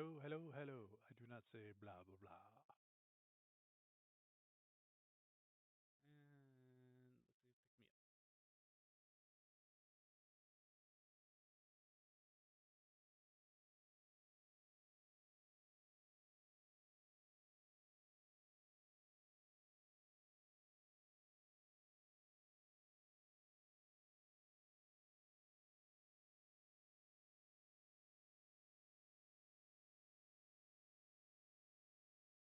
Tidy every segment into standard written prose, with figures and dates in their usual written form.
Hello, hello, hello. I do not say blah blah blah. And let's see if it picks me up.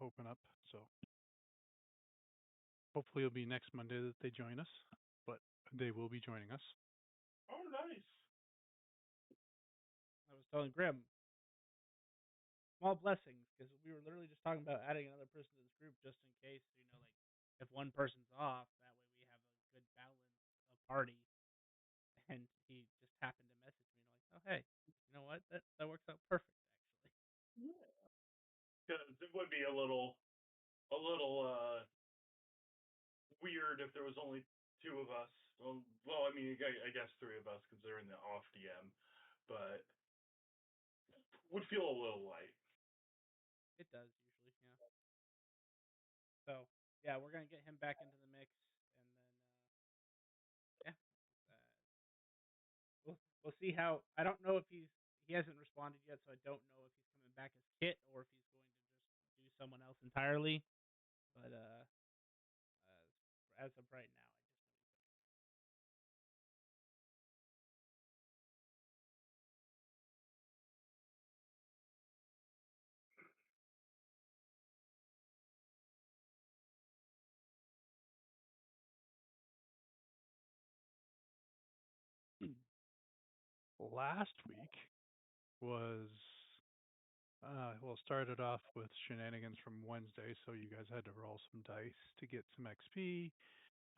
open up. So hopefully it'll be next Monday that they join us, but they will be joining us. Oh, nice. I was telling Grim, small blessings, because we were literally just talking about adding another person to this group just in case, like if one person's off, that way we have a good balance of party. And he just happened to message me, and I'm like, oh hey, you know what? That works out perfect actually. Yeah. Because it would be a little weird if there was only two of us. Well, I mean, I guess three of us considering the off DM, but would feel a little light. It does usually, yeah. So yeah, we're gonna get him back into the mix, and then yeah, uh, we'll see how. I don't know if he hasn't responded yet, so I don't know if he's coming back as Kit or if he's going to just do someone else entirely. But as of right now, I just know he's Last week was well, started off with shenanigans from Wednesday, so you guys had to roll some dice to get some XP,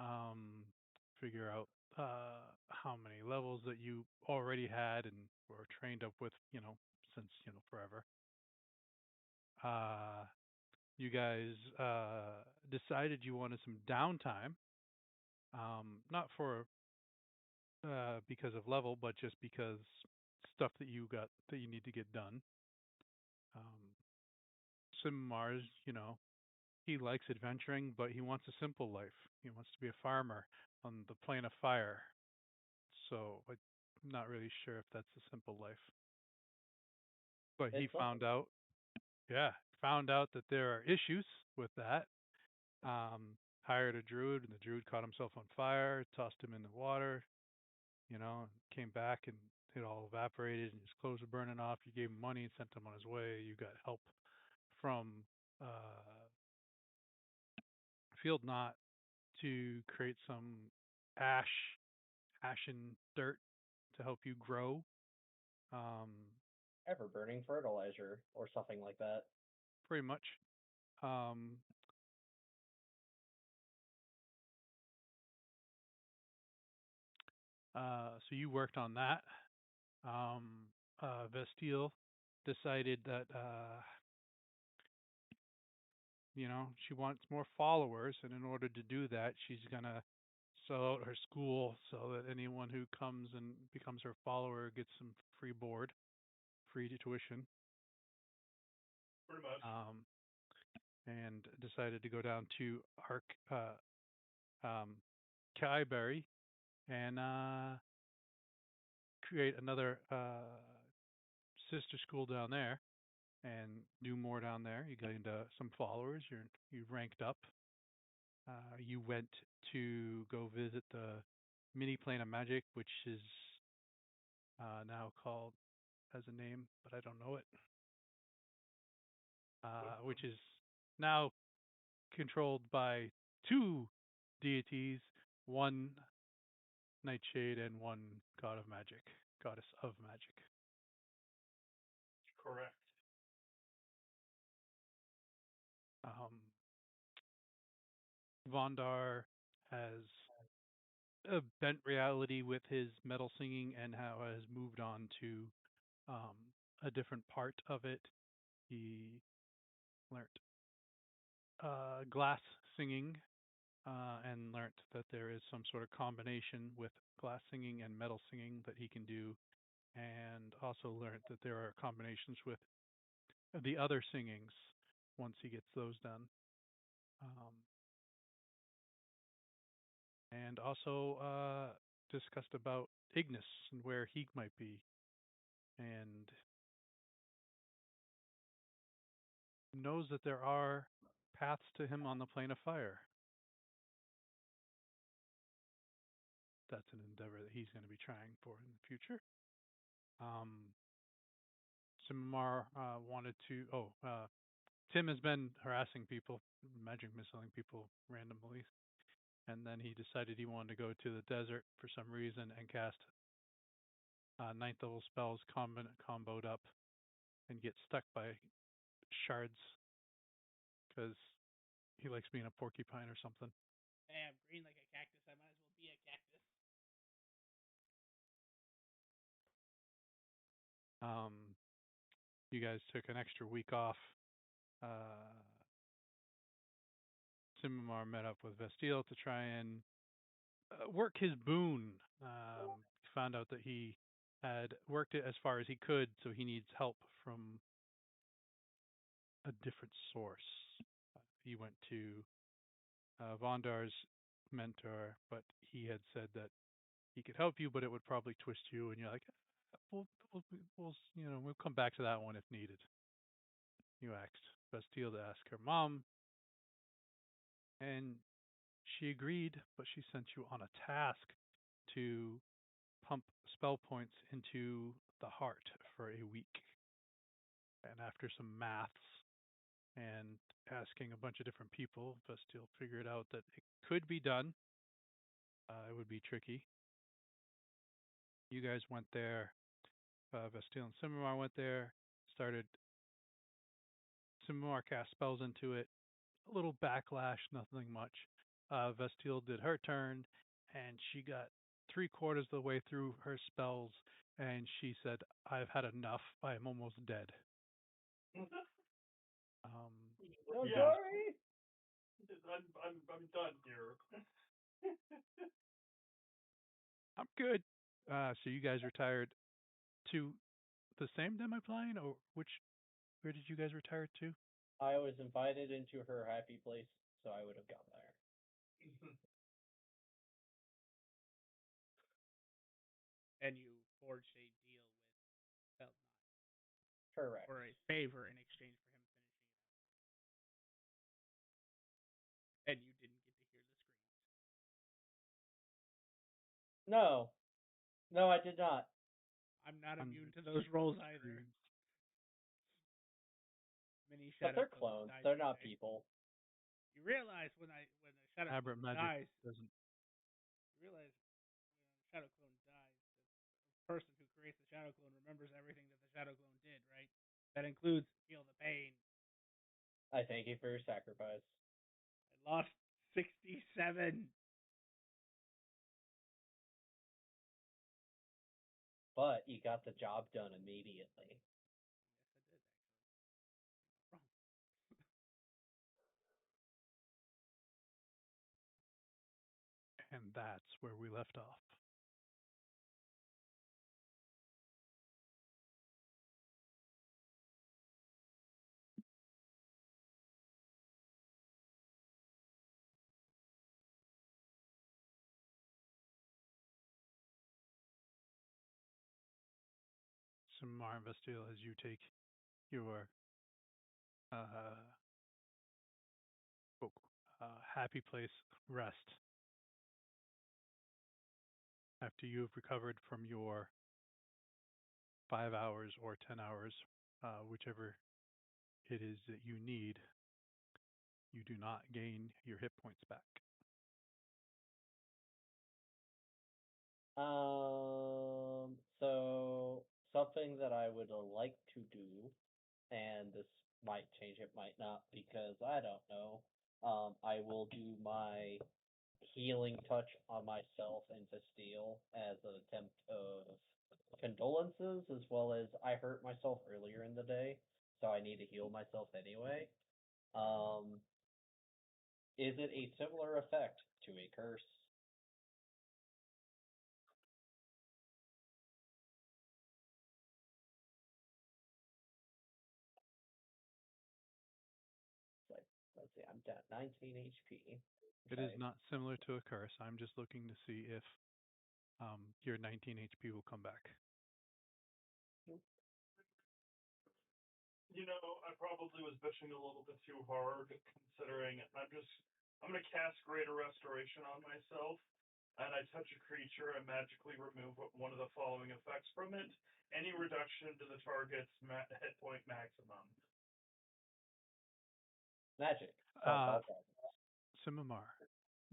um, figure out how many levels that you already had and were trained up with, since forever. Uh, you guys decided you wanted some downtime, not for because of level, but just because stuff that you need to get done. Um, Mars, he likes adventuring, but he wants a simple life. He wants to be a farmer on the plane of fire. So I'm not really sure if that's a simple life. But he It's something. found out that there are issues with that. Hired a druid, and the druid caught himself on fire, tossed him in the water, came back and it all evaporated and his clothes were burning off. You gave him money and sent him on his way. You got help from Field Knot to create some ash, ashen dirt to help you grow. Um, Ever burning fertilizer or something like that. Pretty much. Um, so you worked on that. Um, Vestile decided that she wants more followers, and in order to do that, she's gonna sell out her school so that anyone who comes and becomes her follower gets some free board, free tuition. Pretty much. And decided to go down to um, Kyberry and create another sister school down there and do more down there. You got into some followers. You ranked up. You went to go visit the mini plane of magic, which is now called has a name, but I don't know it. Which is now controlled by two deities, one Nightshade and one god of magic, goddess of magic. Correct. Vondar has bent reality with his metal singing and how has moved on to um, a different part of it. He learned glass singing and learned that there is some sort of combination with glass singing and metal singing that he can do, and also learned that there are combinations with the other singings once he gets those done. Um, and also discussed about Ignis and where he might be, and knows that there are paths to him on the plane of fire. That's an endeavor that he's going to be trying for in the future. Simar wanted to. Tim has been harassing people, magic missiling people randomly, and then he decided he wanted to go to the desert for some reason and cast ninth level spells comboed up and get stuck by shards because he likes being a porcupine or something. Hey, I'm green like a cactus. I might as well be a cactus. You guys took an extra week off. Uh, Simimar met up with Vestile to try and work his boon. Found out that he had worked it as far as he could, so he needs help from a different source. He went to Vondar's mentor, but he had said that he could help you, but it would probably twist you, and you're like, we'll come back to that one if needed. You asked Bastille to ask her mom, and she agreed, but she sent you on a task to pump spell points into the heart for a week. And after some maths and asking a bunch of different people, Bastille figured out that it could be done. It would be tricky. You guys went there. Bastille and Simimar went there, started Simimar cast spells into it. A little backlash, nothing much. Vestile did her turn, and she got 3/4 of the way through her spells, and she said, "I've had enough. I am almost dead." I'm You guys, sorry. I'm done here. I'm good. So you guys retired to the same demi-plane, or where did you guys retire to? I was invited into her happy place, so I would have gone there. And you forged a deal with Feldnot Correct. for a favor in exchange for him finishing it out. And you didn't get to hear the screams. No, I did not. I'm not immune Hundreds to those of rolls either. screams. Many But shadow they're clones clones. died They're not today. people. You realize when a shadow Aberrant clone magic dies, doesn't. you realize when a shadow clone dies, the person who creates the shadow clone remembers everything that the shadow clone did, right? That includes feel the pain. I thank you for your sacrifice. I lost 67. But you got the job done immediately. Yes, I did actually. Wrong. And that's where we left off. Samar and Bastille, as you take your uh, happy place rest after you've recovered from your 5 hours or 10 hours, whichever it is that you need, you do not gain your hit points back. So something that I would like to do, and this might change, it might not, because I don't know. I will do my healing touch on myself and Vestile as an attempt of condolences, as well as I hurt myself earlier in the day, so I need to heal myself anyway. Um, is it a similar effect to a curse? Like, let's see, I'm down 19 HP. It is Okay. not similar to a curse. I'm just looking to see if your 19 HP will come back. I probably was bitching a little bit too hard, considering I'm gonna cast Greater Restoration on myself, and I touch a creature and magically remove one of the following effects from it. Any reduction to the target's hit point maximum. Magic. Solves Uh, all problems. Simimar,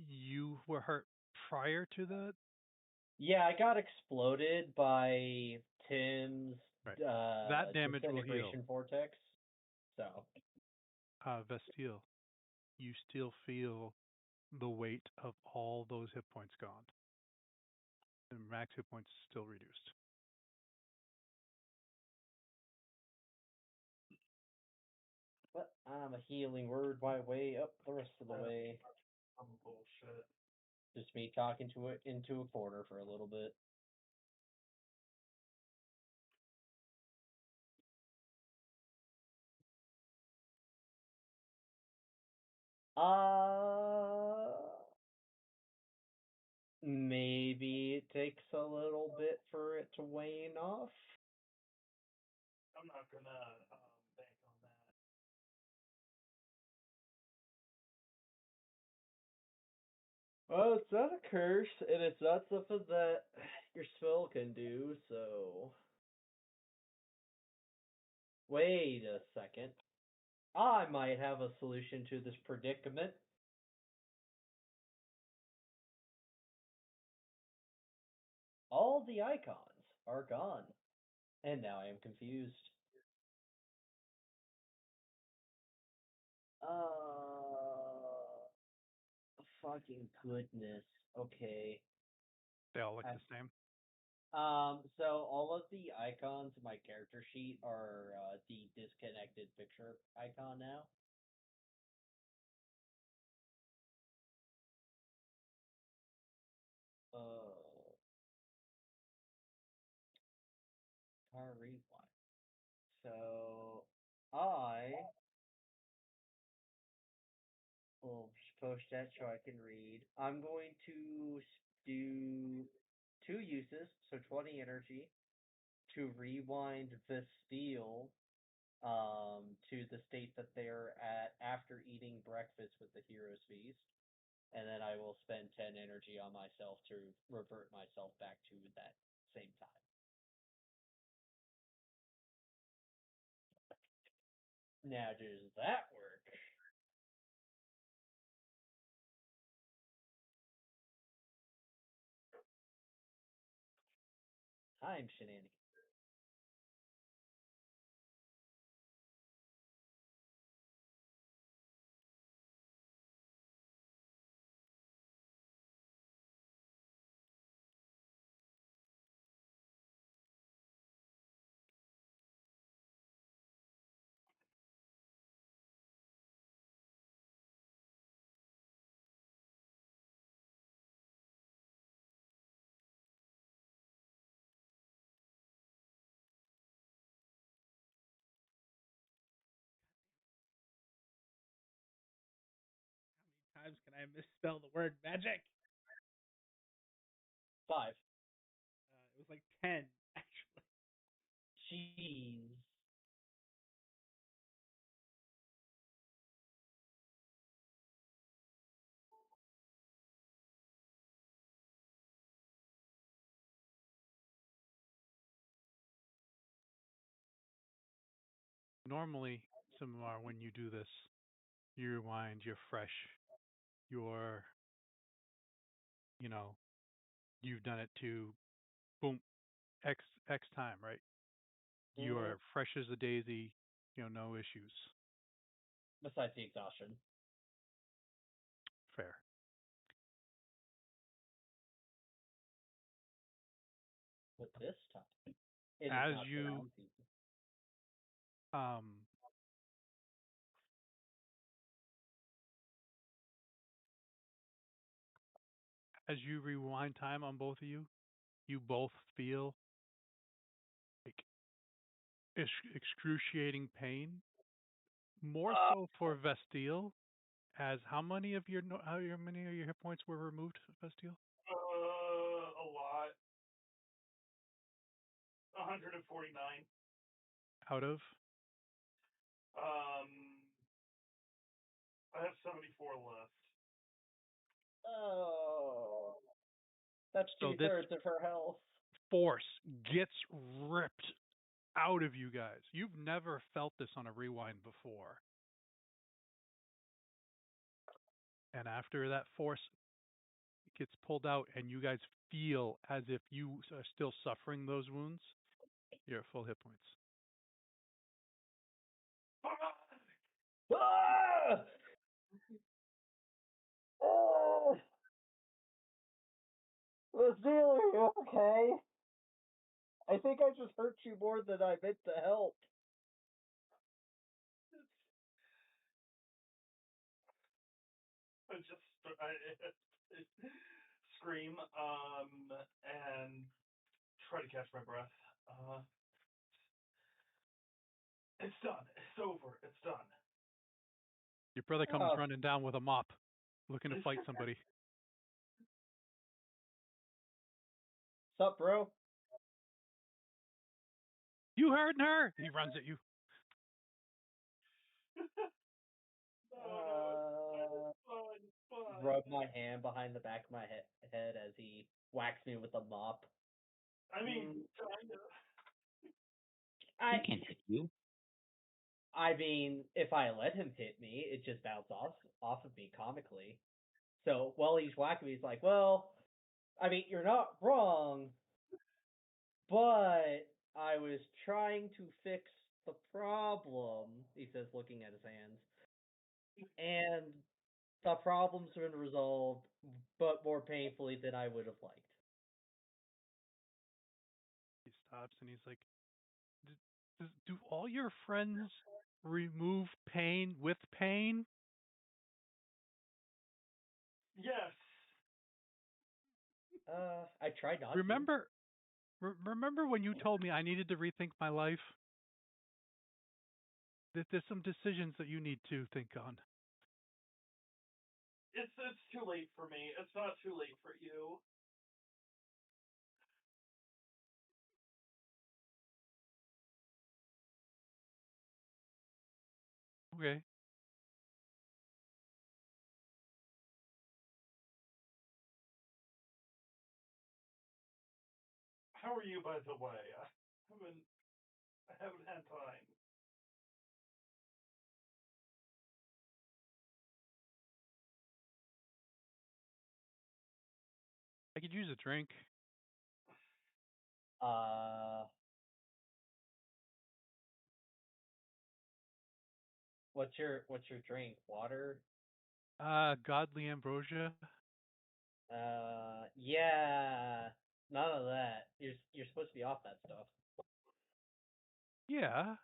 you were hurt prior to the Yeah, I got exploded by Tim's right. That damage will heal. disintegration vortex. So Vestile, you still feel the weight of all those hit points gone. The max hit points still reduced. but I'm a healing word my way up the rest of the way. I'm bullshit. Just me talking to it into a corner for a little bit. Maybe it takes a little bit for it to wane off. I'm not gonna bank on that. Well, it's not a curse, and it's not something that your spell can do, so. Wait a second. I might have a solution to this predicament. All the icons are gone, and now I am confused. Fucking goodness. Okay. They all look I the same. So all of the icons in my character sheet are the disconnected picture icon now. Uh, car rewind. So I will post that so I can read. I'm going to do 2 uses, so 20 energy, to rewind the steel to the state that they're at after eating breakfast with the hero's feast. And then I will spend 10 energy on myself to revert myself back to that same time. Now, does that work? Time shenanigans. How many times can I misspell the word magic? 5. It was like 10, actually. Jeez. Normally, Simimar, when you do this, you rewind, you're fresh, you're, you know, you've done it to boom, X time, right? You Mm, are fresh as a daisy, no issues. besides the exhaustion. Fair. But this time, it is As not so you easy. um as you rewind time on both of you both feel like excruciating pain. More so for Vestile, as how many of your hit points were removed, Vestile? A lot. 149. Out of Um, I have 74 left. Oh, that's so two this thirds of her health. force gets ripped out of you guys. You've never felt this on a rewind before. And after that force gets pulled out and you guys feel as if you are still suffering those wounds, you're at full hit points. Ah! Oh! Vasily, you okay? I think I just hurt you more than I meant to help. I just scream and try to catch my breath. It's done. It's over. It's done. Your brother comes Oh, running down with a mop, looking to fight somebody. sup, bro? You hurting her? He runs at you. No, Uh, it's fine. It's fine. rub my hand behind the back of my head as he whacks me with a mop. I mean, kind of. I He can't hit you. I mean, if I let him hit me, it just bounces off of me comically. So while he's whacking me, he's like, "Well, I mean, you're not wrong, but I was trying to fix the problem." He says, looking at his hands, and the problem's been resolved, but more painfully than I would have liked. He stops and he's like, do all your friends remove pain with pain? Yes. I tried not to. Remember when you told me I needed to rethink my life? That there's some decisions that you need to think on. It's too late for me. It's not too late for you. Okay. How are you, by the way? I haven't had time. I could use a drink. Uh, what's your drink? Water? Godly ambrosia. Yeah, none of that. You're supposed to be off that stuff. Yeah.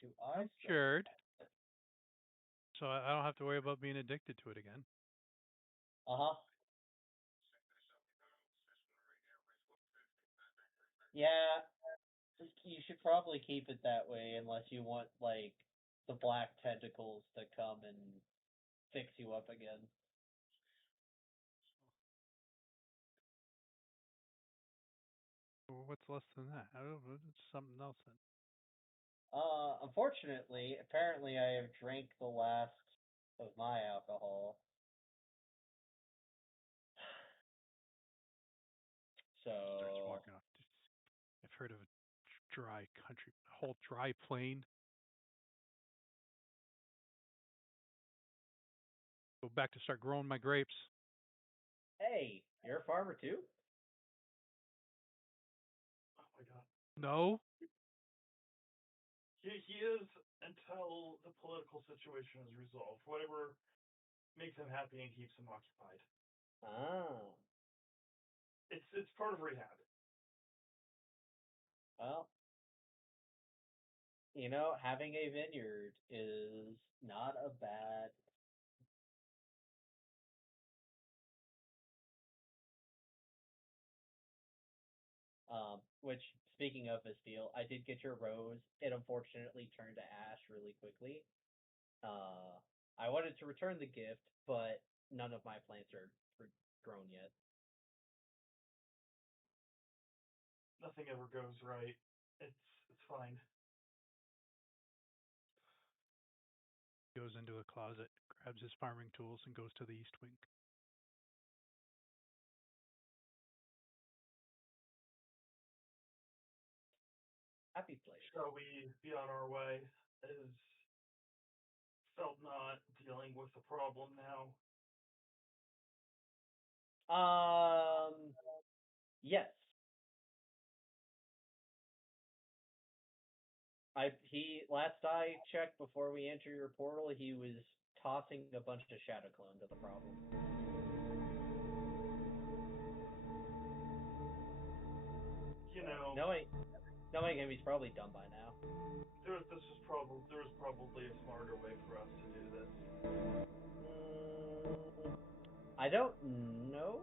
To I I'm cured. So I don't have to worry about being addicted to it again. Uh-huh. Yeah, you should probably keep it that way unless you want like the black tentacles to come and fix you up again. What's less than that? I don't know. It's something else then. Unfortunately, apparently I have drank the last of my alcohol. Starts So, walking off. I've heard of a dry country, a whole dry plain. Go back to start growing my grapes. hey, you're a farmer too? Oh my god. No, He is until the political situation is resolved. Whatever makes him happy and keeps him occupied. Ah, It's part of rehab. well, having a vineyard is not a bad. Which, speaking of this deal, I did get your rose. It unfortunately turned to ash really quickly. I wanted to return the gift, but none of my plants are grown yet. Nothing ever goes right. It's fine. goes into a closet, grabs his farming tools, and goes to the east wing. happy place. Shall we be on our way? Is Felt not dealing with the problem now? Yes. Last I checked before we entered your portal, he was tossing a bunch of shadow clone to the problem. You know, knowing him, he's probably done by now. there was probably a smarter way for us to do this. I don't know.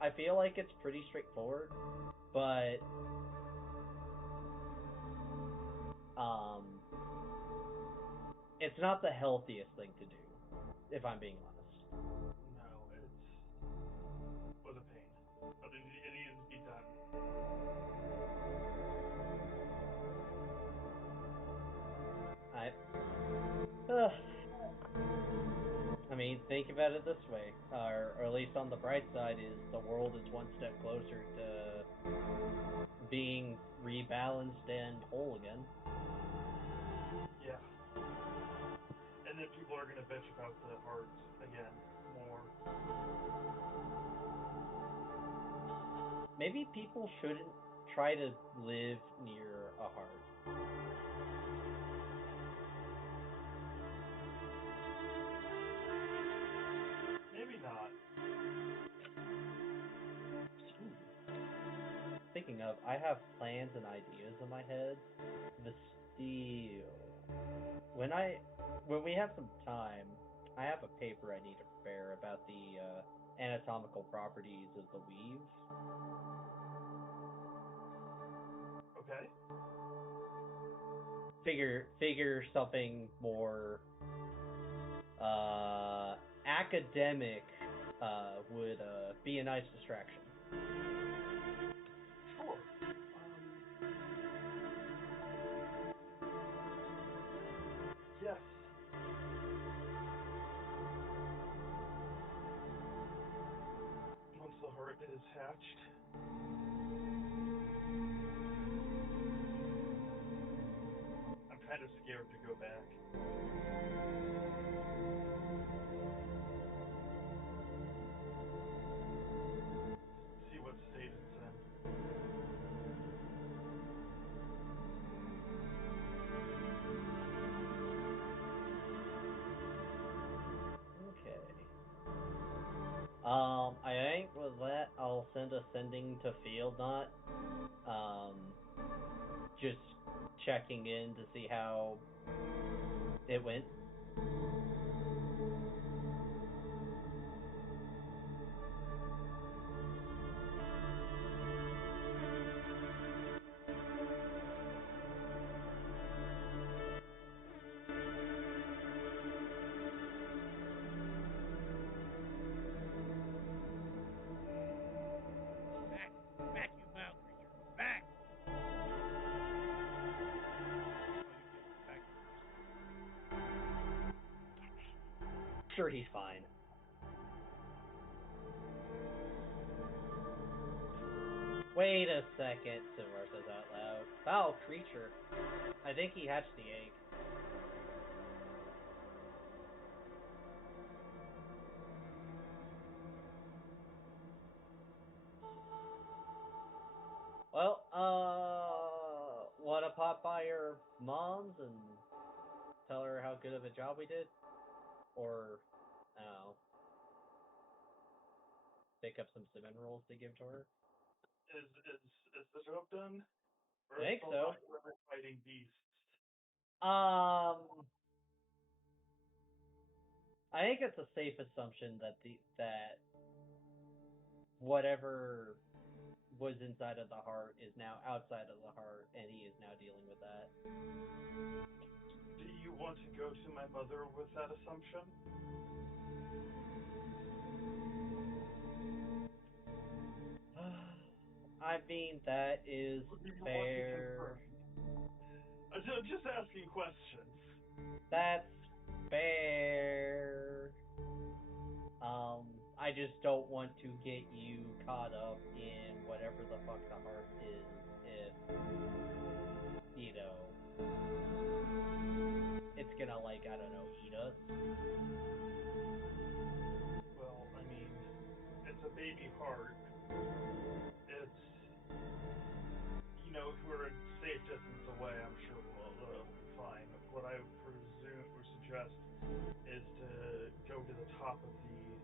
I feel like it's pretty straightforward, but it's not the healthiest thing to do, if I'm being honest. No, it was a pain, but it needed to be done. I mean, think about it this way, or at least on the bright side, is the world is one step closer to being rebalanced and whole again. Yeah. And then people are gonna bitch about the hearts again more. Maybe people shouldn't try to live near a heart. Maybe not. Speaking of, I have plans and ideas in my head. The steel. When we have some time, I have a paper I need to prepare about the anatomical properties of the weave. Okay. Figure something more academic would be a nice distraction. Sure. Yes. Once the heart is hatched. I'm kind of scared to go back. See what state it's in. Okay. I think with that, I'll send a sending to Field Knot. Just checking in to see how it went. Back, you vile creature. Back! Oh, you can't back first. Sure, he's fine. Wait a second, Simar says out loud. Foul creature. I think he hatched the egg. Well, wanna pop by your mom's and tell her how good of a job we did? Or, I don't know, pick up some cinnamon rolls to give to her? Is the job done? Or I think so. River fighting beasts? I think it's a safe assumption that that whatever was inside of the heart is now outside of the heart, and he is now dealing with that. Do you want to go to my mother with that assumption? I mean, that is fair. I'm just asking questions. That's fair. I just don't want to get you caught up in whatever the fuck the heart is if It's gonna, like, I don't know, eat us. Well, I mean, it's a baby heart. It's, if we're a safe distance away, I'm sure we'll be fine. What I would presume or suggest is to go to the top of the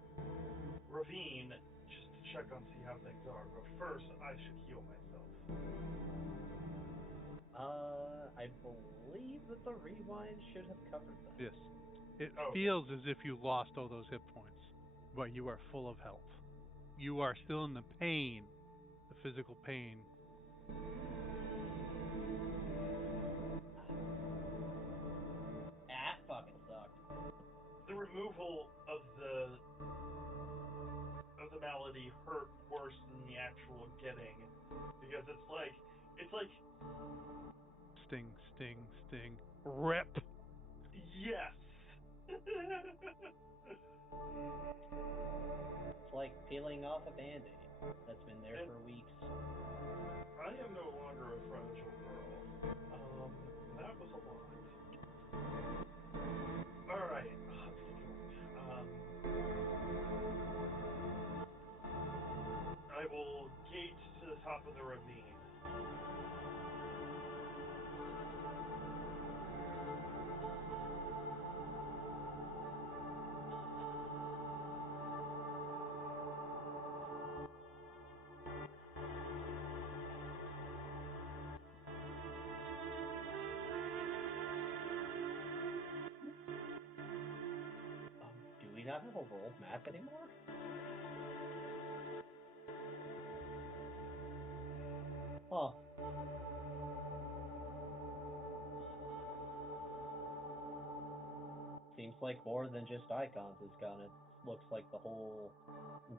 ravine just to check on see how things are. But first, I should heal myself. I believe that the rewind should have covered that. Yes. It Oh. feels as if you lost all those hit points, but you are full of health. You are still in the pain, the physical pain. That fucking sucked. The removal of the malady hurt worse than the actual getting, because it's like Sting, sting, sting. Rip! yes. It's like peeling off a band-aid that's been there for weeks. I am no longer a fragile girl. That was a lot. Alright. I will gate to the top of the ravine. Do we not have a world map anymore? Huh. Seems like more than just icons is gone. It looks like the whole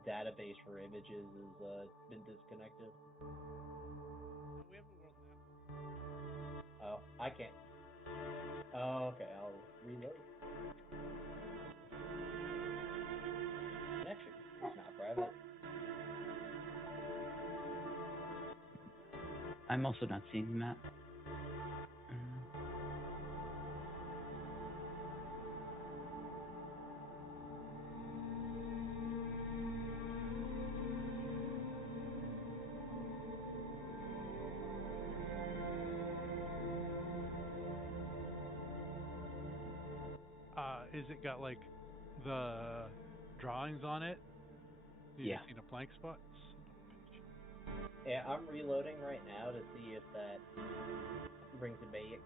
database for images has been disconnected. No, we have a world map. Oh, I can't. Oh, okay, I'll reload. Connection is not private. I'm also not seeing the map. Is it got like the drawings on it? You Yeah. just need a blank spot? Yeah, I'm reloading right now to see if that brings it back.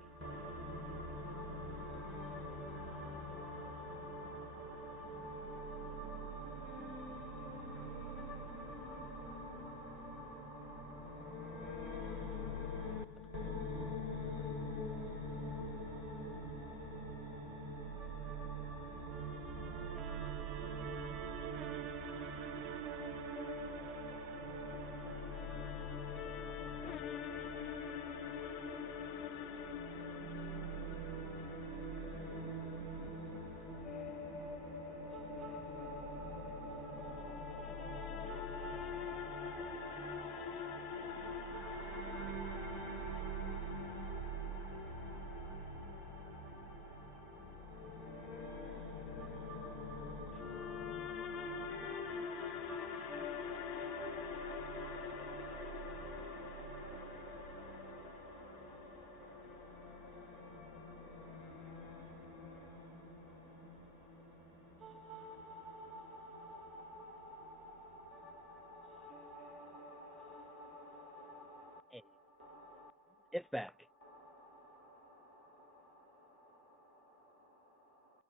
It's back.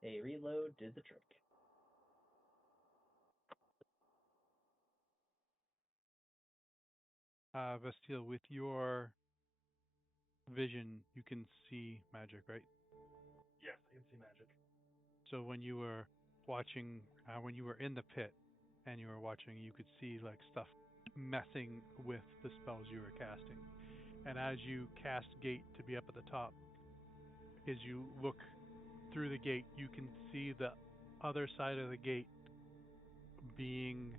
A reload did the trick. Bastille, with your vision, you can see magic, right? Yes, I can see magic. So when you were watching, when you were in the pit and you were watching, you could see like stuff messing with the spells you were casting. And as you cast gate to be up at the top, as you look through the gate, you can see the other side of the gate being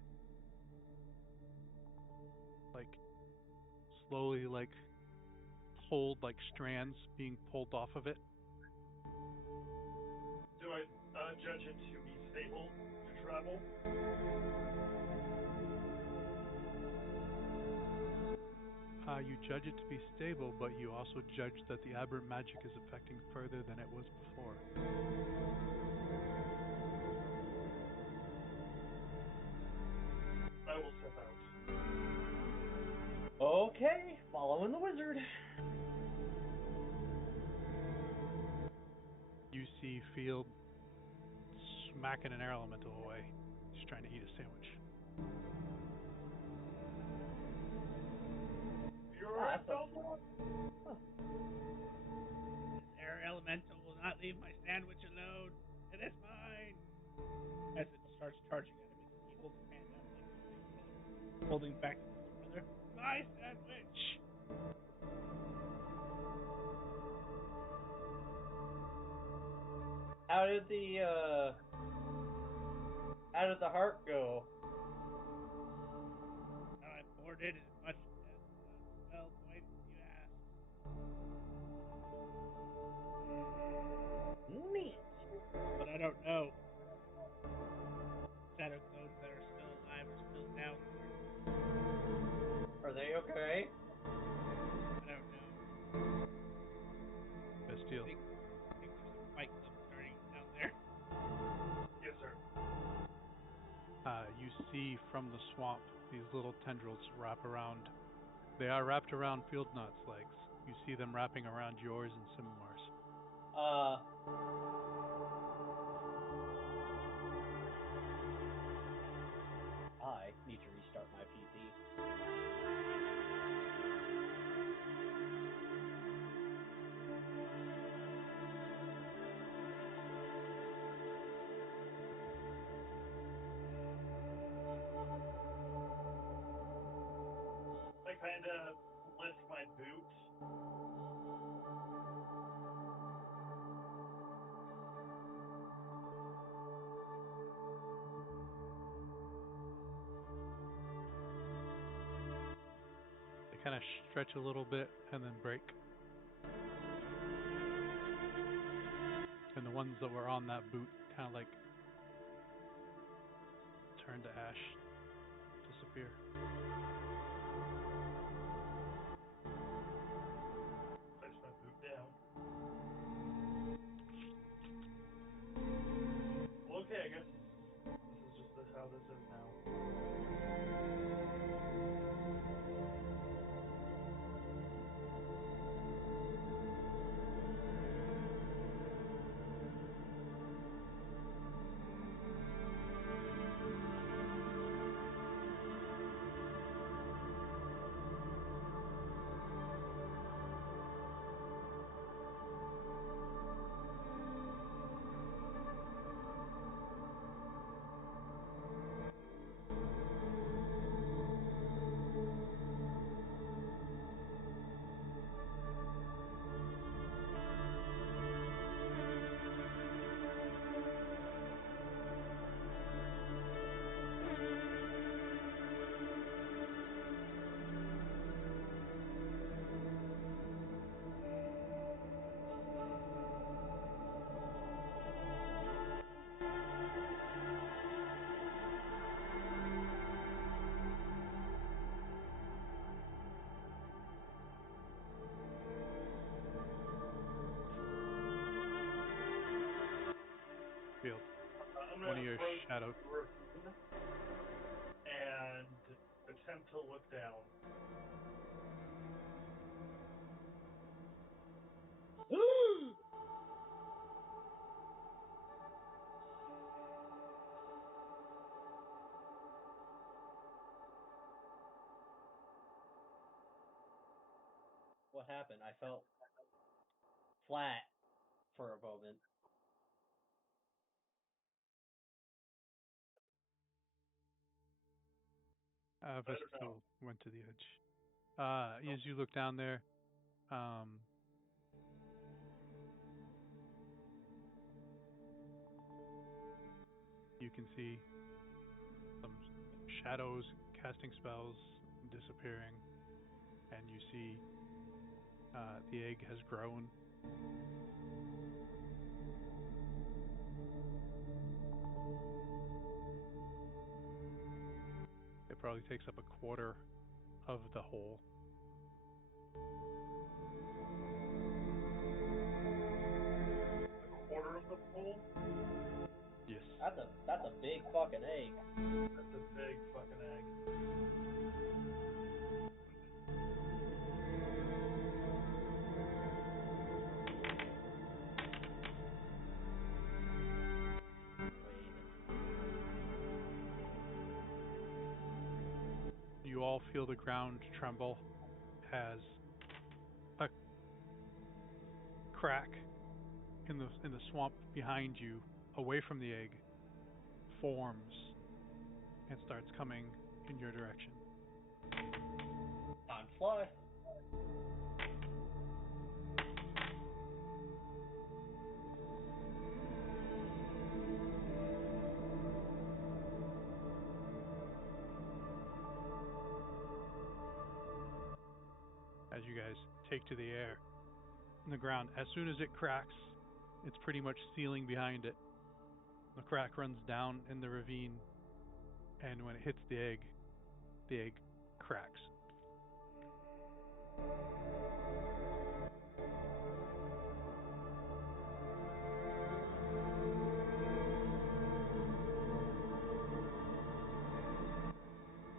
like slowly like pulled, like strands being pulled off of it. Do I judge it to be stable to travel? You judge it to be stable, but you also judge that the aberrant magic is affecting further than it was before. I will step out. Okay, following the wizard. You see Field smacking an air elemental away. He's trying to eat a sandwich. You're right, Dumbledore. This air elemental will not leave my sandwich alone. It is mine. As it starts charging at him, he holds his hand out like he's holding back his brother. My sandwich. How did the heart go? I poured in as much spell points as you asked. Neat. But I don't know. Shadow clones that are still alive are still down there. Are they okay? I don't know. Bastille. I think there's some fight club starting down there. Yes, sir. You see from the swamp these little tendrils wrap around. They are wrapped around Field Nut's legs. You see them wrapping around yours and Simimar's. I need to restart my PC. I kind of lift my boot. They kind of stretch a little bit and then break. And the ones that were on that boot kind of like turn to ash, disappear. Place my boot down. Well, okay, I guess this is just how this is now. Field. I'm One gonna of your approach shadow. the ravine and attempt to look down. What happened? I felt flat for a moment. Bastille went to the edge. As you look down there, you can see some shadows casting spells, disappearing, and you see The egg has grown. It probably takes up a quarter of the hole. A quarter of the hole? Yes. That's a big fucking egg. That's a big fucking egg. You all feel the ground tremble as a crack in the swamp behind you, away from the egg, forms and starts coming in your direction. Time to fly. As you guys take to the air in the ground, as soon as it cracks, it's pretty much sealing behind it. The crack runs down in the ravine, and when it hits the egg cracks.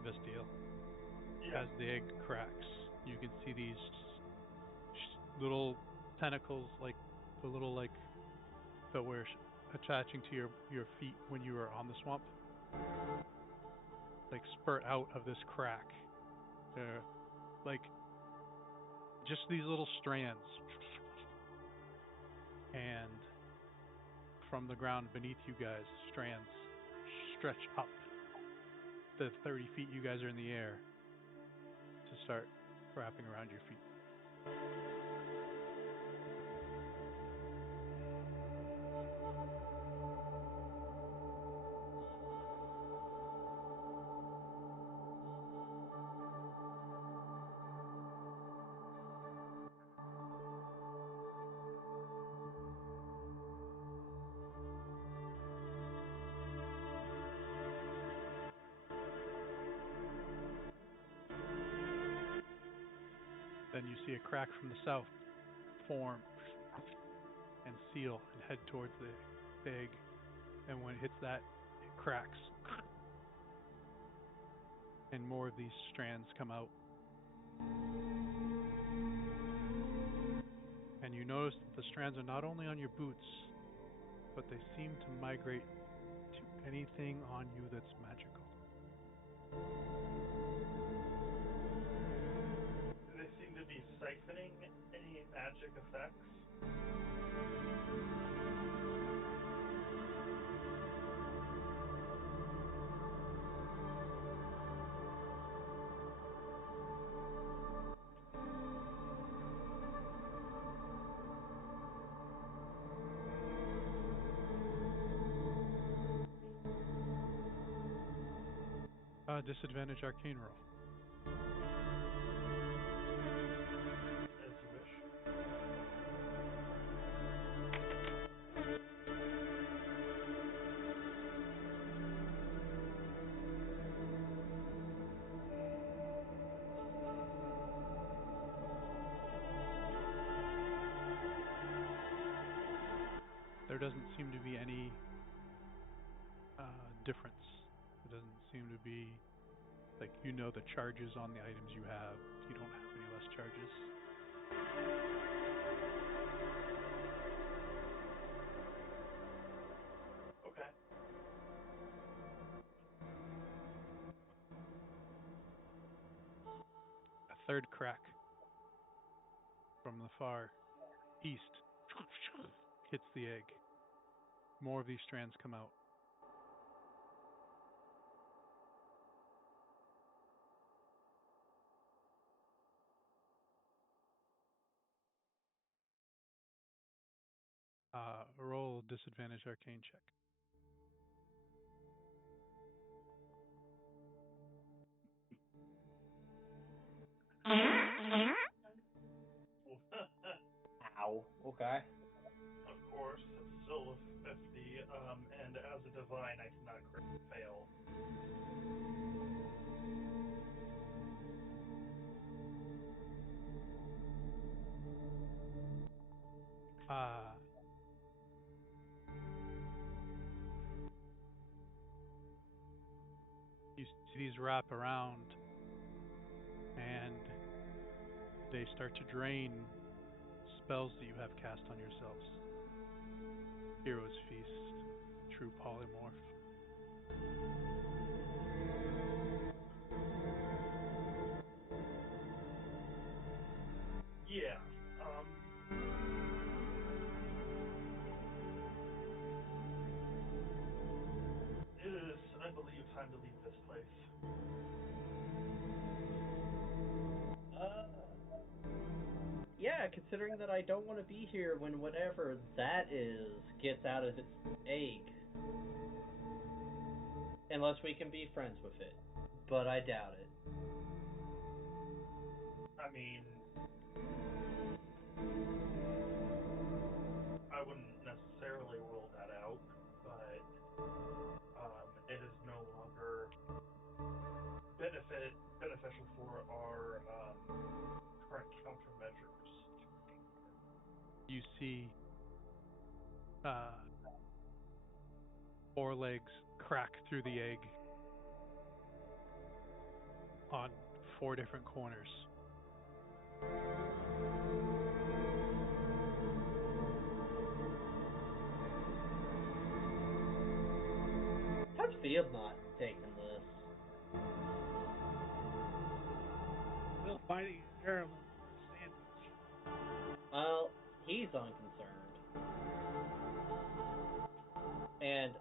Vestiel. Yeah. As the egg cracks, you can see these little tentacles, like the little like that were attaching to your feet when you were on the swamp, like spurt out of this crack. They're like just these little strands, and from the ground beneath you guys, strands stretch up the 30 feet you guys are in the air to start wrapping around your feet. Then you see a crack from the south form and seal and head towards the egg. And when it hits that, it cracks. And more of these strands come out. And you notice that the strands are not only on your boots, but they seem to migrate to anything on you that's magical. Do they seem to be siphoning any magic effects? Disadvantage arcane roll. As you wish. There doesn't seem to be any difference. It doesn't seem to be like the charges on the items you have. You don't have any less charges. Okay. A third crack from the far east hits the egg. More of these strands come out. Roll disadvantage arcane check. Okay. Of course, it's still a 50, and as a divine, I cannot fail. Uh, you see these wrap around and they start to drain spells that you have cast on yourselves. Hero's Feast, True Polymorph. Yeah. It is, I believe, time to leave this place. Uh, yeah, considering that I don't want to be here when whatever that is gets out of its egg. Unless we can be friends with it. But I doubt it. I mean, I wouldn't necessarily rule that out, but it is no longer beneficial for our current countermeasures. You see four legs crack through the egg on four different corners. How's Field not taking this? Still fighting in Maryland for a sandwich. Well, he's unconcerned. And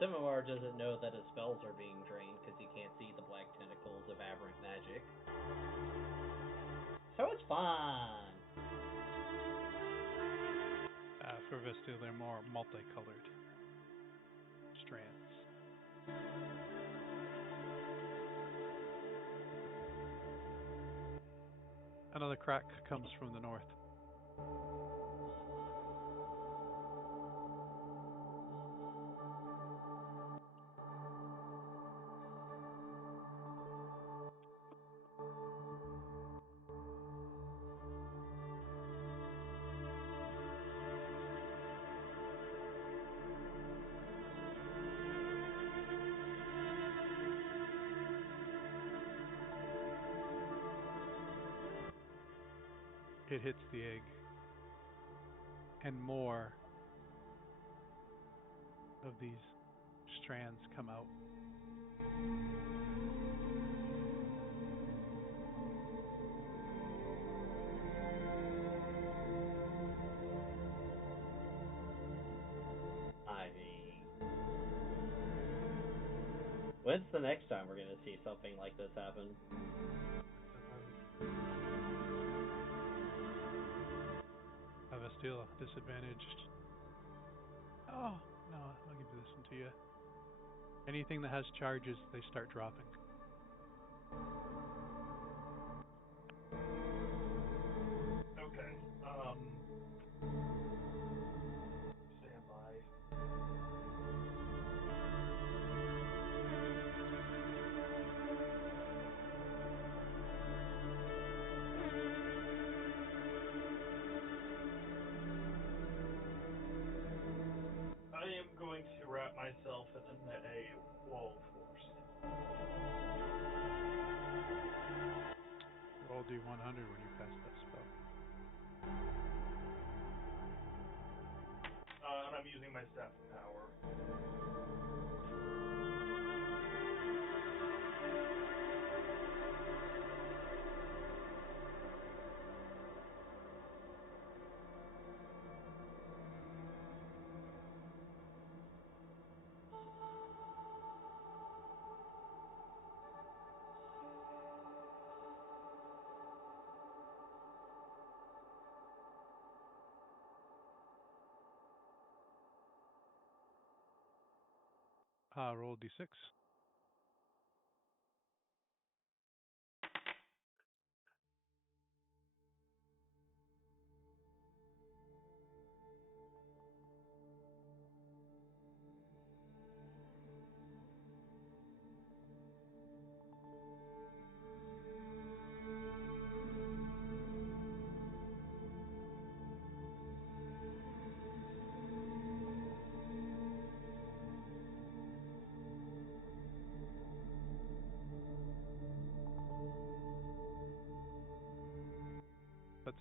Simimar doesn't know that his spells are being drained because he can't see the black tentacles of aberrant magic. So it's fine. For Vestil, they're more multicolored strands. Another crack comes from the north. It hits the egg, and more of these strands come out. I mean, when's the next time we're gonna see something like this happen? Vestil, disadvantaged. Oh, no, I'll give this one to you. Anything that has charges, they start dropping. Okay. Stand by. I am going to wrap myself in a wall of force. Roll D100 when you cast that spell. And I'm using my staff of power. Roll D6.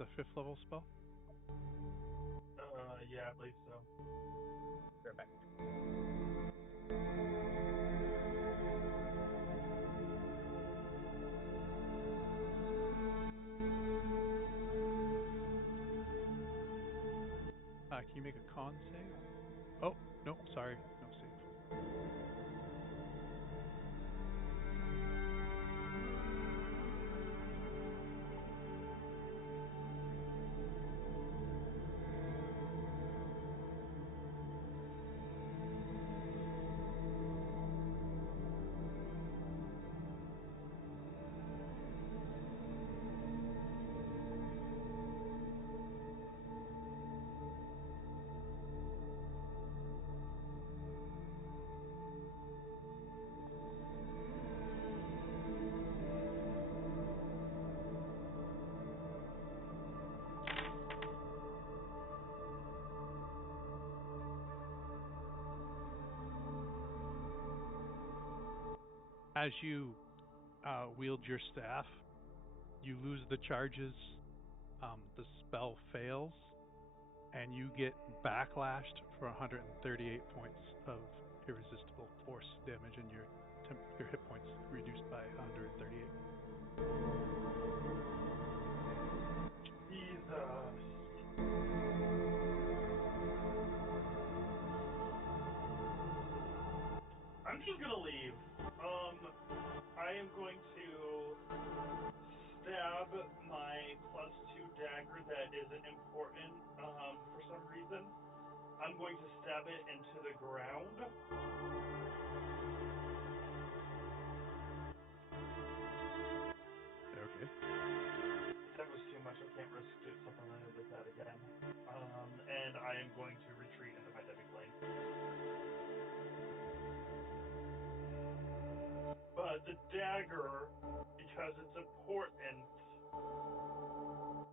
a 5th level spell. Yeah, I believe so. Perfect. Can you make a con save? Oh, no, sorry, no save. As you wield your staff, you lose the charges. The spell fails, and you get backlashed for 138 points of irresistible force damage, and your hit points reduced by 138. Jesus. I'm just gonna leave. I am going to stab my +2 dagger that isn't important for some reason. I'm going to stab it into the ground. Okay. That was too much. I can't risk doing something like that again. And I am going to retreat into my heavy plane. But the dagger, because it's important,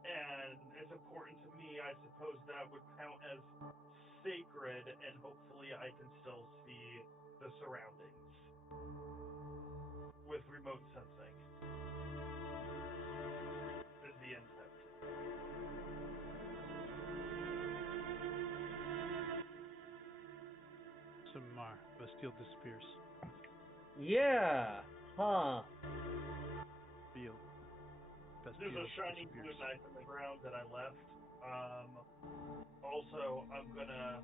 and it's important to me, I suppose that would count as sacred, and hopefully I can still see the surroundings with remote sensing. Is the intent. Some Bastille disappears. Yeah. Huh. Bastille There's a shiny disappears. blue knife in the ground that I left. Also, I'm gonna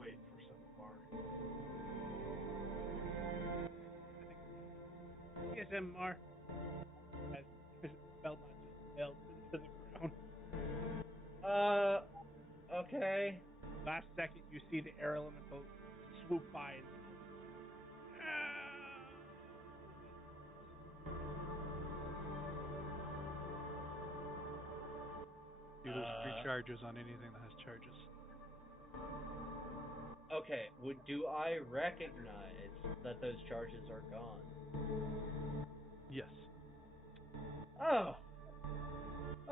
wait for some more. CSMR has spell not just failed into the ground. Okay. Last second, you see the air elemental swoop by and You lose 3 charges on anything that has charges. Okay. Do I recognize that those charges are gone? Yes. Oh.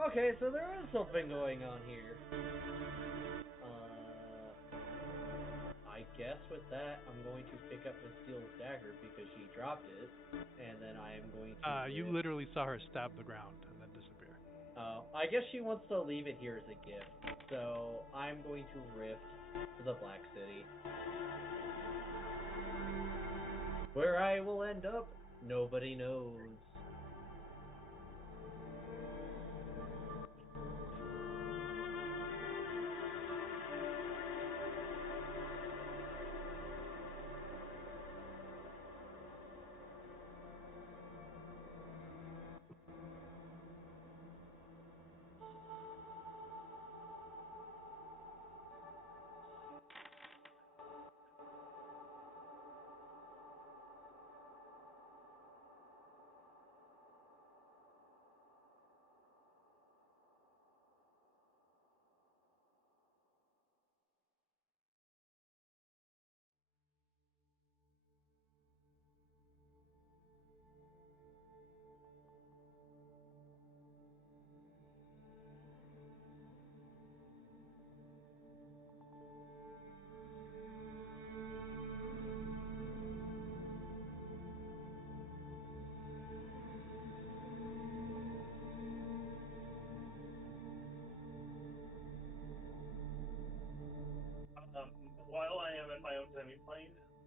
Okay, so there is something going on here. I guess with that, I'm going to pick up Bastille's dagger because she dropped it, and then I am going to. You literally saw her stab the ground and then disappear. Oh, I guess she wants to leave it here as a gift. So I'm going to rift to the Black City. Where I will end up, nobody knows.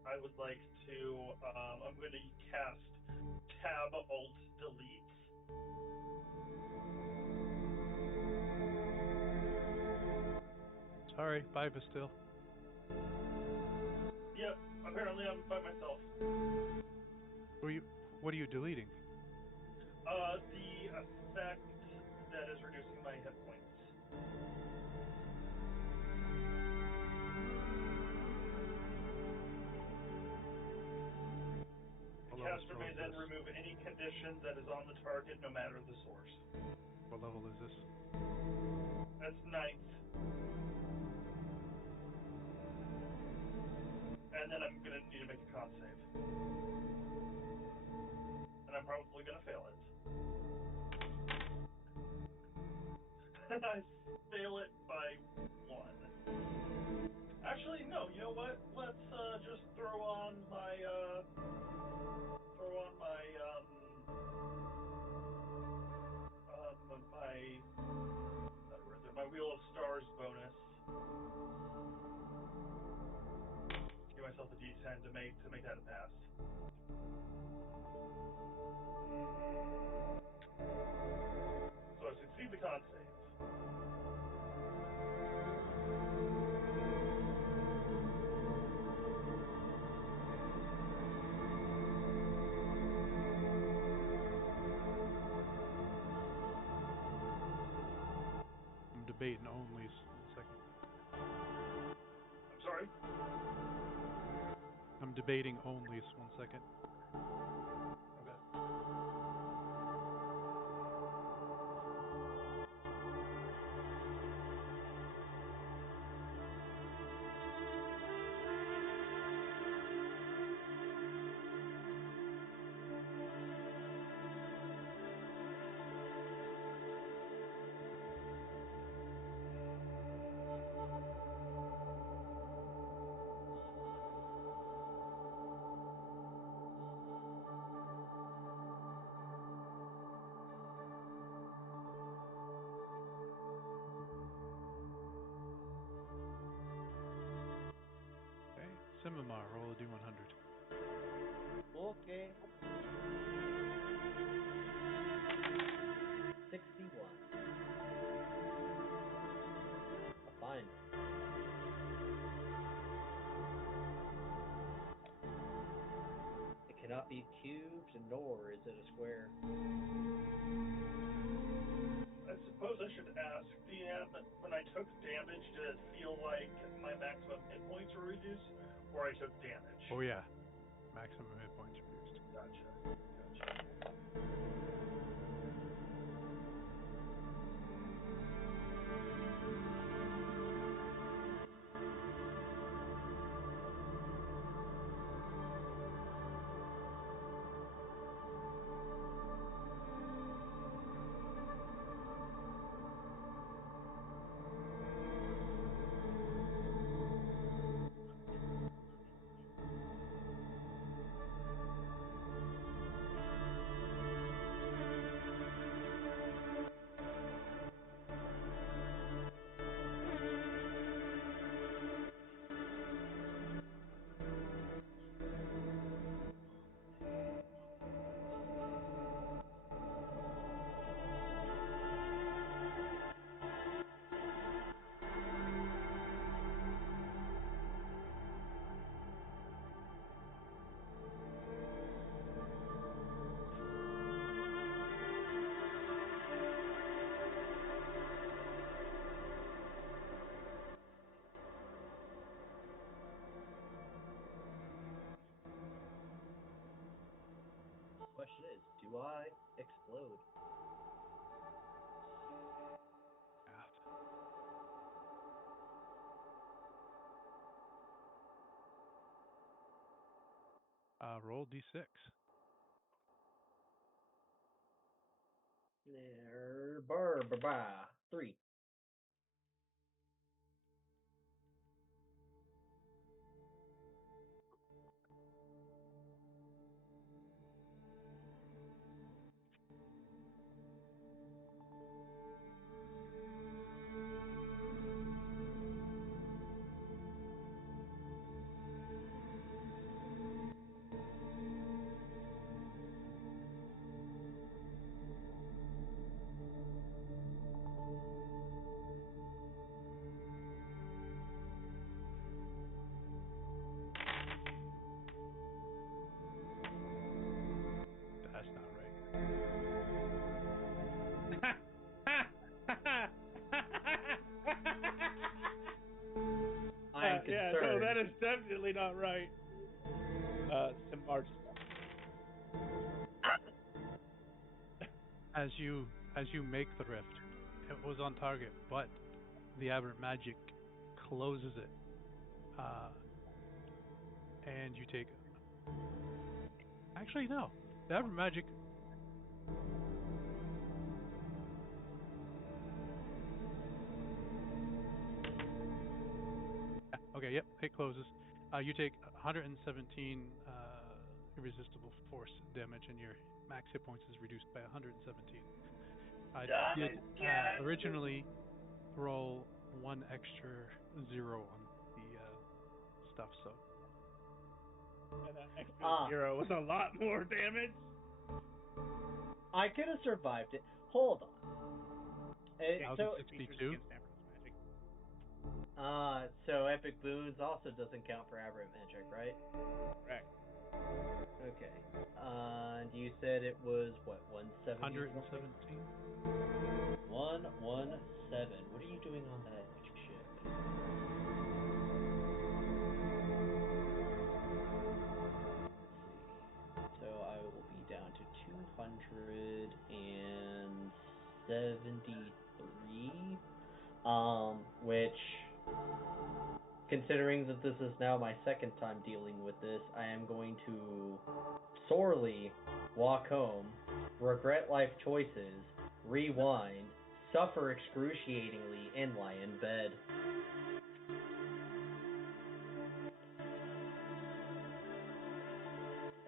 I would like to. I'm going to cast Tab Alt Delete. Sorry, 5 is still. Yep. Apparently, I'm by myself. What are you deleting? The effect that is reducing my hit points. The caster may then remove any condition that is on the target, no matter the source. What level is this? That's 9th. And then I'm going to need to make a con save. And I'm probably going to fail it. And I fail it by 1. Actually, no. You know what? Let's just throw on my my Wheel of Stars bonus. Give myself a D10 to make that a pass. So I succeed the con save. I'm debating onlys. 1 second. I'm sorry? I'm debating onlys. 1 second. Okay. Okay. Simimar, roll a D100. Okay. 61. Fine. It cannot be cubed, nor is it a square. I suppose I should ask, DM, when I took damage, did it feel like my maximum hit points were reduced, or I took damage? Oh yeah, maximum hit points reduced. Gotcha. Question is, do I explode? Roll D6. There, 3. That is definitely not right. Simbar just As you make the rift, it was on target, but the aberrant magic closes it, and you take. Actually, no. The aberrant magic. Okay, yep, it closes. You take 117 irresistible force damage, and your max hit points is reduced by 117. I did originally roll one extra 0 on the stuff, so. and that extra 0 was a lot more damage. I could have survived it. Hold on. So 1062. so Epic Boons also doesn't count for aberrant magic, right? Correct. Okay. And you said it was what, 170? 117. 117. What are you doing on that ship? Let's see. So I will be down to 273. Which, considering that this is now my second time dealing with this, I am going to sorely walk home, regret life choices, rewind, suffer excruciatingly, and lie in bed.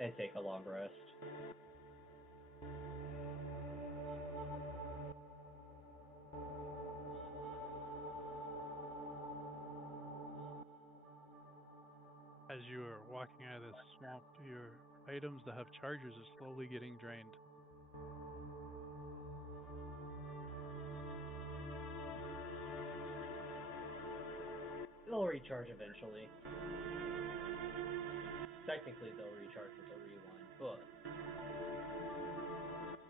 And take a long rest. As you are walking out of this swamp, your items that have chargers are slowly getting drained. They'll recharge eventually. Technically, they'll recharge with a rewind, but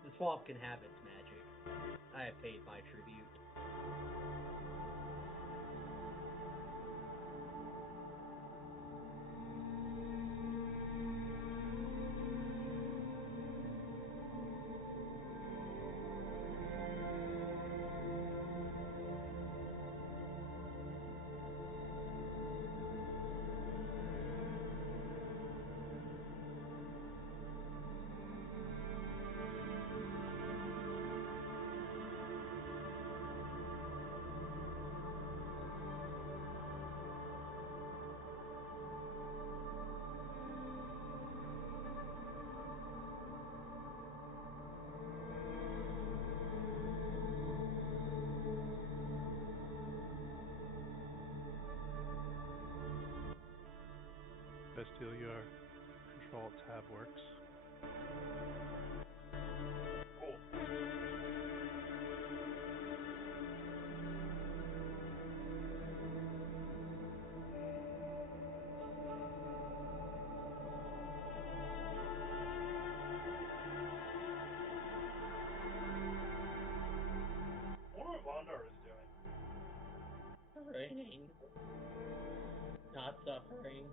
the swamp can have its magic. I have paid my tribute. Bastille, your control tab works. Cool. I wonder what Vondar is doing. Suffering. Not suffering.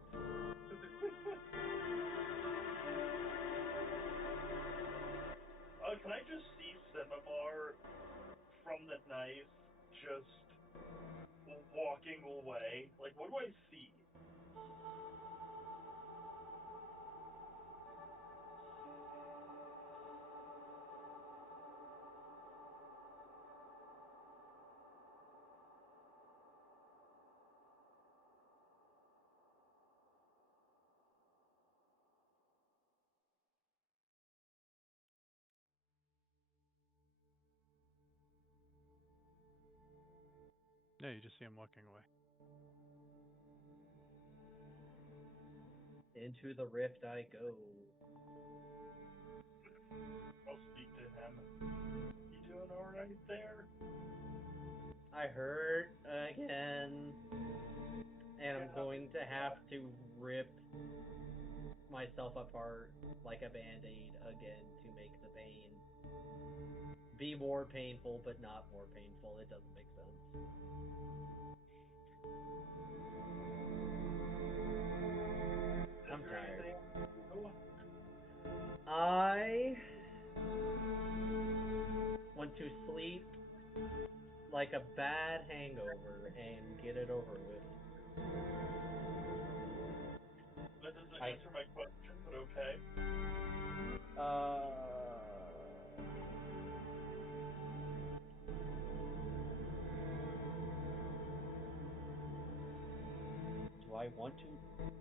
Can I just see Cinnabar from the knife just walking away? Like, what do I see? Yeah, you just see him walking away. Into the rift I go. I'll speak to him. You doing alright there? I hurt again. And I'm going to have to rip myself apart like a band-aid again to make the pain be more painful, but not more painful. It doesn't make sense. I'm there tired. anything else to do? I want to sleep like a bad hangover and get it over with. That doesn't I answer my question, but okay. Do I want to,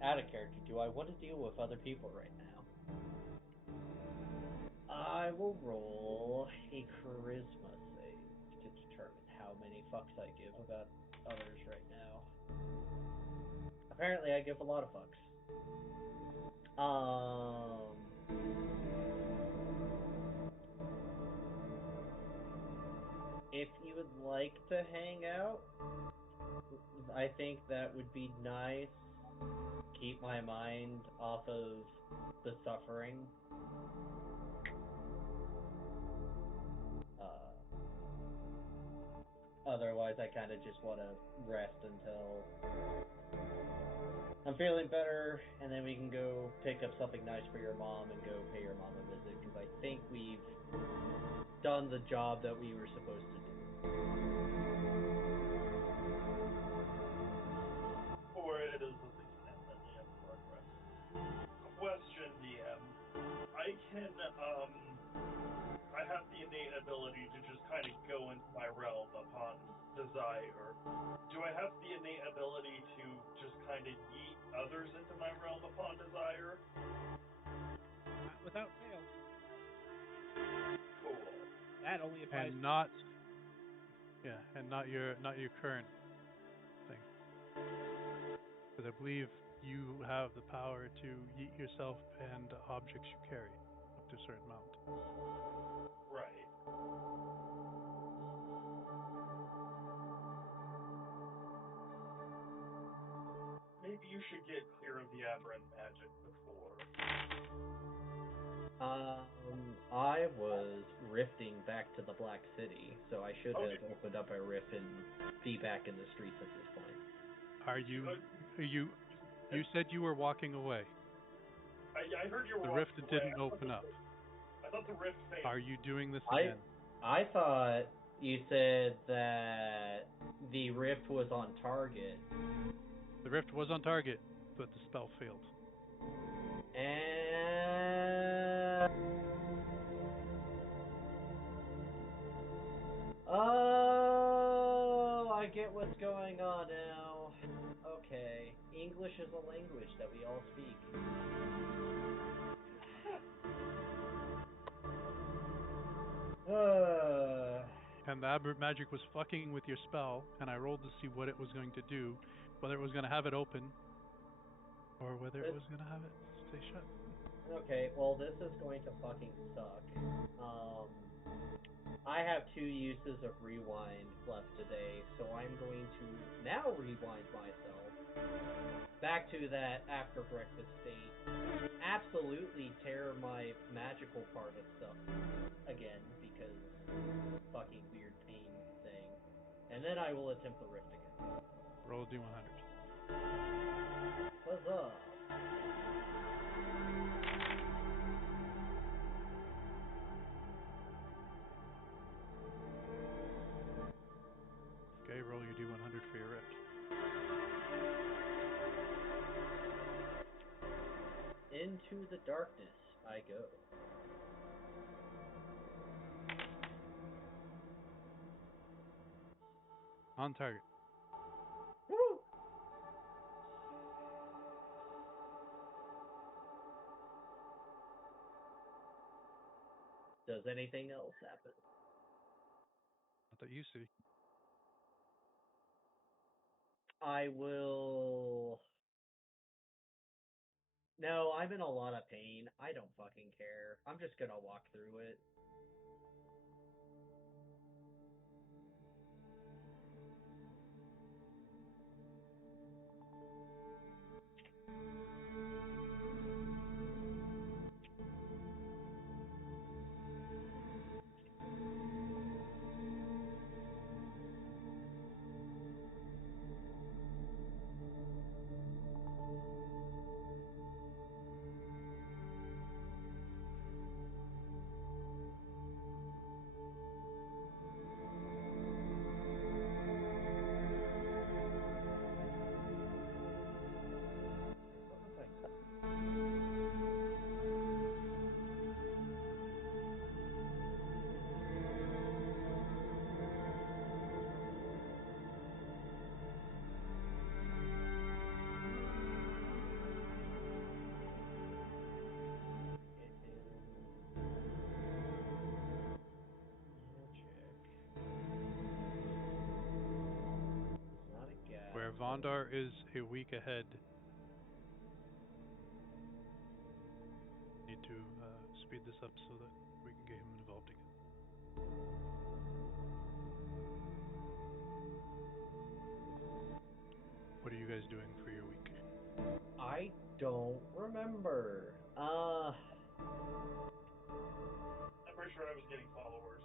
out of character, do I want to deal with other people right now? I will roll a charisma save to determine how many fucks I give about others right now. Apparently I give a lot of fucks. If you would like to hang out, I think that would be nice. Keep my mind off of the suffering. Otherwise, I kind of just want to rest until I'm feeling better, and then we can go pick up something nice for your mom and go pay your mom a visit, because I think we've done the job that we were supposed to do. Or it is a significantly in progress. Question, DM. I can, I have the innate ability to just kind of go into my realm upon desire. Do I have the innate ability to just kind of yeet others into my realm upon desire? Not without fail. Cool. That only applies. And not, yeah, and not your current thing, because I believe you have the power to yeet yourself and objects you carry up to a certain amount. Right. Maybe you should get clear of the aberrant magic before. I was rifting back to the Black City, so I should Okay. have opened up a rift and be back in the streets at this point. Are you? You said you were walking away. I heard you were The walking rift away. didn't open up. I thought the rift failed. Are you doing this again? I thought you said that the rift was on target. The rift was on target, but the spell failed. And oh, I get what's going on now. Okay, English is a language that we all speak. And the aberrant magic was fucking with your spell, and I rolled to see what it was going to do, whether it was going to have it open, or whether it was going to have it stay shut. Okay, well, this is going to fucking suck. I have 2 uses of rewind left today, so I'm going to now rewind myself back to that after breakfast state. Absolutely tear my magical part of stuff again, because fucking weird pain thing. And then I will attempt the rift again. Roll a d100. Huzzah! Okay, roll your d100 for your rift. Into the darkness I go. On target. Woo! Does anything else happen? Not that you see. I will... No, I'm in a lot of pain. I don't fucking care. I'm just gonna walk through it. Bondar is a week ahead. Need to speed this up so that we can get him involved again. What are you guys doing for your week? I don't remember. I'm pretty sure I was getting followers.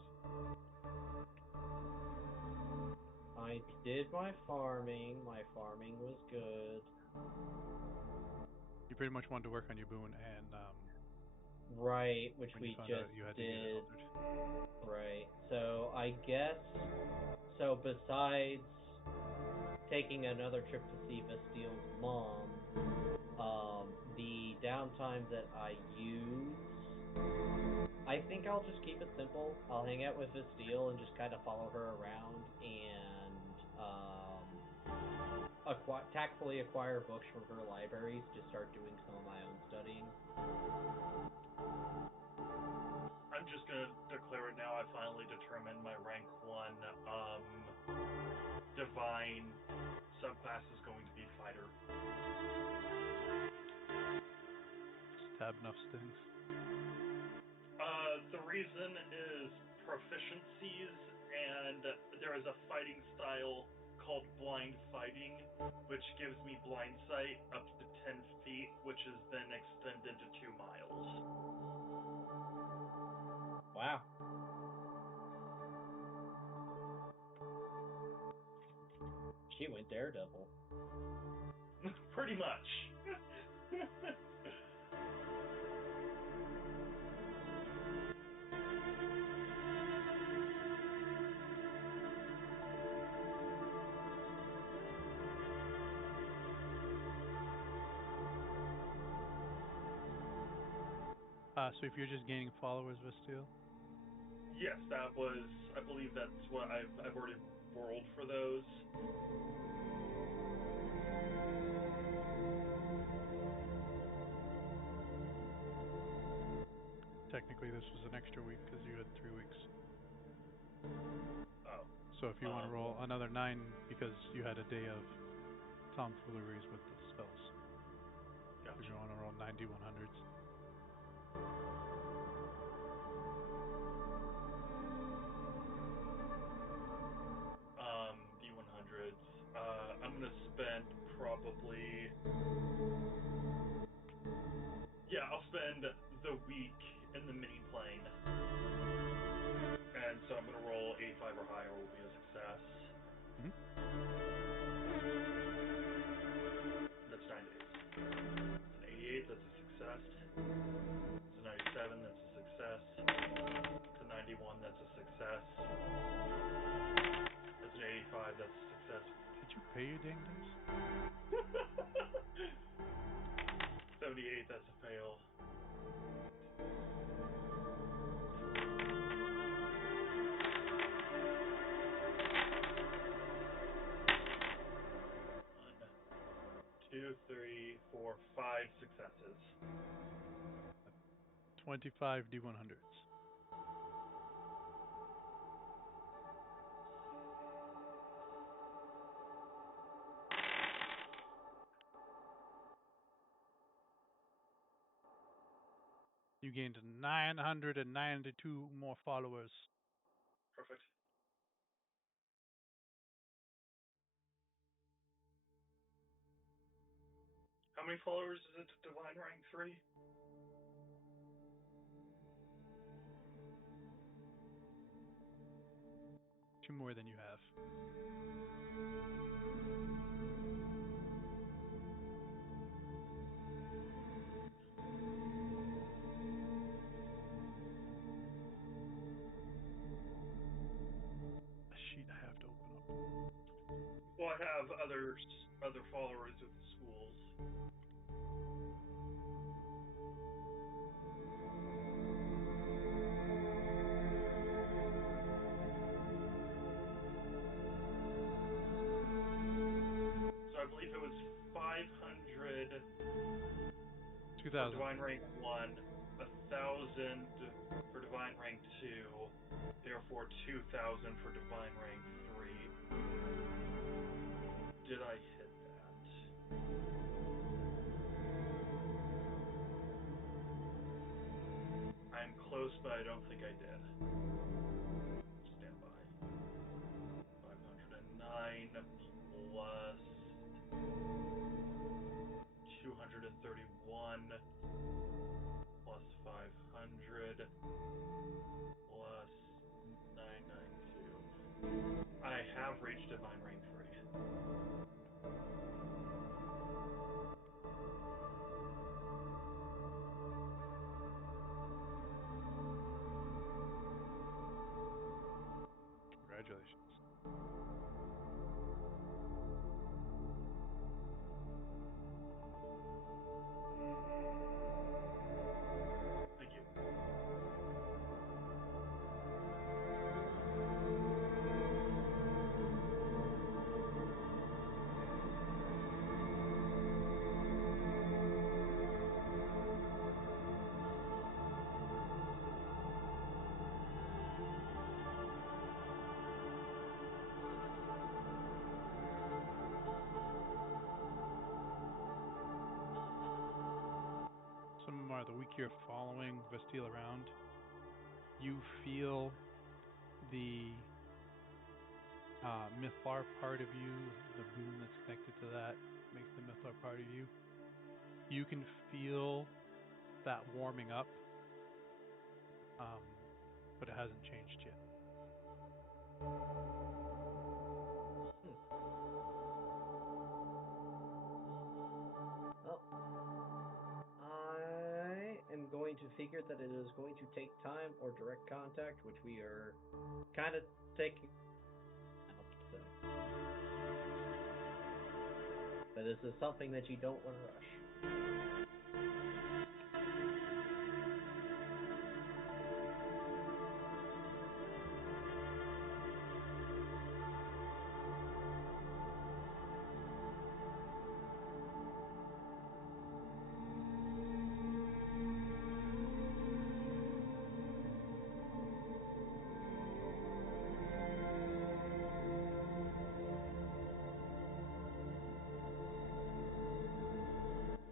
I did my farming. My farming was good. You pretty much wanted to work on your boon, and Right, which when we you found just out you had to get it did. altered. Right. So I guess. So besides taking another trip to see Vastile's mom, the downtime that I use, I think I'll just keep it simple. I'll hang out with Vastile and just kind of follow her around and tactfully acquire books from her libraries to start doing some of my own studying. I'm just gonna declare it now. I finally determined my rank 1 divine subclass is going to be fighter. Stab enough stings. The reason is proficiencies, and there is a fighting style called blind fighting, which gives me blind sight up to 10 feet, which has been extended to 2 miles. Wow. She went Daredevil. Pretty much. So if you're just gaining followers, Vastile? Yes, that was. I believe that's what I've already rolled for those. Technically, this was an extra week because you had 3 weeks. Oh. So if you want to roll another 9 because you had a day of tomfooleries with the spells. Gotcha. If you want to roll 9100s. D100s. I'm gonna spend probably. Yeah, I'll spend the week in the mini plane. And so I'm gonna roll 85 or higher will be a success. Mm-hmm. That's 98. It's an 88, that's a success. It's a 97, that's a success. It's a 91, that's a success. It's an 85, that's a success. Did you pay your ding dice? 78, that's a fail. Two, three, four, 5 successes. 25 D100s. You gained 992 more followers. Perfect. How many followers is it to Divine Rank 3? Two more than you have. A sheet I have to open up. Well, I have other followers with the schools. So I believe it was 500 for 2,000. Divine Rank 1, 1,000 for Divine Rank 2, therefore 2,000 for Divine Rank 3. Did I hit that? I'm close, but I don't think I did. Stand by. 509 plus 231 plus 500 plus 992. I have reached Divine Rank 3. Congratulations. Thank you. Some are the week you're following Vestille around. You feel the Mythlar part of you, the boon that's connected to that makes the Mythlar part of you. You can feel that warming up, but it hasn't changed yet. Well, I am going to figure that it is going to take time or direct contact, which we are kind of taking. So. But this is something that you don't want to rush.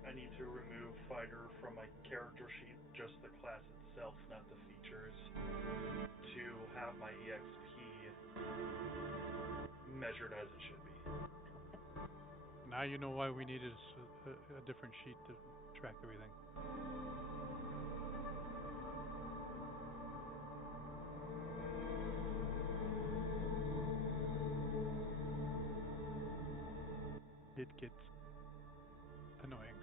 I need to remove fighter from my character sheet, just the class itself, not the features, to have my EXP measured as it should be. Now you know why we needed a different sheet to track everything. It gets annoying.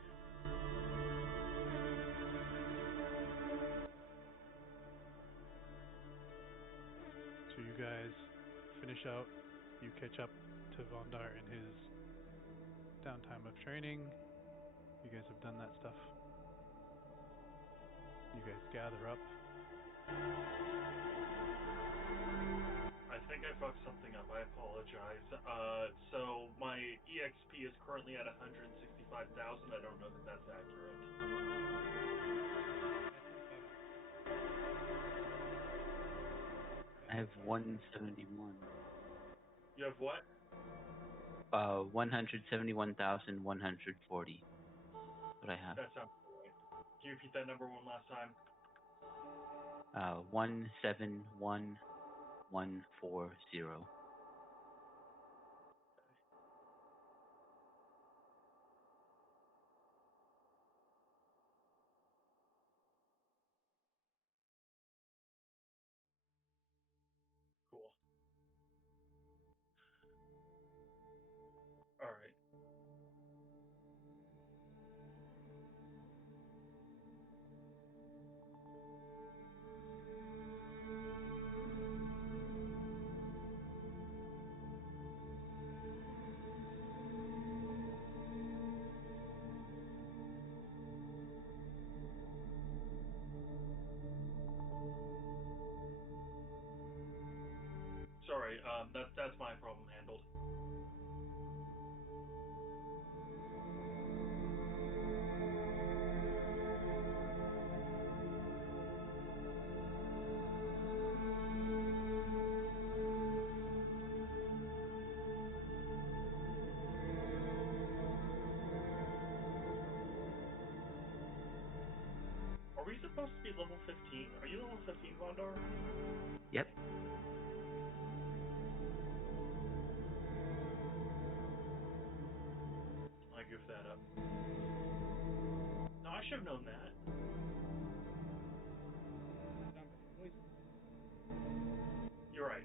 So you guys finish out, you catch up to Vondar in his downtime of training. You guys have done that stuff. You guys gather up. I think I fucked something up. I apologize. So my EXP is currently at 165,000. I don't know that that's accurate. I have 171. You have what? 171,140. What I have. That sounds right. Can you repeat that number one last time? 171,140. Cool. All right. Sorry, that's my problem handled. Are we supposed to be level 15? Are you level 15, Vondor? Yep. I goofed that up. No, I should have known that. You're right.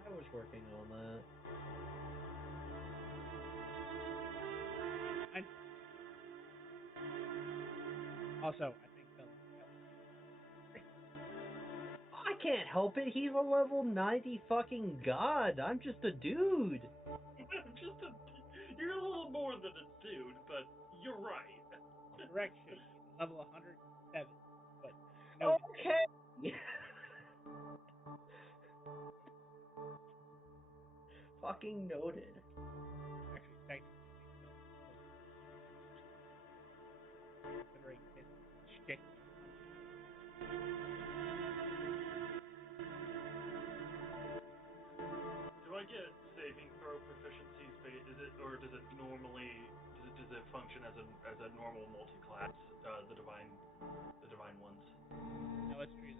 I was working on that. Also, I think the I can't help it. He's a level 90 fucking god. I'm just a dude. You're a little more than a dude, but you're right. correction, he's level 107. But noted. Okay. Fucking noted. Actually, technically, considering his shtick. Do I get saving throw proficiencies? Is it, or does it normally does it function as a normal multi-class? The divine ones. No, it's treated.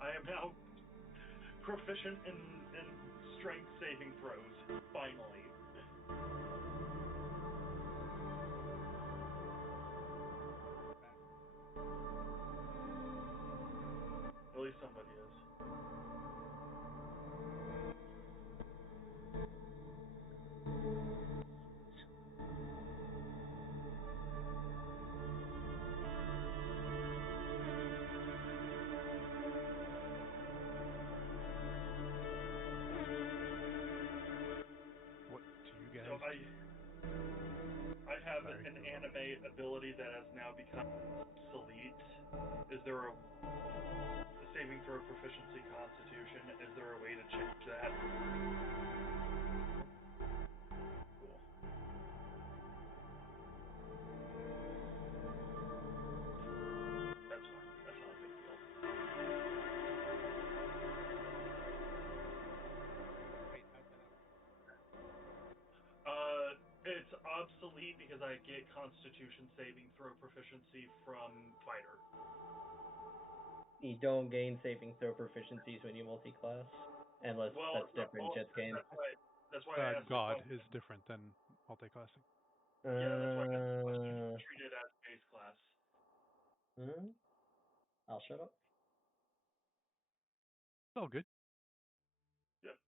I am now proficient in strength saving throws. Finally. At least somebody is. What do you guys So do? I have Sorry. an anime ability that has now become obsolete. Is there a saving throw proficiency constitution? Is there a way to change that? Cool. That's fine. That's not a big deal. Wait, how's that out? It's obsolete because I get Constitution saving throw proficiency from fighter. You don't gain saving throw proficiencies when you multi-class, unless that's different just game. That's why I asked God if is different than multi-classing. yeah, that's why I asked the question. Treat it as base class. I'll shut up. It's all good. Yep.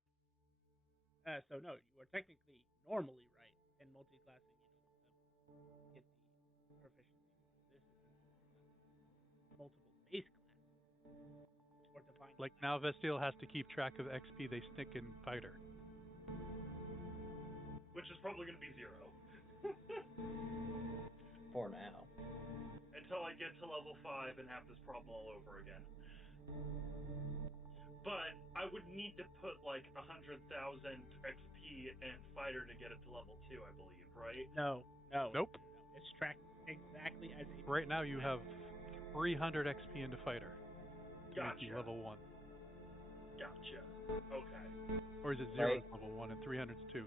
So no, you are technically normally right. In multi-classing, you don't get the proficiency. This is multiple base classes or divine. Like now, Vestiel has to keep track of XP they stick in fighter. Which is probably going to be 0. For now. Until I get to level 5 and have this problem all over again. But I would need to put like 100,000 XP in fighter to get it to level 2, I believe, right? No. Nope. No. It's tracked exactly as a. Right now, you have 300 XP into fighter to make you Gotcha. level 1. Gotcha. Okay. Or is it 0 is Like, level 1 and 300's 2?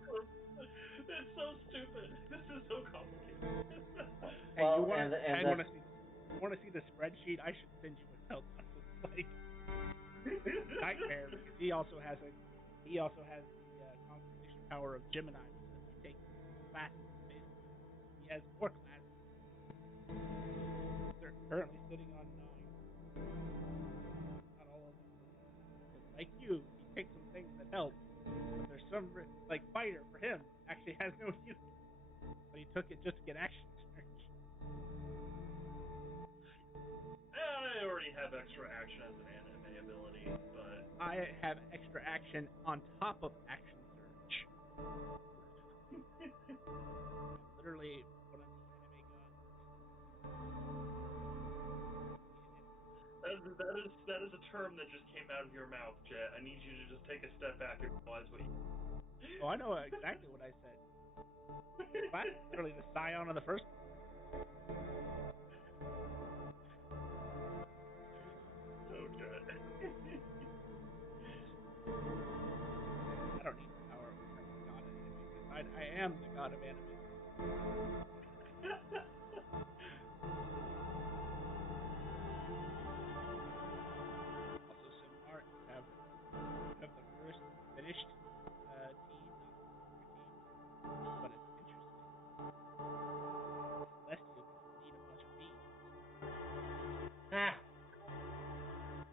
It's so stupid. This is so complicated. Hey, you well, want and to that's see the spreadsheet? I should send you what Eldon's looks like. It's a nightmare because he also has the constitution power of Gemini, which lets you take classes. Basically, he has 4 classes. They're currently sitting on 9. Not all of them work. Because like you, he takes some things that help, but there's some like fighter for him actually has no use. But he took it just to get action surge. I already have extra action as an anime ability, but I have extra action on top of action surge. I'm literally one of the anime gods. that is a term that just came out of your mouth, Jet. I need you to just take a step back and realize what you. Oh, I know exactly what I said. Class is literally the scion of the first one. So good. I don't need the power of becoming the god of anime because I am the god of anime. Also, Simar, you have the first finished team of your team, but it's interesting. Celestial can lead a bunch of beings. ah,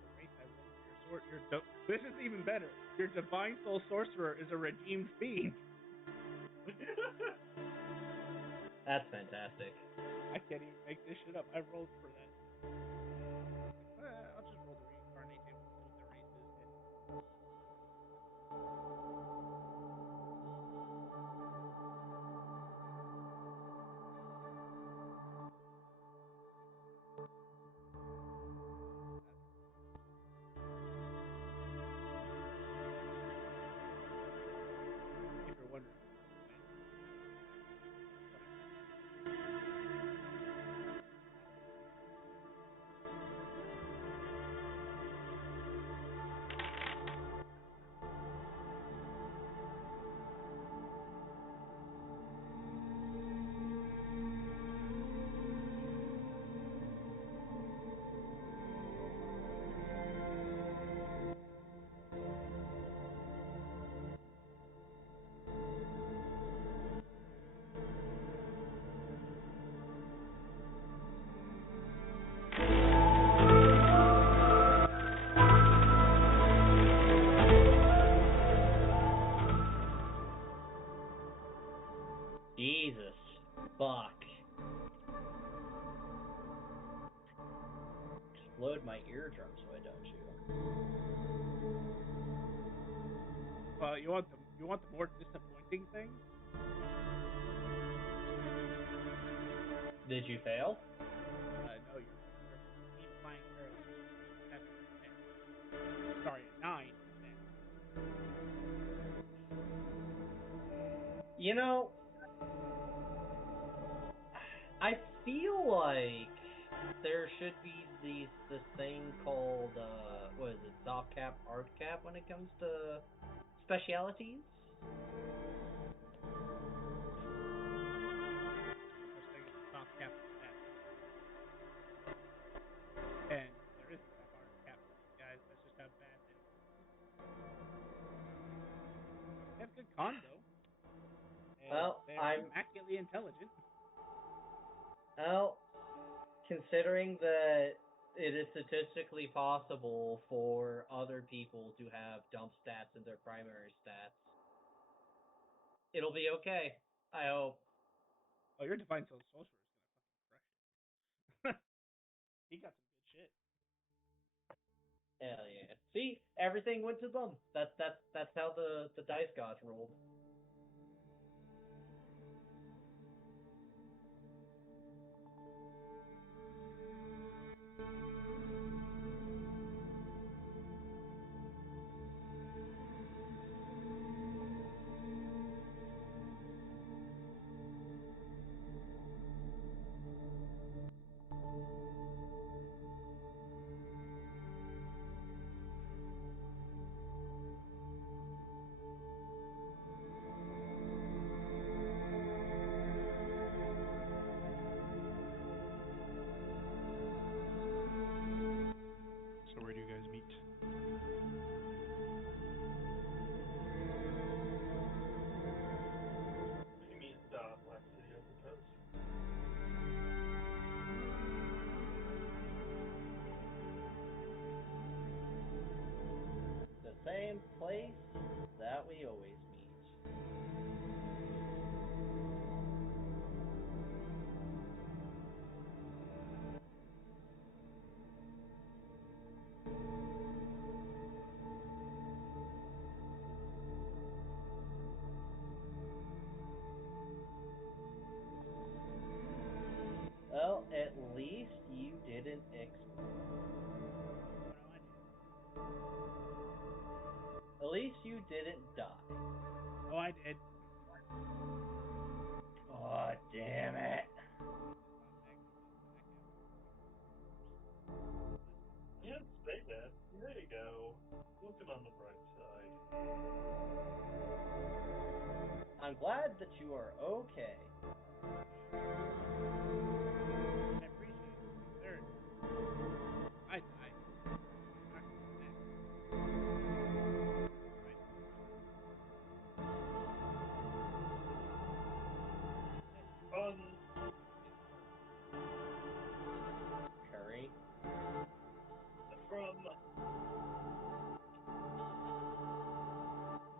The race I rolled for your sword. This is even better. Your divine soul sorcerer is a redeemed being. that's fantastic. I can't even make this shit up. I rolled for that. I'll just roll the reincarnate table and see what the race is. And if you're wondering, what I'm Jesus, fuck. Explode my eardrums, why don't you? Well, you want the more disappointing thing? Did you fail? No, your mean flying arrow is 7 Sorry, 9 You know, I feel like there should be this thing called what is it, soft cap, hard cap when it comes to specialities. Such thing as a soft cap stat. And there isn't a hard cap for these guys. That's just how bad they are. They have good con though, and Well, they are immaculately intelligent. well, considering that it is statistically possible for other people to have dump stats in their primary stats, it'll be okay. I hope. Oh, your divine soul sorcerer is gonna fucking crush it. He got some good shit. Hell yeah. See, everything went to them. That's how the dice gods rolled. I did. God damn it. You didn't say that. There you go. Looking on the bright side. I'm glad that you are okay. I appreciate it. There. I died. Fun. Curry. From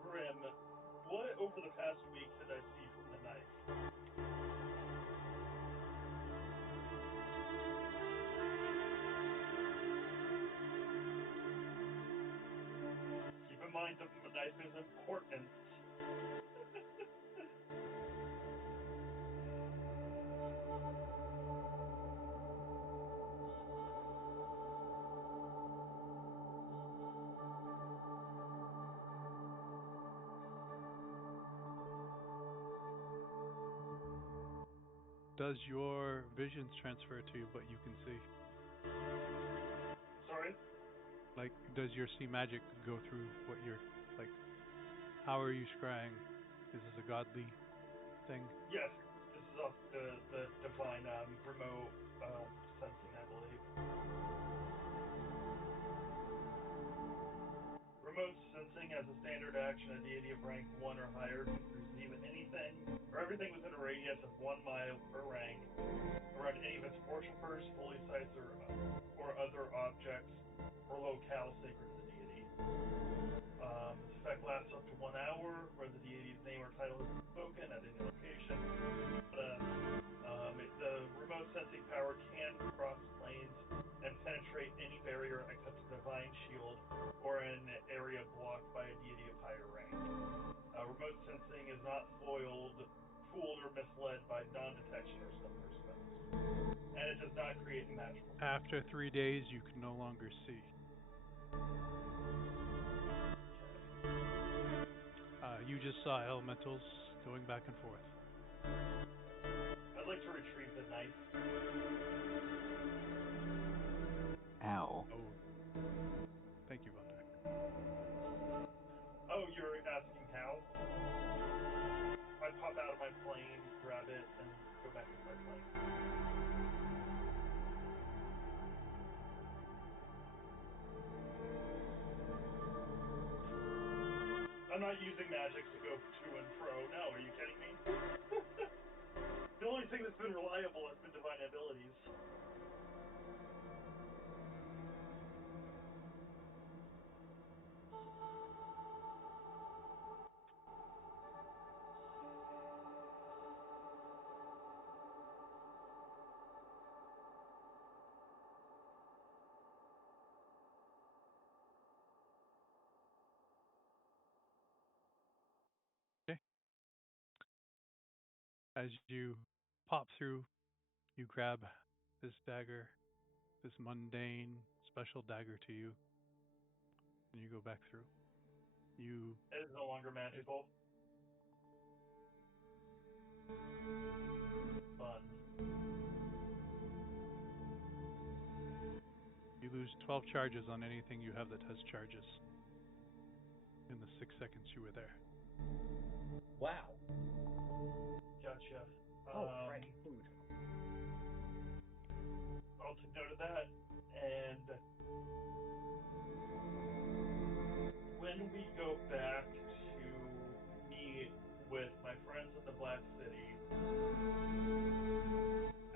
Grim, what over the past week did I see from the knife? Keep in mind that the knife is important. Does your visions transfer to what you can see? Sorry? Like, does your see magic go through what you're like? How are you scrying? Is this a godly thing? Yes, this is off the divine remote sensing, I believe. Remote sensing as a standard action, a deity of rank 1 or higher can perceive anything or everything within a radius of 1 mile per rank around any of its worshippers, holy sites, or other objects or locales sacred to the deity. This effect lasts up to 1 hour, where the deity's name or title is spoken at any location. The remote sensing power can cross planes and penetrate any barrier except a divine shield or an area blocked by a deity of higher rank. Remote sensing is not fooled or misled by non-detection or similar spells. And it does not create magical spells. After 3 days, you can no longer see. You just saw elementals going back and forth. I'd like to retrieve the knife. Ow. Oh, thank you, Vondak. Oh, you're asking how? I pop out of my plane, grab it, and go back into my plane. I'm not using magic to go to and fro. No, are you kidding me? The only thing that's been reliable has been divine abilities. Okay. As you pop through, you grab this dagger, this mundane special dagger to you, and you go back through. You It is no longer magical. Fun. you lose 12 charges on anything you have that has charges in the 6 seconds you were there. Wow. Gotcha. Oh, right. Food. I'll take note of that. And when we go back to meet with my friends in the Black City,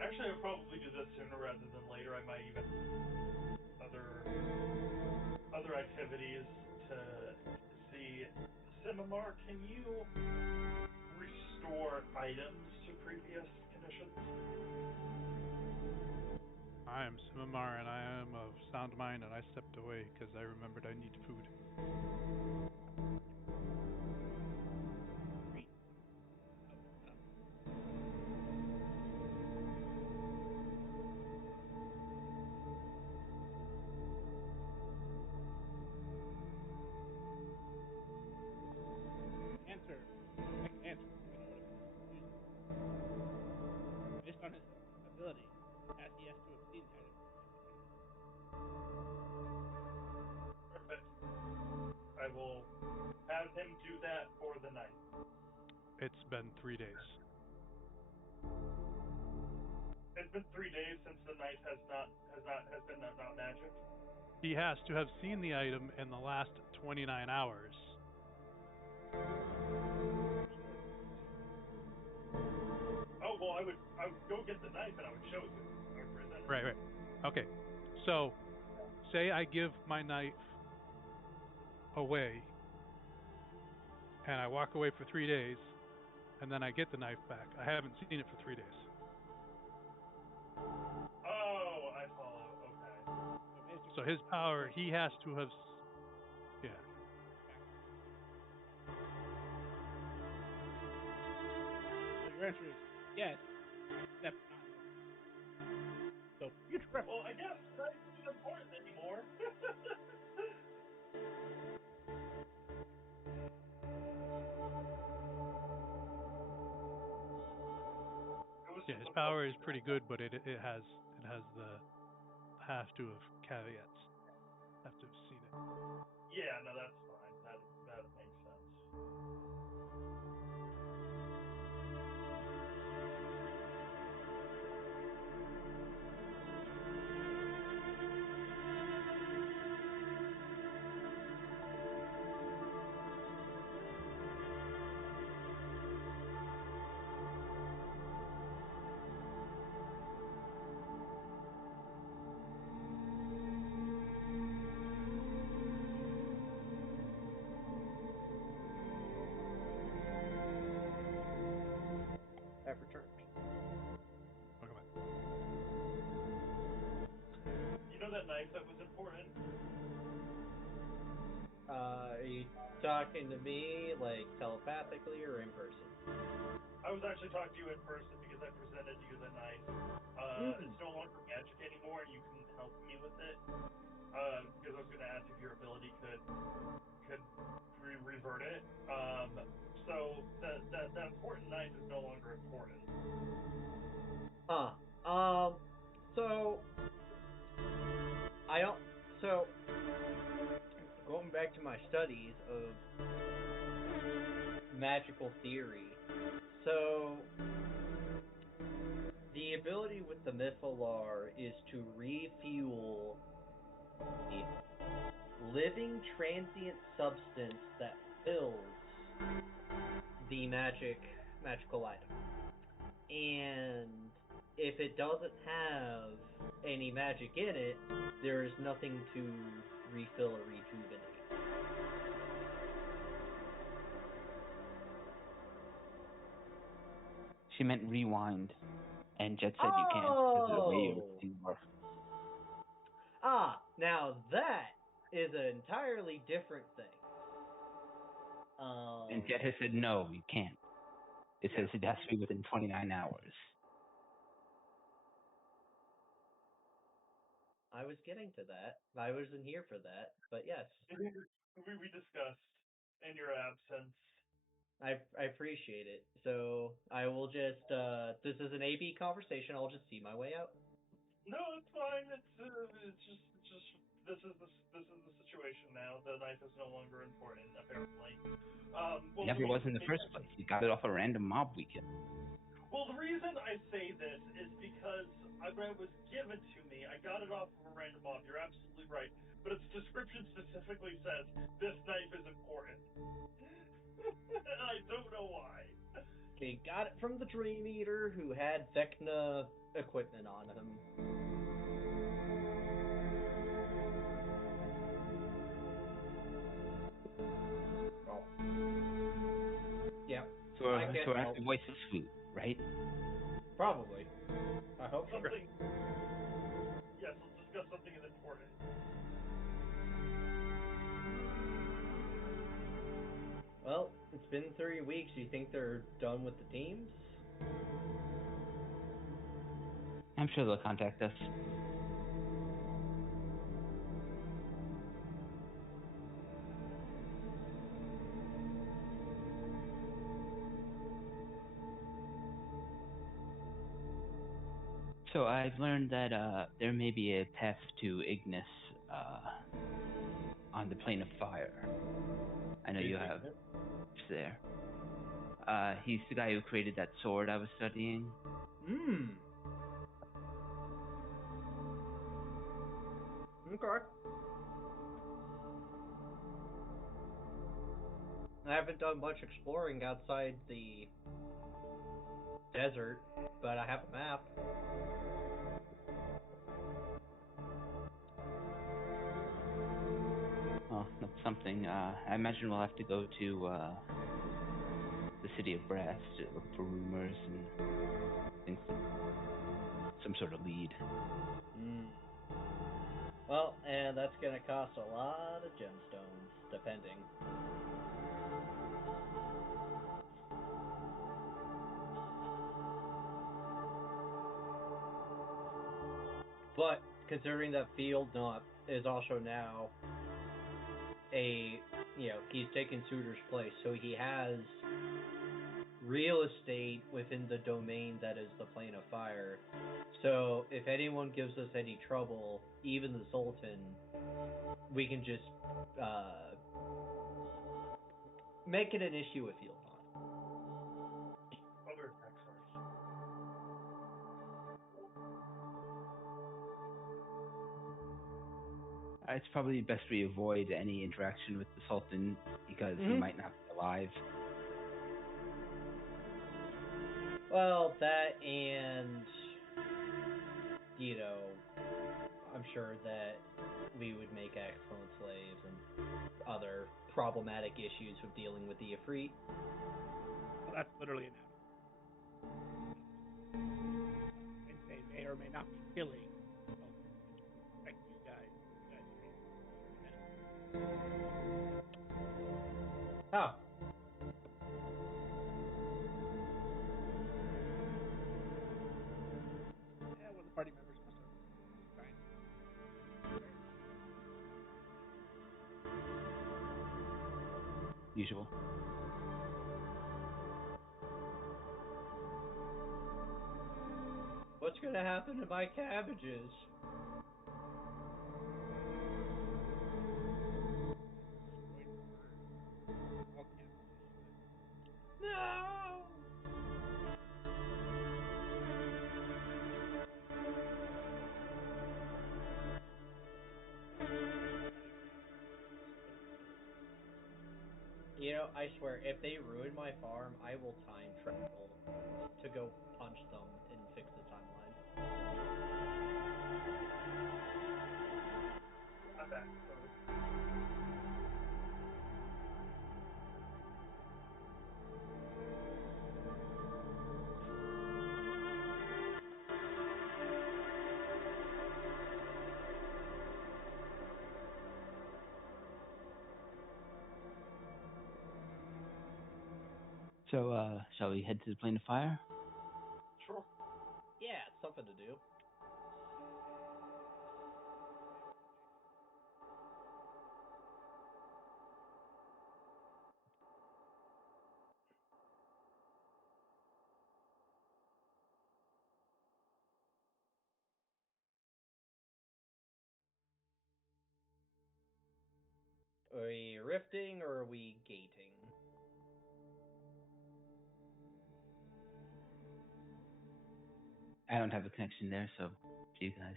actually I'll probably do this sooner rather than later. I might even other activities to see. Simamar, can you restore items to previous conditions? I am Simamar, and I am of sound mind, and I stepped away because I remembered I need food. Answer. ability, as he has to have seen the item. Perfect. I will have him do that for the night. It's been 3 days. It's been 3 days since the knife has been not magic. He has to have seen the item in the last 29 hours. Oh well, I would go get the knife and I would show it to him. I would present it. Right. Okay. So, say I give my knife away, and I walk away for 3 days, and then I get the knife back. I haven't seen it for 3 days. Oh, I follow. Okay. So his power, he has to have. Yeah. So your answer is yes, except not. So future reference. Well, I guess knife isn't important anymore. Yeah, his power is pretty good, but it has the have to have caveats. Have to have seen it. Yeah, no, that's fine. That makes sense. I've returned. Welcome back. You know that knife that was important? Are you talking to me, like, telepathically or in person? I was actually talking to you in person because I presented you the knife. It's no longer magic anymore, and you can help me with it. Because I was going to ask if your ability could revert it. So that important knife is no longer important. Huh. So I don't. So going back to my studies of magical theory, so the ability with the Mythalar is to refuel a living transient substance that fills the magical item. And if it doesn't have any magic in it, there is nothing to refill or rejuvenate. She meant rewind, and Jet said you can't because of the way you work. Now that is an entirely different thing. And Jet has said no, you can't. It says it has to be within 29 hours. I was getting to that. I wasn't here for that, but yes. We discussed in your absence. I appreciate it. So I will just this is an AB conversation. I'll just see my way out. No, it's fine. It's just this is the situation now. The knife is no longer important, apparently. It never was in the first place. You got it off a random mob we killed. Well, the reason I say this is because when it was given to me, I got it off of a random mob. You're absolutely right. But its description specifically says, this knife is important. And I don't know why. They got it from the Dream Eater who had Vecna equipment on him. Oh. Yeah. So our active voice is sweet, right? Probably. I hope so. Yes, let's discuss something that's important. Well, it's been 3 weeks. You think they're done with the teams? I'm sure they'll contact us. So I've learned that there may be a path to Ignis on the plane of fire. I know Is you have Ignis? there. He's the guy who created that sword I was studying. Hmm. Okay. I haven't done much exploring outside the desert, but I have a map. Oh, that's something. I imagine we'll have to go to the city of Brass to look for rumors and things, some sort of lead. Hmm. Well, and that's gonna cost a lot of gemstones, depending. But considering that field not is also now a he's taken Suitor's place, so he has real estate within the domain that is the plane of fire. So if anyone gives us any trouble, even the Sultan, we can just make it an issue with field not. Other attack source. It's probably best we avoid any interaction with the Sultan because he might not be alive. Well, that and I'm sure that we would make excellent slaves and other problematic issues with dealing with the Ifrit. Well, that's literally an out. And they may or may not be killing. So, protect you guys. Oh. Yeah, one of the party members must have trying. Usual. What's gonna happen to my cabbages? No. I swear, if they ruin my farm, I will time travel to go punch them and fix the timeline. I'm back. So, shall we head to the plane of fire? Sure. Yeah, it's something to do. Are we rifting or are we gating? I don't have a connection there, so to you guys.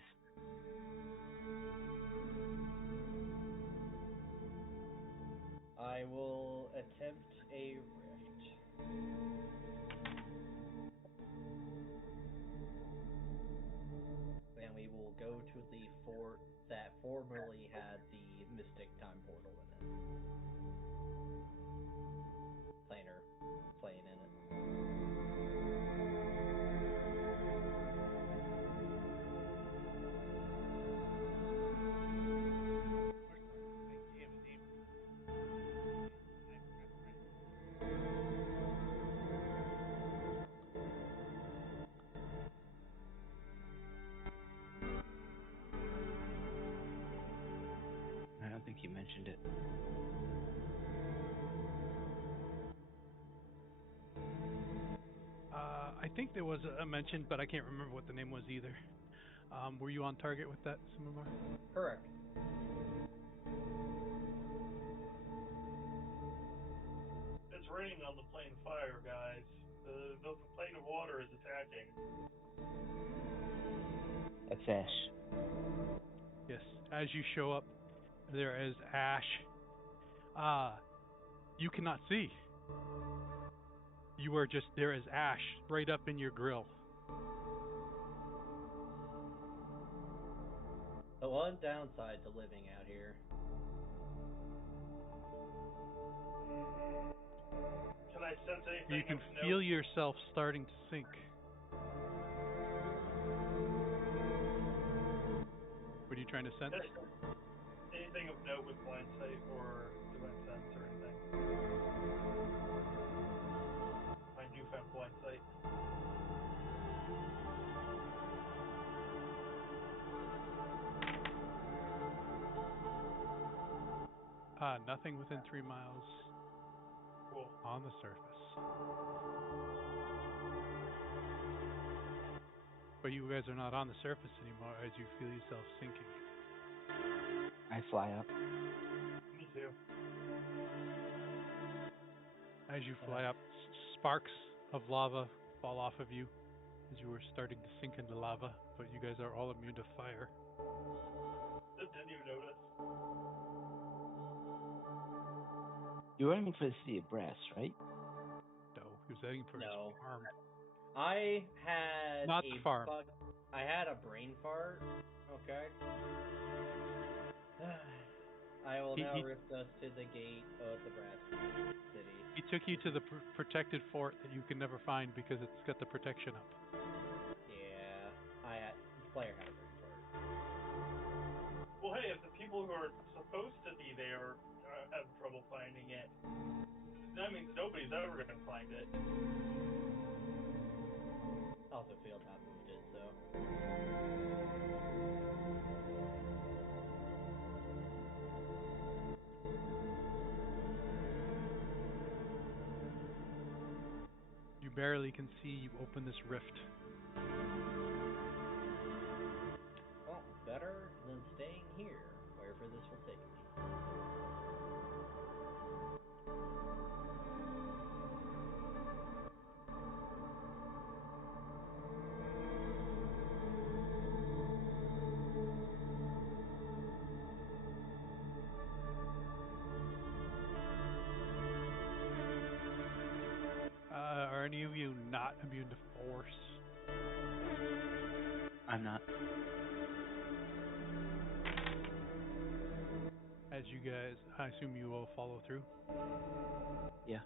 I will attempt a rift. And we will go to the fort that formerly had the Mystic Time Portal in it. Plane in it. I think there was a mention, but I can't remember what the name was either. Were you on target with that, Simamar? Correct. It's raining on the plane of fire, guys. The plane of water is attacking. That's Ash. Yes. As you show up, there is ash. You cannot see. You are just there is ash right up in your grill. The one downside to living out here. Can I sense anything You can of feel note? yourself starting to sink. What are you trying to sense? Anything of note with blind sight or divine sense or anything? My newfound blind sight. Nothing within 3 miles Cool. on the surface. But you guys are not on the surface anymore as you feel yourself sinking. I fly up. Me too. As you fly up, sparks of lava fall off of you as you were starting to sink into lava, but you guys are all immune to fire. Didn't even notice. You were aiming for the city of Brass, right? No, he was heading for his No. farm. I had Not the farm. I had a brain fart. Okay. I will now He- rift us to the gate of the Brass City. He took you to the protected fort that you can never find because it's got the protection up. Yeah, the player had a brain fart. Well, hey, if the people who are supposed to be there have trouble finding it, that means nobody's ever going to find it. Also, Field half wounded, so. You barely can see. You open this rift. Well, better than staying here, wherever this will take me. Are any of you not immune to force? I'm not. As you guys, I assume you will follow through. Yeah.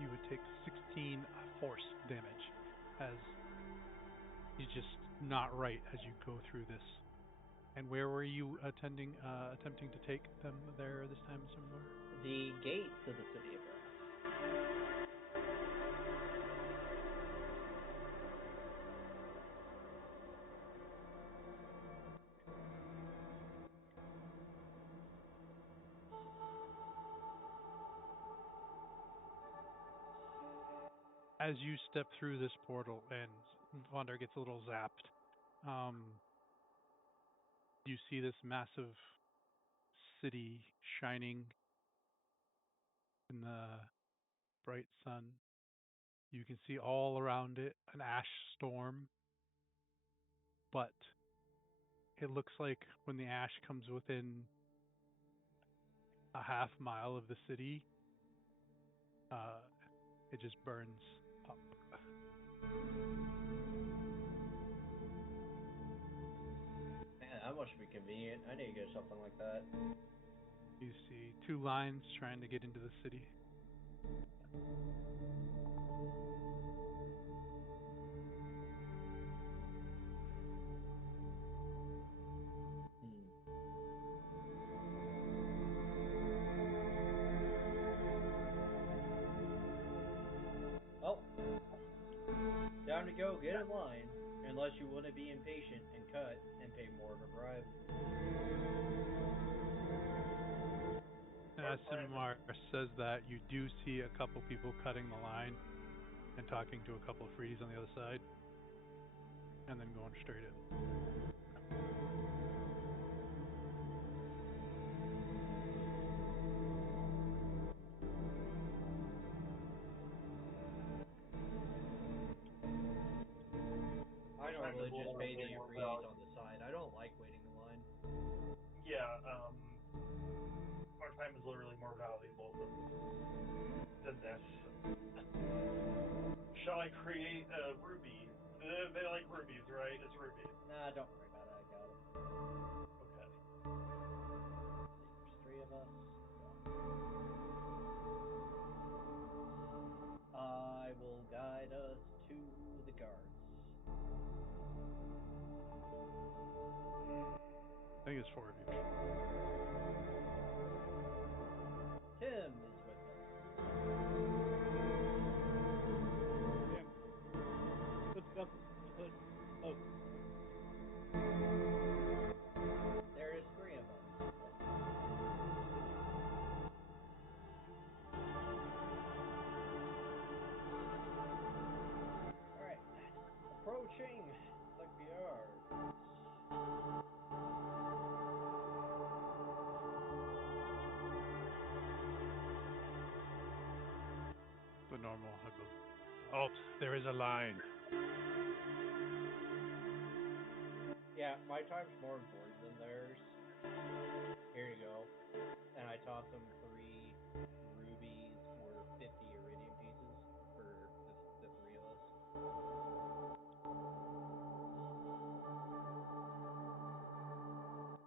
You would take 16 force damage as he's just not right as you go through this. And where were you attempting to take them there this time, somewhere? The gates of the city of Brass. As you step through this portal and Vondar gets a little zapped, you see this massive city shining in the bright sun. You can see all around it an ash storm, but it looks like when the ash comes within a half mile of the city, it just burns up. Man, that must be convenient. I need to get something like that. You see 2 lines trying to get into the city. Oh, time to go. Get in line. Unless you want to be impatient and cut and pay more of a bribe. As Simar says that, you do see a couple people cutting the line. and talking to a couple of Freedies on the other side, and then going straight in. I normally just pay the freeze on the side. I don't like waiting in line. Yeah, our time is literally more valuable than this. Shall I create a ruby? They like rubies, right? It's ruby. Nah, don't worry about it. I got it. Okay. There's 3 of us. I will guide us to the guards. I think it's 4 of you. Tim is with us. Tim. Put stuff in the hood. Oh. There is 3 of us. Alright. Approaching the guards. The normal. I go, halt! There is a line. Yeah, my time's more important than theirs. Here you go. And I toss them 3 rubies or 50 iridium pieces for the 3 of us.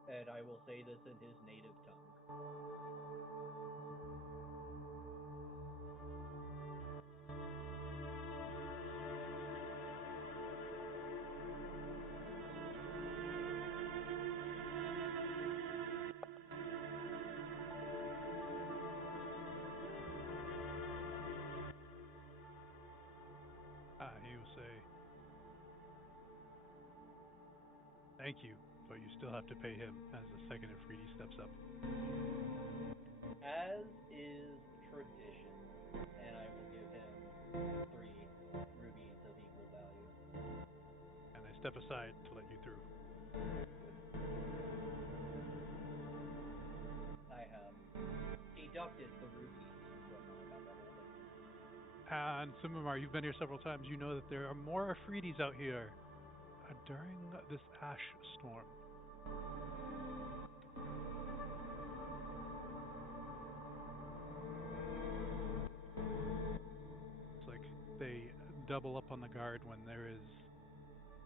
And I will say this in his native tongue. He will say, thank you, but you still have to pay him as the second Afridi steps up. As is tradition, and I will give him 3 rubies of equal value. And I step aside to let you through. I have deducted the rubies from my holding. And Sumimar, you've been here several times. You know that there are more Afridis out here during this ash storm. It's like they double up on the guard when there is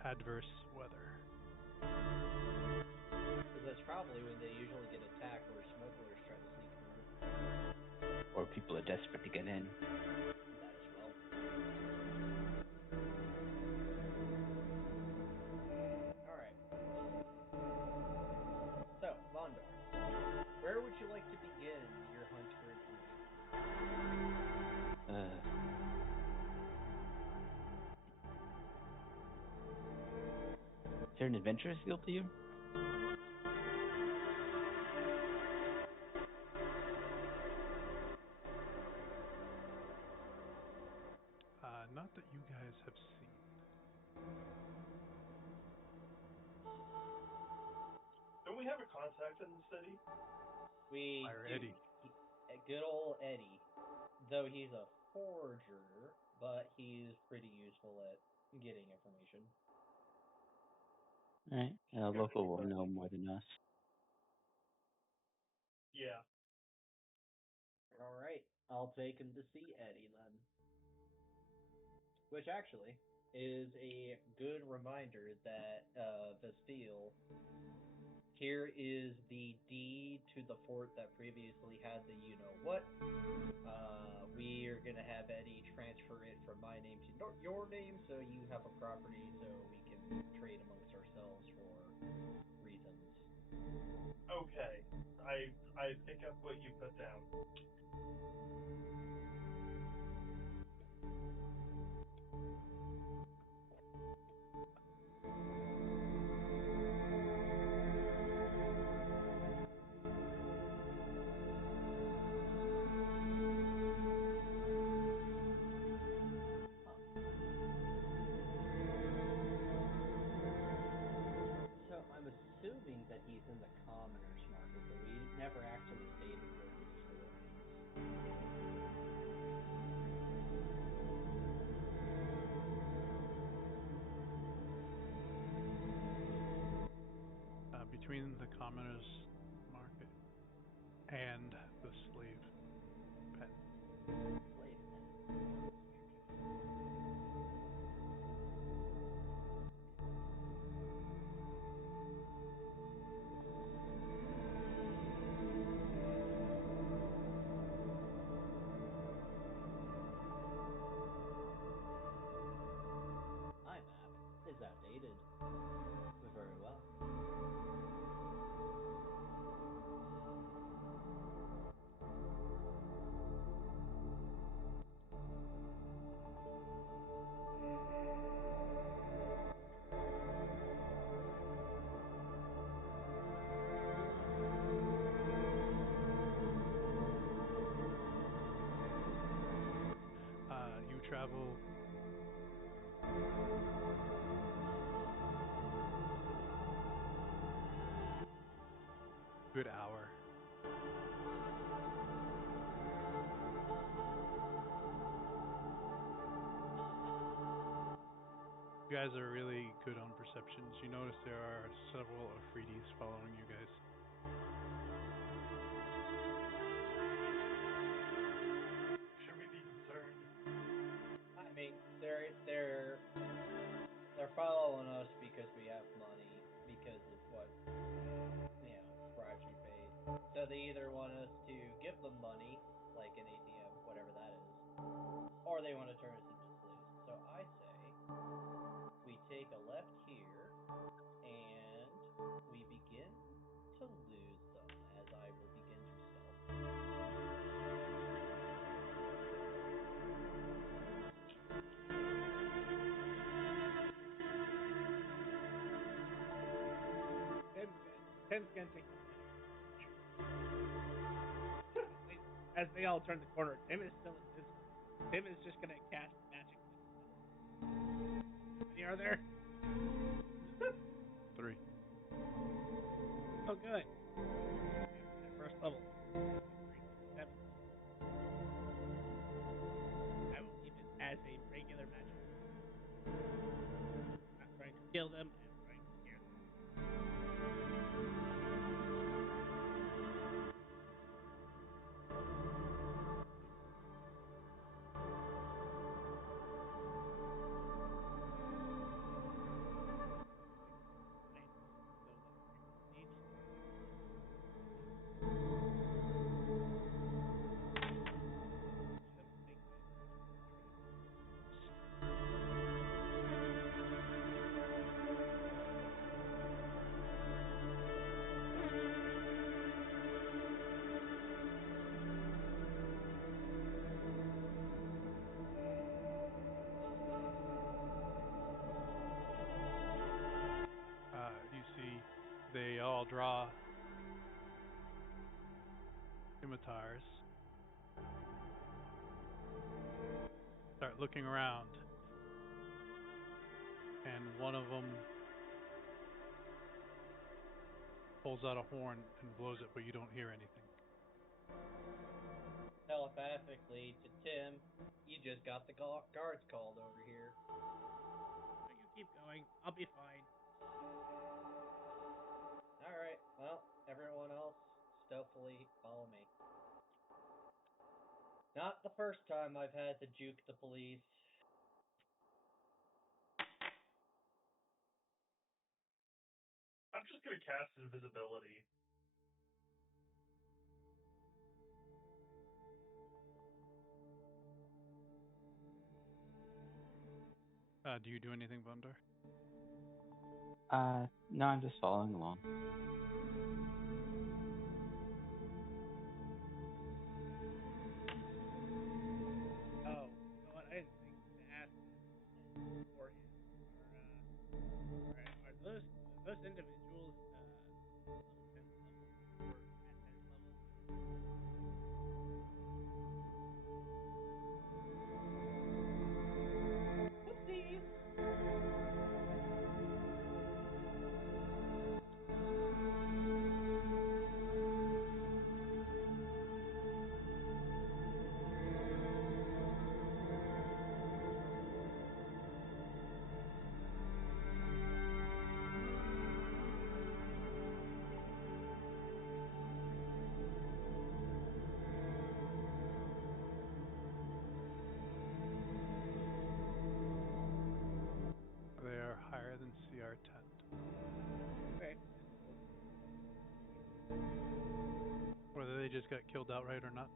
adverse weather. Because that's probably when they usually get attacked or smugglers try to sneak through. Or people are desperate to get in. That as well. Alright. So, Vondor, where would you like to begin your hunt for information? Is there an adventurous field to you? Not that you guys have seen. Don't we have a contact in the city? We Fire do. Eddie. Good old Eddie. Though he's a forger, but he's pretty useful at getting information. Alright. Local will know more than us. Yeah. Alright, I'll take him to see Eddie then. Which actually is a good reminder that Vestille, here is the deed to the fort that previously had the you-know-what. We are going to have Eddie transfer it from my name to your name, so you have a property so we can trade amongst ourselves for reasons. Okay. I pick up what you put down. commoner's market and the slave pen. Slave. My map is outdated. Very well. You travel good hour. You guys are really good on perceptions. You notice there are several Afridis following you guys. Should we be concerned? I mean, they're following us because we have money, because of what bribes we paid. So they either want us to give them money, like an ATM, whatever that is, or they want to turn us into slaves. So I say we take a left here, and we begin to lose them, as I will begin to stealth. Tim's gonna take the as they all turn the corner. Tim is still invisible. Tim is just gonna cast magic. How many are there? 3. Oh, good. First level. 7. I will leave it as a regular magic. I'm not trying to kill them. I'm trying to scare them. You see, they all draw scimitars, start looking around, and one of them pulls out a horn and blows it, but you don't hear anything. Telepathically to Tim, you just got the guards called over here. You keep going. I'll be fine. Alright, well, everyone else, stealthily follow me. Not the first time I've had to juke the police. I'm just gonna cast invisibility. Do you do anything, Bundar? No, I'm just following along. Oh, you know what? I didn't think to ask beforehand. Are those individuals below 10th level or at 10th level? Oopsies! just got killed outright or not?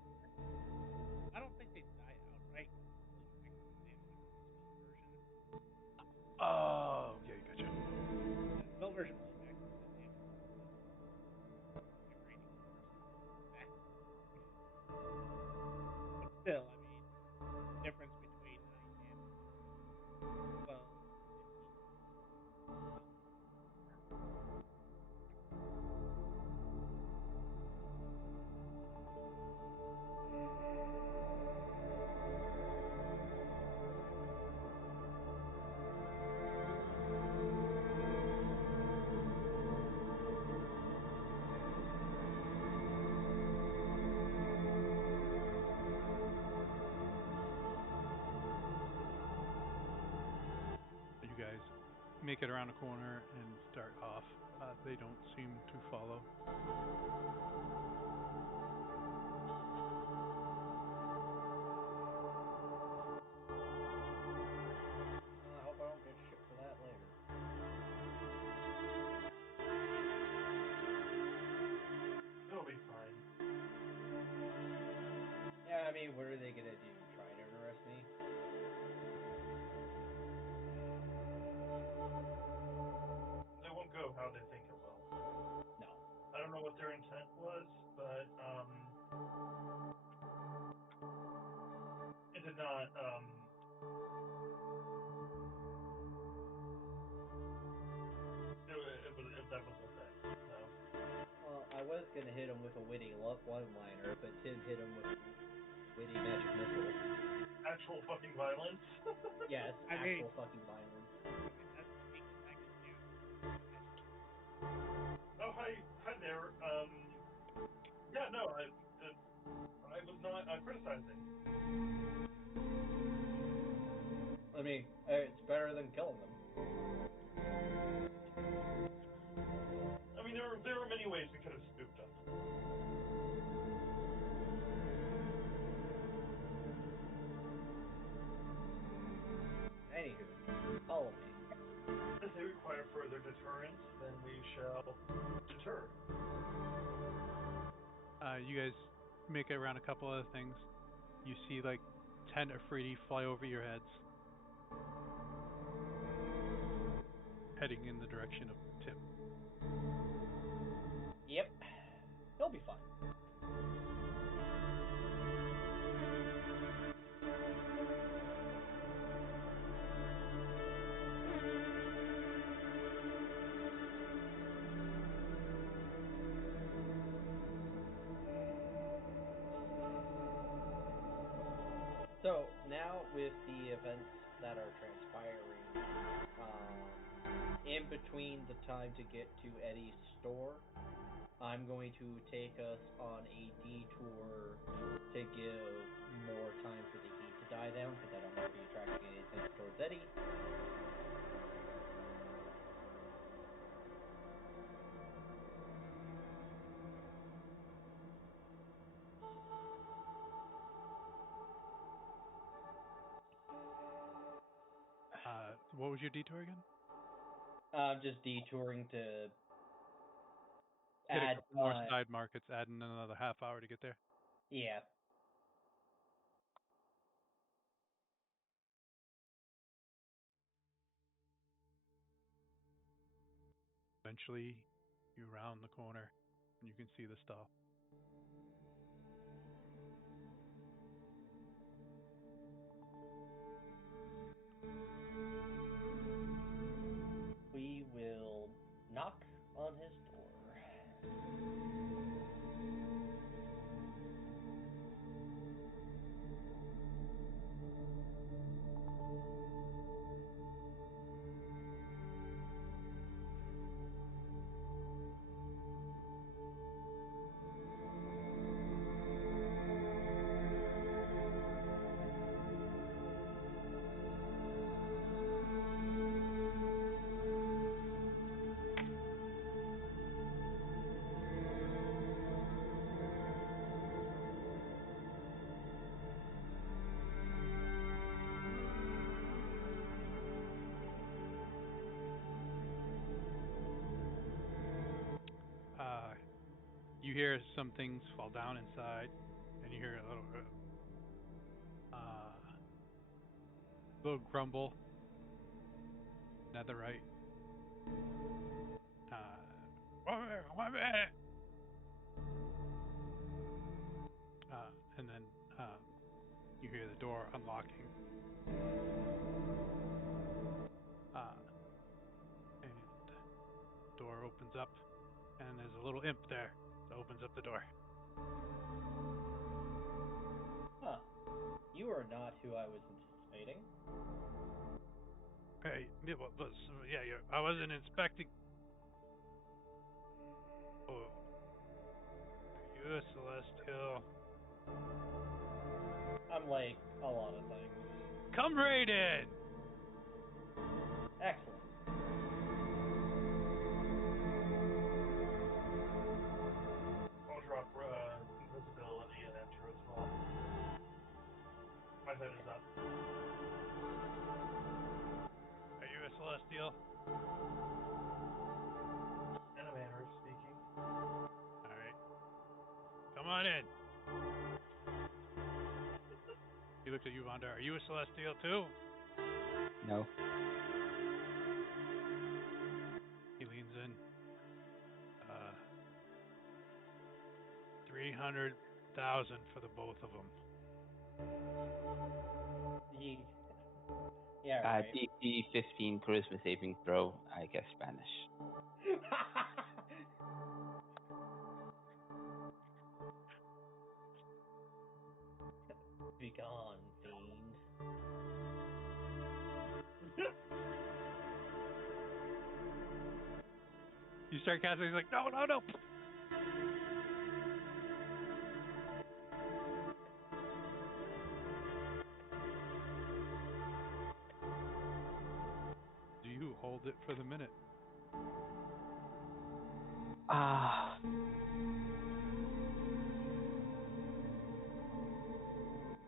I don't think they die outright. Like they have like the spell version. Oh, okay, gotcha. The spell version only maxes the damage like raging force. But still, I mean, the difference between 9 damage and 12 and You guys make it around a corner and start off. They don't seem to follow. I hope I don't get shit for that later. It'll be fine. Yeah, I mean, what are they gonna do? Try to arrest me? They won't go how they think it will. No. I don't know what their intent was, but it did not if that was a thing. So Well, I was gonna hit him with a witty one-liner, but Tim hit him with witty magic missile. actual fucking violence. Yes, I mean- actual fucking violence. that's the weakest I can do. Oh hi there. Yeah, no, I was not criticizing. I mean, it's better than killing them. I mean, there were many ways we could have spooked them. Anywho, follow me. If they require further deterrence, then we shall deter. You guys make it around a couple other things. You see like 10 Afridi fly over your heads, heading in the direction of Tim. Yep. He'll be fine. So now with the events that are transpiring, in between the time to get to Eddie's store, I'm going to take us on a detour to give more time for the heat to die down, because I don't want to be attracting any attention towards Eddie. What was your detour again? I'm just detouring to Hit a add couple more side markets, adding another half hour to get there. Yeah. Eventually, you round the corner and you can see the stall. We will knock on his door. hear some things fall down inside, and you hear a little grumble. Netherite. One minute. And then you hear the door unlocking. And the door opens up, and there's a little imp there that opens up the door. Huh. You are not who I was anticipating. Hey, I wasn't inspecting. Oh, are you a celestial? I'm like a lot of things. Come right in. Excellent. I'll drop invisibility and enter as well. My head is up. Are you a celestial? In a manner of speaking. All right. Come on in. He looks at you, Vonda. Are you a celestial too? No. He leans in. 300,000 for the both of them. Yeah, right. DC 15 charisma saving throw. I guess Spanish. Be gone, fiend. You start casting. He's like, no. Do you hold it for the minute?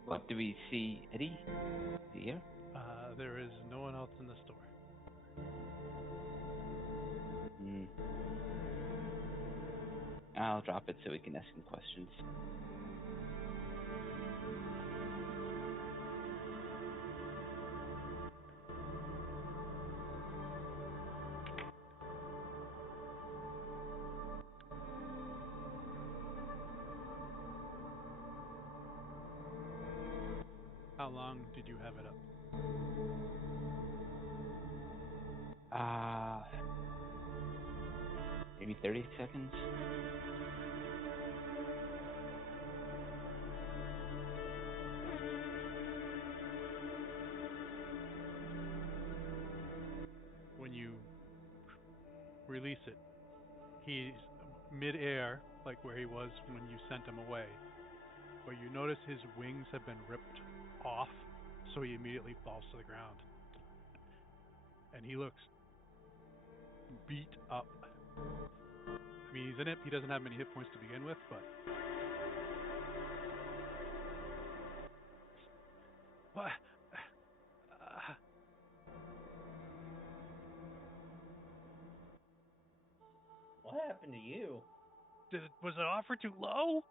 What do we see, Eddie? Here? There is no one else in the store. I'll drop it so we can ask him questions. How long did you have it up? Maybe 30 seconds? When you release it, he's mid-air, like where he was when you sent him away. But you notice his wings have been ripped off, so he immediately falls to the ground. And he looks beat up. I mean, he's an imp. He doesn't have many hit points to begin with, but... What? What happened to you? Was the offer too low?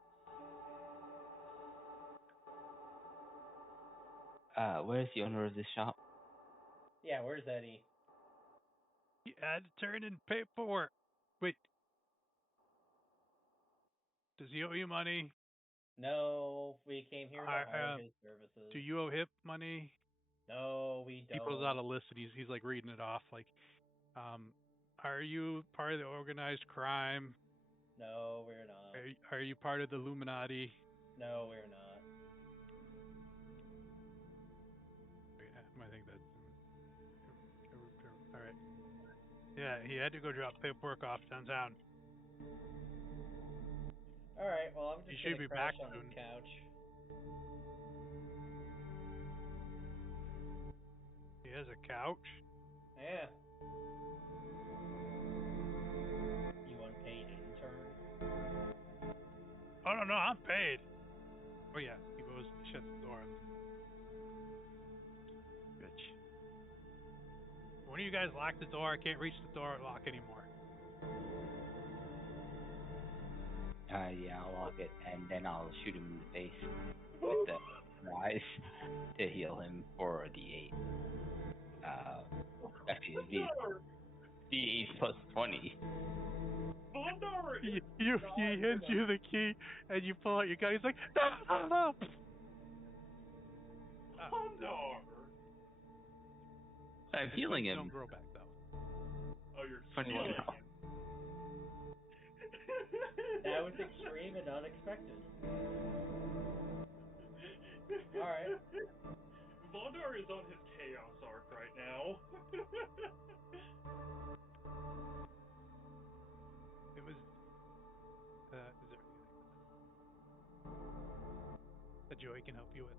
Where's the owner of this shop? Yeah, where's Eddie? He had to turn in paperwork. Wait. Does he owe you money? No, we came here to hire his services. Do you owe him money? No, we don't. He pulls out a list and he's like reading it off. Like, are you part of the organized crime? No, we're not. Are you part of the Illuminati? No, we're not. I think that's all right. Yeah, he had to go drop paperwork off downtown. All right, well, I'm just should gonna be crash back on soon. this couch. He has a couch. Yeah. You unpaid intern? Oh no, I'm paid. Oh yeah, he goes, shuts the door. Bitch. When you guys lock the door, I can't reach the door lock anymore. Yeah, I'll lock it, and then I'll shoot him in the face with the rise to heal him for the 8. Actually, it'd be Vondar! D8 plus 20. Vondar! He hands you the key, and you pull out your gun. He's like, no, no, no. Vondar! I'm His healing wings him. don't grow back though. Oh, you're 21 stealing now. him. That was extreme and unexpected. Alright. Vondar is on his chaos arc right now. It was. Is there anything that Joey can help you with?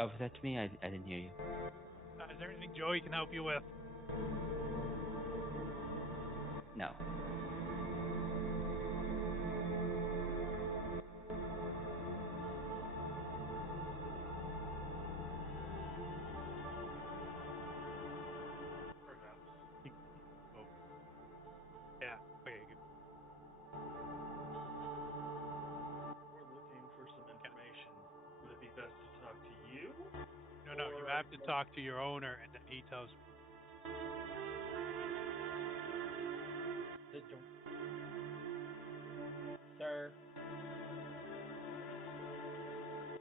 Oh, was that to me? I didn't hear you. Is there anything Joey can help you with? No. Perhaps. Oh. Yeah. Okay. Good. We're looking for some information. Would it be best to talk to you? No, you Or- have to talk to your owner, and then he tells. The Sir.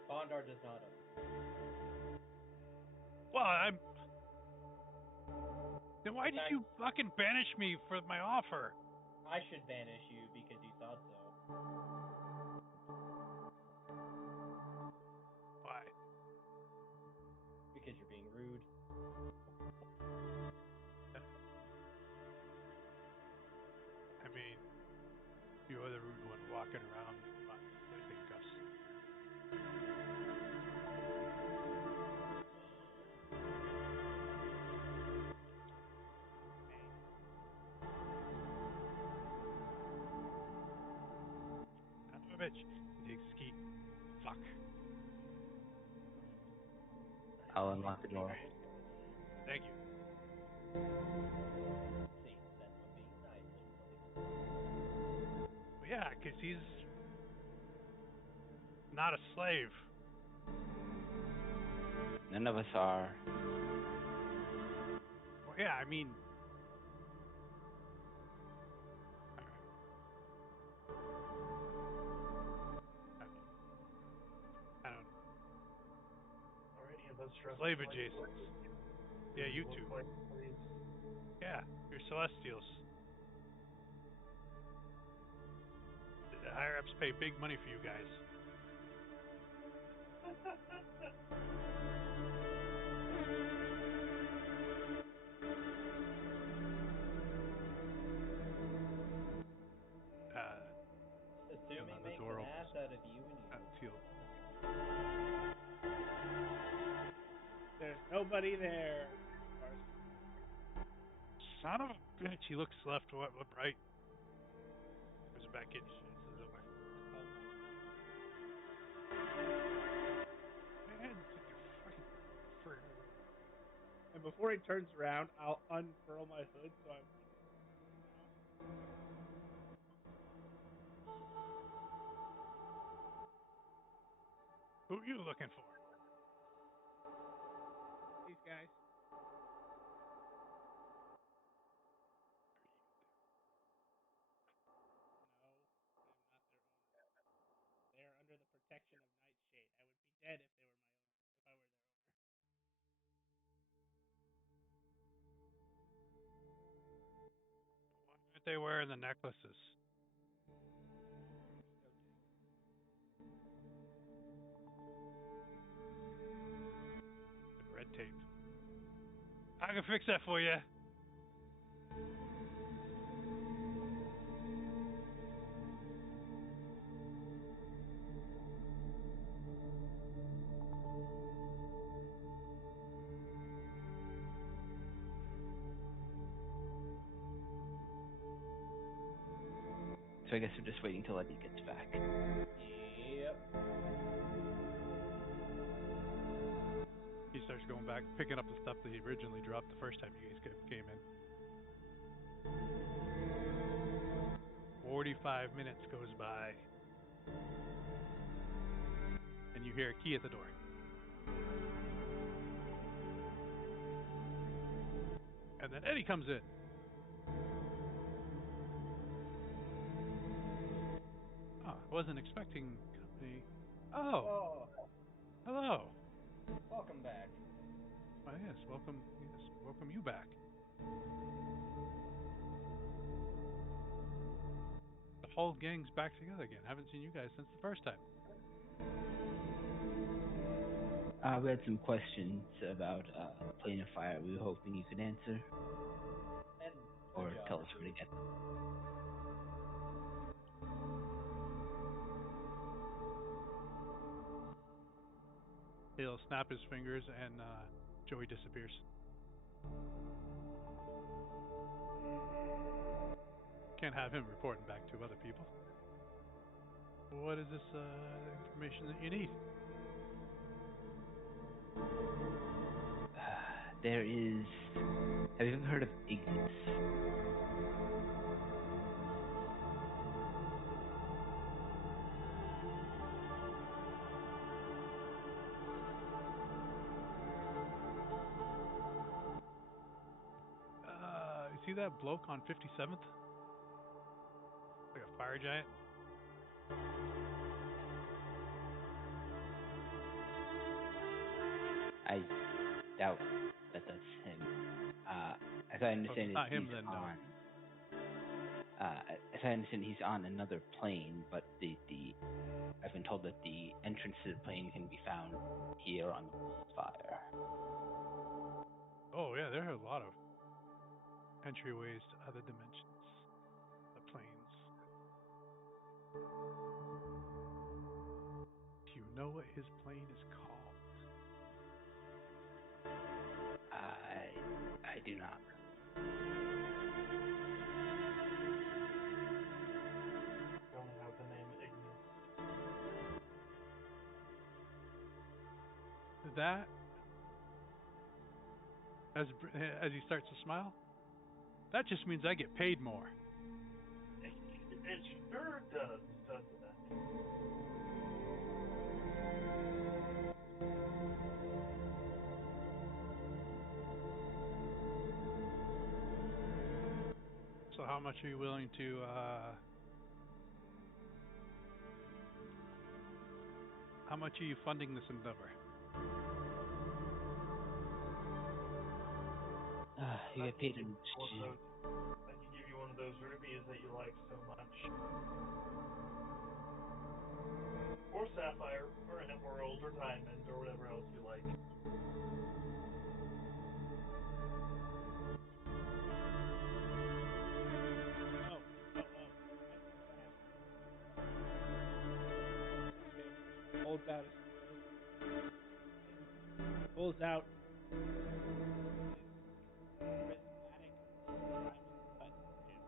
Bondar does not own. Well, I'm. Then why did you fucking banish me for my offer? I should banish you because you thought so. Why? Because you're being rude. I mean, you're the rude one walking around on sleeping cuffs. Son of a bitch. Big ski. Fuck. I'll unlock the door. Thank you. See, that's what being nice looks like. Well, yeah, 'cause he's not a slave. None of us are. Well, yeah, I mean. I don't. Are any of us dressed Slave like adjacent. slaves? Yeah, you Look two. like slaves? Yeah, you're Celestials. The higher ups pay big money for you guys. Assuming the makes door an opens. ass out of you and you. Sealed. There's nobody there. Son of a bitch. He looks left, right. Goes back in. Says away. Man, fucking friggin'. And before he turns around, I'll unfurl my hood so I'm. Who are you looking for? These guys. No, I'm not their owner. They are under the protection of Nightshade. I would be dead if they were my owner. If I were their owner. Why aren't they wearing the necklaces? The red tape. I can fix that for you. So I guess we're just waiting till Eddie gets back. Yep. He starts going back, picking up the stuff that he originally dropped the first time you guys came in. 45 minutes goes by, and you hear a key at the door. And then Eddie comes in. Oh, I wasn't expecting company. Oh, Oh, hello. welcome back. Why, yes, welcome you back. The whole gang's back together again. Haven't seen you guys since the first time. We had some questions about Plane of Fire. We were hoping you could answer And or good job. tell us where to get. He'll snap his fingers and Joey disappears. Can't have him reporting back to other people. What is this information that you need? There is. Have you ever heard of Ignis? You see that bloke on 57th? Like a fire giant? I doubt that that's him. As I Well, if understand it's it, not him, he's then no. on. As I understand, he's on another plane, but I've been told that the entrance to the plane can be found here on the fire. Oh yeah, there are a lot of entryways to other dimensions. The planes. Do you know what his plane is called? I do not. Don't have the name Ignis. That, as he starts to smile, that just means I get paid more. It sure does, doesn't it? So how much are you willing to how much are you funding this endeavor? You get paid in. I can give you one of those rubies that you like so much. Or sapphire, or emerald, or diamond, or whatever else you like. Holds out his pulls out his prismatic diamond cut gem.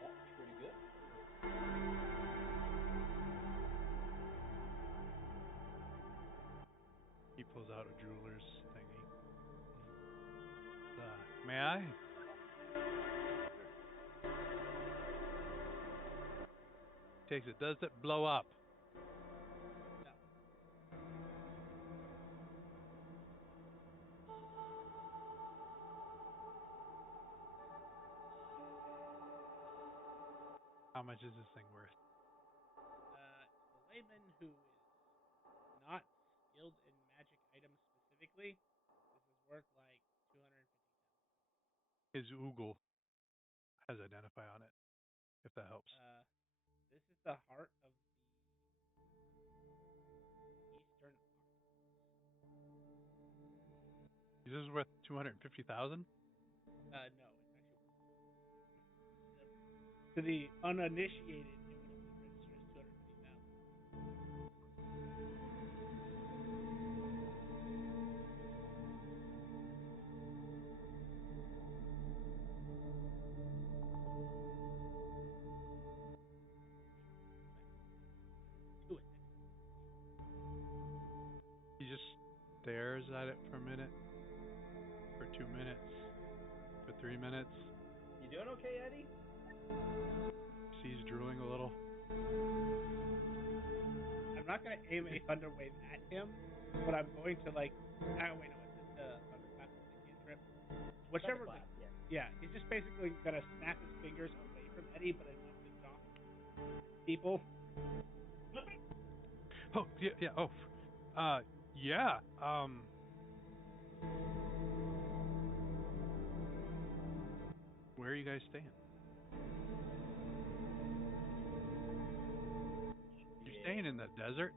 That's pretty good. He pulls out a jeweler's thingy. May I? Takes it. Does it blow up? No. How much is this thing worth? To the layman who is not skilled in magic items specifically, this is worth like 250,000. His oogle has identify on it, if that helps. This is the heart of the Eastern Octopus. This is worth 250,000. No, it's actually to the uninitiated, it would only register as 250,000. doing okay, Eddie? He's drooling a little. I'm not gonna aim a thunder wave at him, but I'm going to like. Ah, wait, no, it's thunderclap, it's a cantrip. Whichever. Thunderclap, yeah. Yeah, he's just basically gonna snap his fingers away from Eddie, but enough to knock people. Oh, yeah, yeah. Oh, yeah. Where are you guys staying? You're staying in the desert?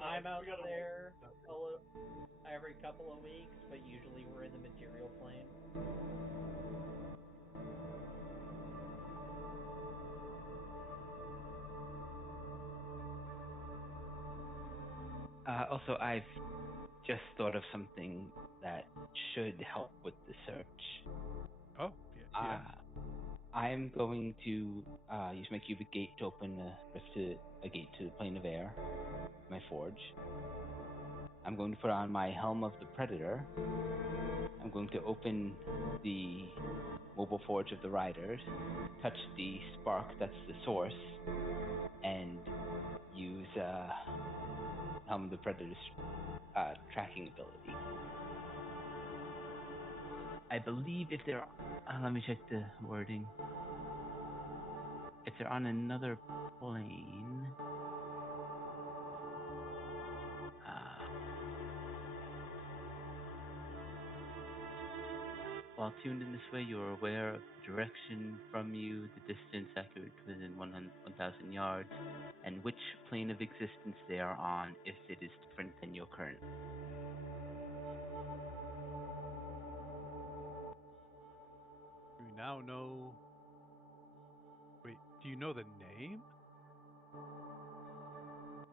I'm out We gotta there every couple of weeks, but usually we're in the material plane. Also, I've just thought of something that should help with the search. Oh, yeah. I'm going to use my cubic gate to open a gate to the plane of air, my forge. I'm going to put on my helm of the Predator. I'm going to open the mobile forge of the Riders, touch the spark that's the source, and use helm of the Predator's tracking ability. I believe if they're let me check the wording. If they're on another plane, while tuned in this way, you are aware of the direction from you, the distance accurate within 1,000 yards, and which plane of existence they are on if it is different than your current. You now know. Wait, do you know the name?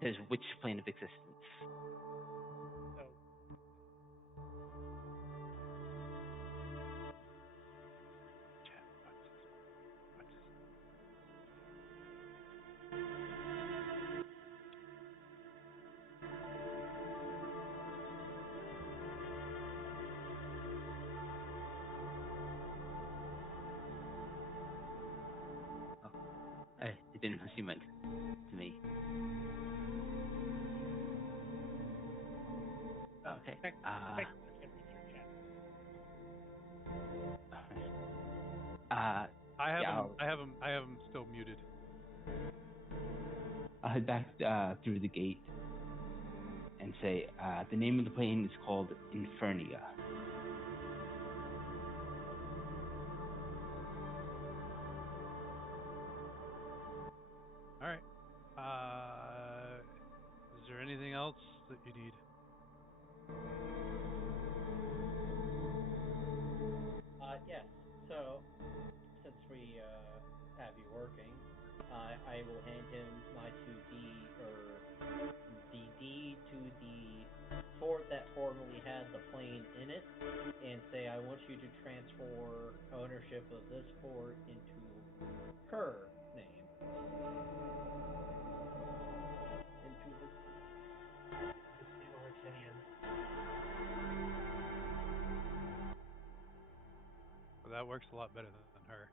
It says which plane of existence. So Chat, what's It didn't seem like to me. Okay. technically you can read their chat. I have Yeah, him. I have him still muted. I'll head back through the gate and say the name of the plane is called Infernia. All right. Is there anything else that you need? Yes. So, since we have you working, I will hand him my 2D or the D to the fort that formerly had the plane in it, and say I want you to transfer ownership of this fort into her name. Into this. Well, that works a lot better than her.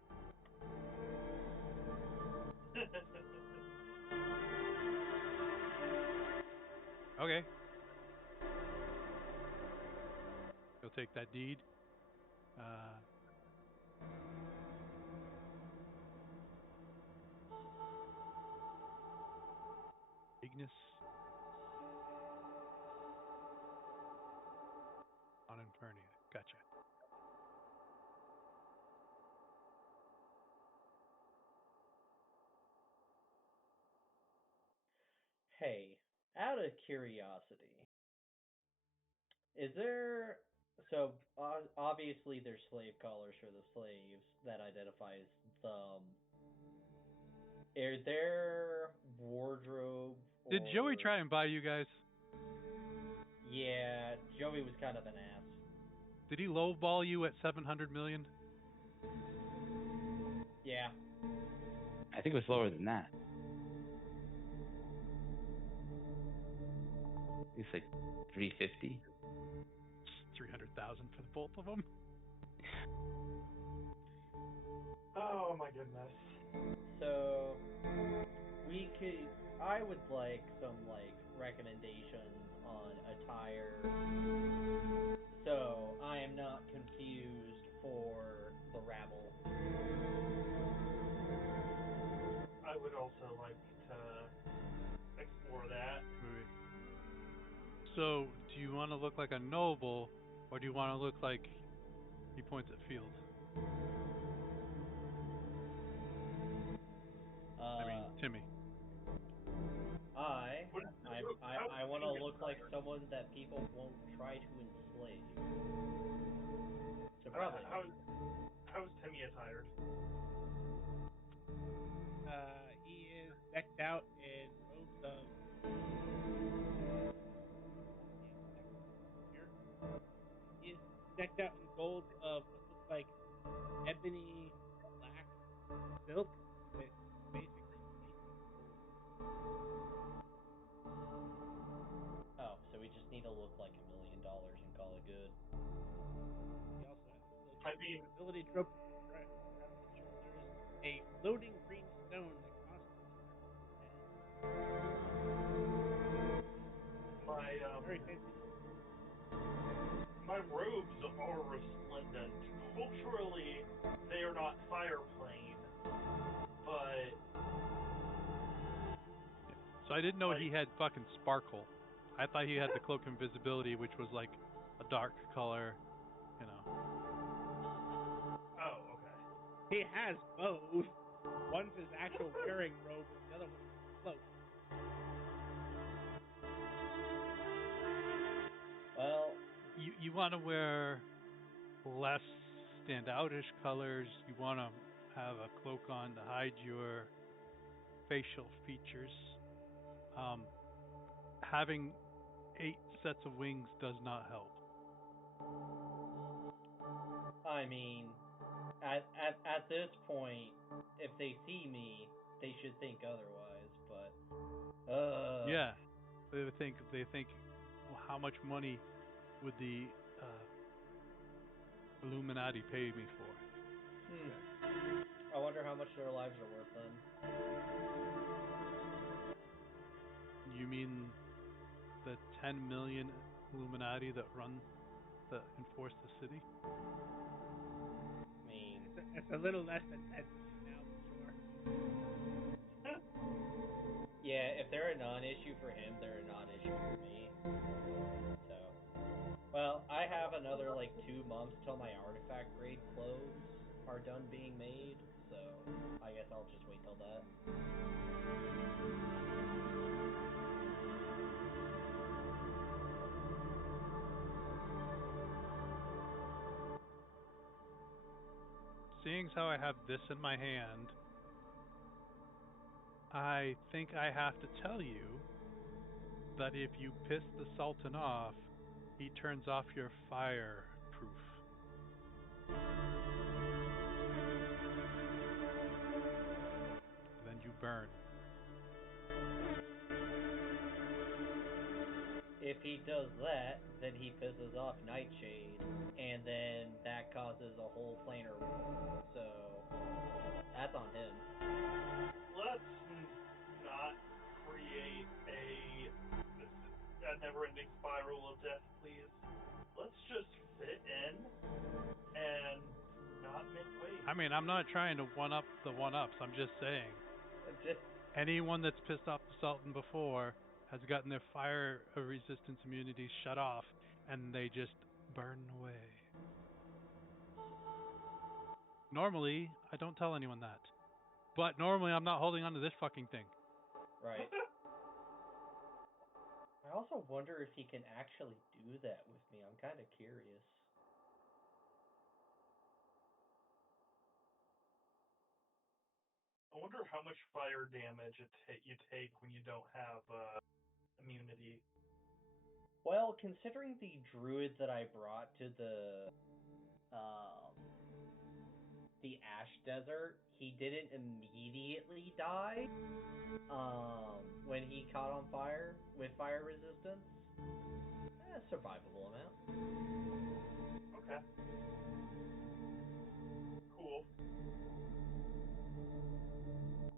Okay. You'll take that deed. Ignis on Infernia. Gotcha. Hey, out of curiosity, is there so obviously there's slave collars for the slaves that identifies them. Are there wardrobe or Did Joey try and buy you guys? Yeah, Joey was kind of an ass. Did he lowball you at 700 million? Yeah. I think it was lower than that. It's like 350. 300,000 for the both of them. Oh my goodness. So I would like some recommendations on attire, so I am not confused for the rabble. I would also like to explore that. Wait. So, do you want to look like a noble, or do you want to look like he points at Field? I mean, Timmy. I How want to Timmy look like attired? someone that people won't try to enslave. So probably. How is Timmy attired? He is decked out in robes of. Here. He is decked out in gold of what looks like ebony black silk with basically gold. Oh, so we just need to look like $1 million and call it good. He also has I mean, ability draped around his shoulders a floating green stone that constantly very fancy. my robes are resplendent. Culturally, they are not fire plane, but So I didn't know he had fucking sparkle. I thought he had the cloak invisibility, which was like a dark color, you know. oh, okay. He has both. One's his actual wearing robe, and the other one's his cloak. Well, You want to wear less standoutish colors. You want to have a cloak on to hide your facial features. Having 8 sets of wings does not help. I mean, at this point, if they see me, they should think otherwise. But Yeah, they think, well, how much money would the Illuminati pay me for? I wonder how much their lives are worth then. You mean the 10 million Illuminati that enforce the city? I mean, It's a little less than 10 now, for sure. yeah, if they're a non-issue for him, they're a non-issue for me. So, well, I have another 2 months till my artifact grade clothes are done being made. So I guess I'll just wait till that. Seeing as how I have this in my hand, I think I have to tell you that if you piss the Sultan off, he turns off your fireproof. Then you burn. If he does that, then he pisses off Nightshade, and then that causes a whole planar war. So that's on him. Let's not create a never-ending spiral of death, please. Let's just fit in and not make waves. I mean, I'm not trying to one-up the one-ups. I'm just saying. Anyone that's pissed off the Sultan before has gotten their fire resistance immunities shut off, and they just burn away. Normally, I don't tell anyone that. But normally, I'm not holding on to this fucking thing. Right. I also wonder if he can actually do that with me. I'm kind of curious. I wonder how much fire damage you take when you don't have immunity. Well, considering the druid that I brought to the Ash Desert, he didn't immediately die when he caught on fire with fire resistance. Survivable amount. Okay. Cool.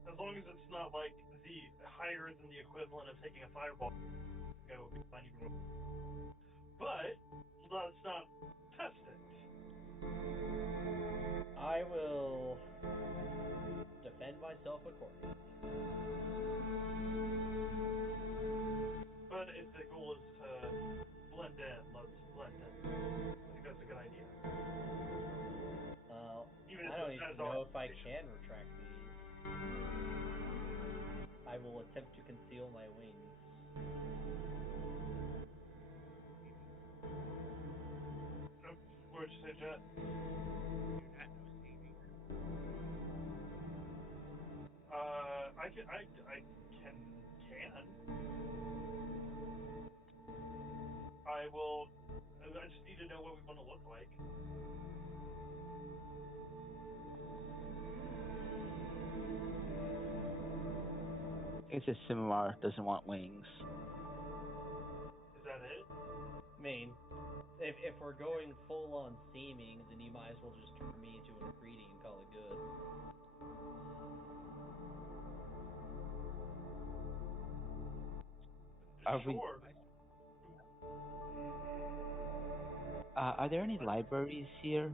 As long as it's not like the higher than the equivalent of taking a fireball, it would be fine even with. But let's not test it. I will defend myself accordingly. But if the goal is to blend in, let's blend in. I think that's a good idea. Even if I don't it even says know if I orientation. can retract these. I will attempt to conceal my wings. Nope. What'd you say, Jet? Do not know saving. I can. I will. I just need to know what we want to look like. It says Simimar doesn't want wings. Is that it? I mean, if we're going full on seeming, then you might as well just turn me into an Akriti and call it good. Sure. Are there any libraries here?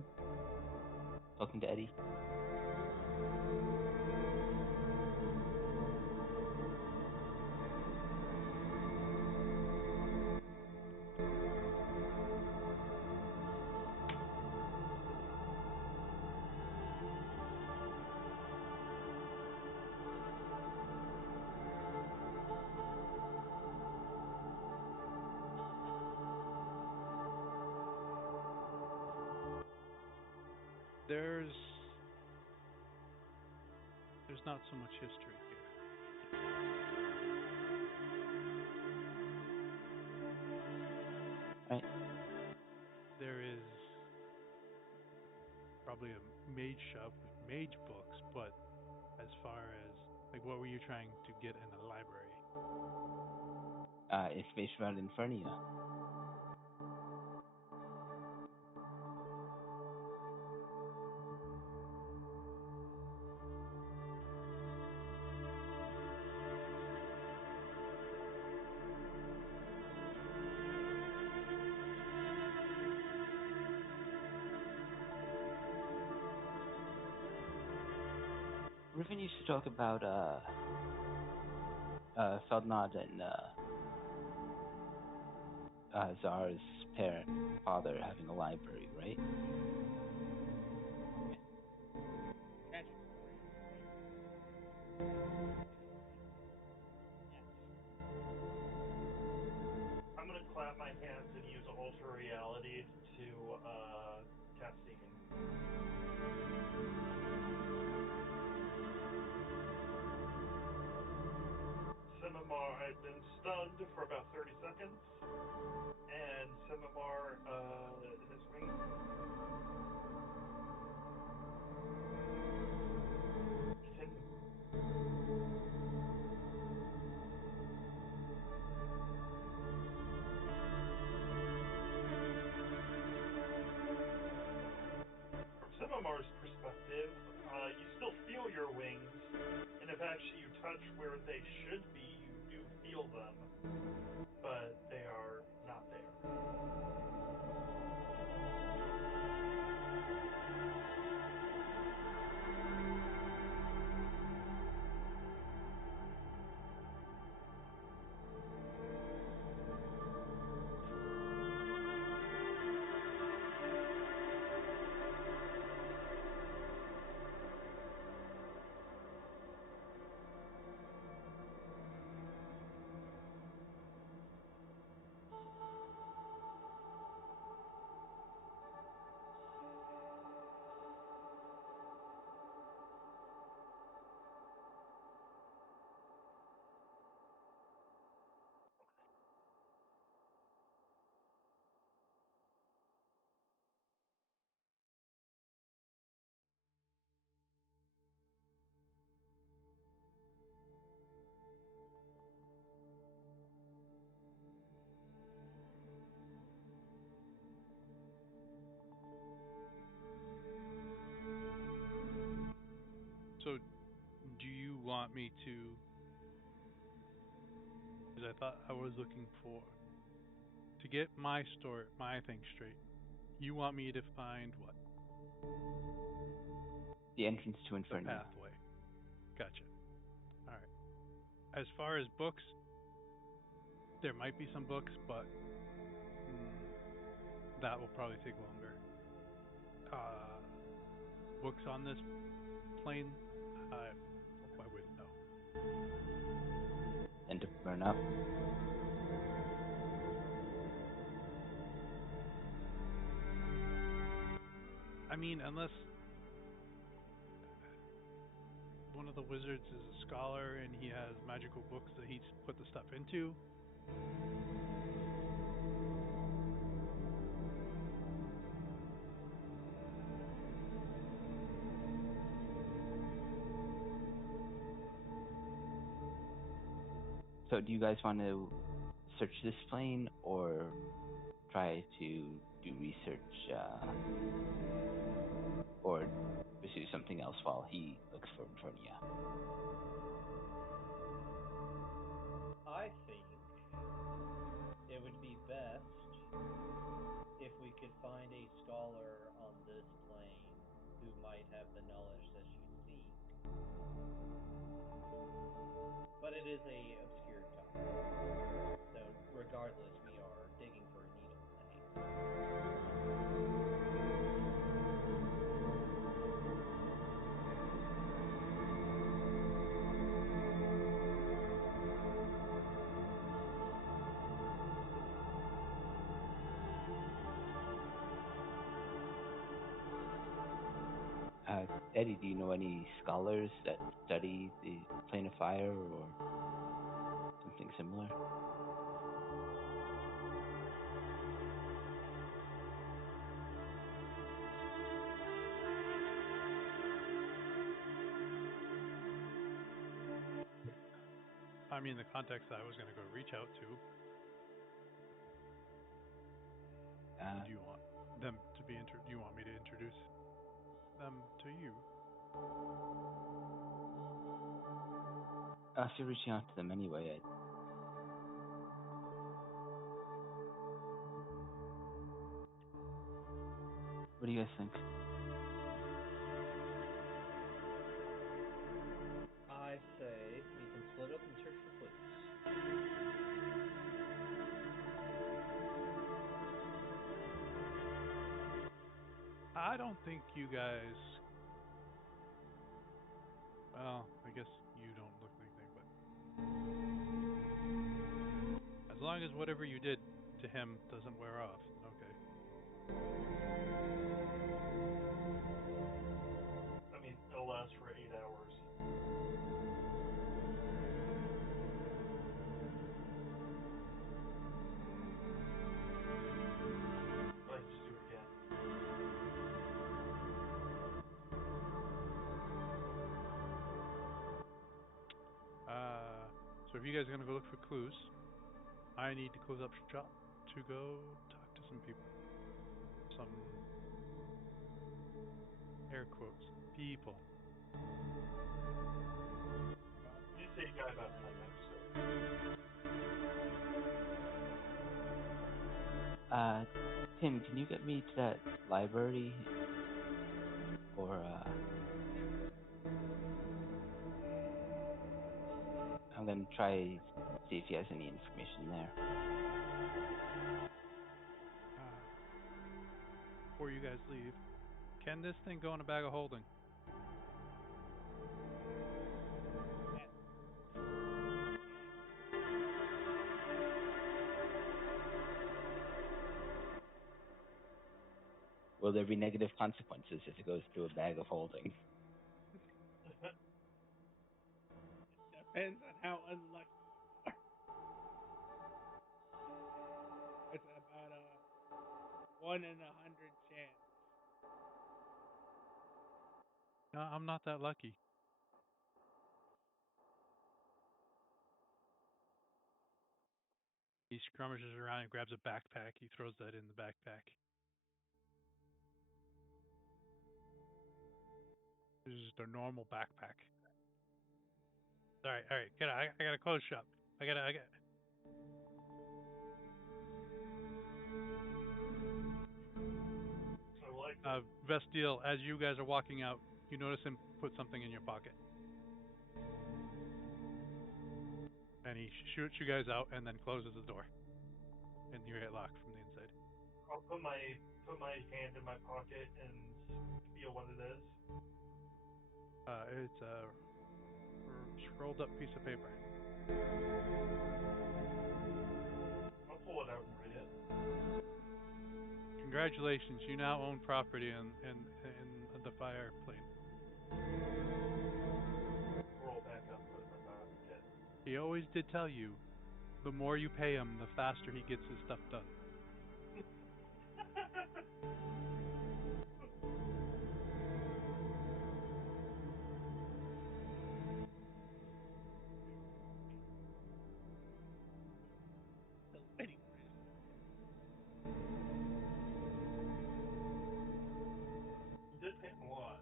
Talking to Eddie. There's not so much history here. Right. There is probably a mage shop with mage books, but as far as like, what were you trying to get in a library? Information about Infernia. Riven used to talk about Feldnod and Zar's father having a library, right? Tragic story. I'm gonna clap my hands and use alter reality to cast Seeking. Simimar, I've been stunned for about 30 seconds, and Simimar, his wings. From Simimar's perspective, you still feel your wings, and if actually you touch where they should be, you do feel them, but they are not there. want me to? Because I thought I was looking for to get my story, my thing straight. You want me to find what? The entrance to The Infernia. pathway. Gotcha. All right. As far as books, there might be some books, but that will probably take longer. Uh, Books on this plane, I wouldn't know. And to burn up. I mean, unless one of the wizards is a scholar and he has magical books that he's put the stuff into. So do you guys want to search this plane or try to do research or pursue something else while he looks for Infernia? I think it would be best if we could find a scholar on this plane who might have the knowledge that you seek. But it is a obscure topic. So regardless, we are digging for a needle in the haystack. Eddie, do you know any scholars that study the plane of fire or something similar? I mean, the context I was going to go reach out to. Do you want them to be do you want me to introduce them to you? If you're reaching out to them anyway, what do you guys think? I say we can split up and search for clues. I don't think you guys. Well, I guess you don't look anything, but as long as whatever you did to him doesn't wear off, okay. I mean, it'll last for 8 hours. Let's just do it again. So if you guys are gonna go look for clues, I need to close up shop to go talk to some people. Some air quotes people. You say guy about 10 minutes. Tim, can you get me to that library? Or, I'm gonna try see if he has any information there. Before you guys leave, can this thing go in a bag of holding? Will there be negative consequences if it goes through a bag of holding? Depends on how unlucky you are. It's about a 1 in 100 chance. No, I'm not that lucky. He scrummages around and grabs a backpack. He throws that in the backpack. This is their normal backpack. All right, all right. I gotta close shop. I got. I like that. Vestiel, as you guys are walking out, you notice him put something in your pocket, and he shoots you guys out, and then closes the door, and you get locked from the inside. I'll put my hand in my pocket and feel what it is. It's a rolled up piece of paper. I'll pull it out and read it. Congratulations, you now own property in the fire plane. Roll back up, put it in my pocket. He always did tell you, the more you pay him, the faster he gets his stuff done. Still waiting for him. You did pay him a lot.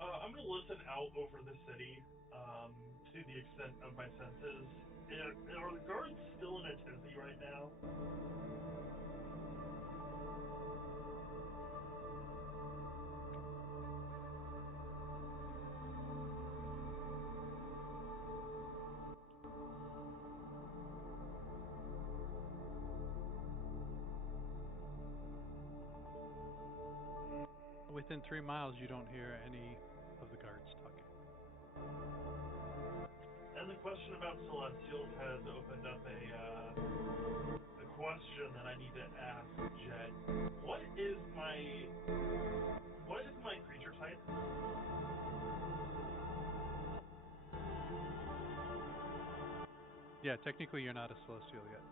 I'm gonna listen out over the city, to the extent of my senses. Are the guards still in a tizzy right now? Within 3 miles, you don't hear any of the guards talking. And the question about Celestials has opened up a question that I need to ask Jed. What is my creature type? Yeah, technically you're not a celestial yet.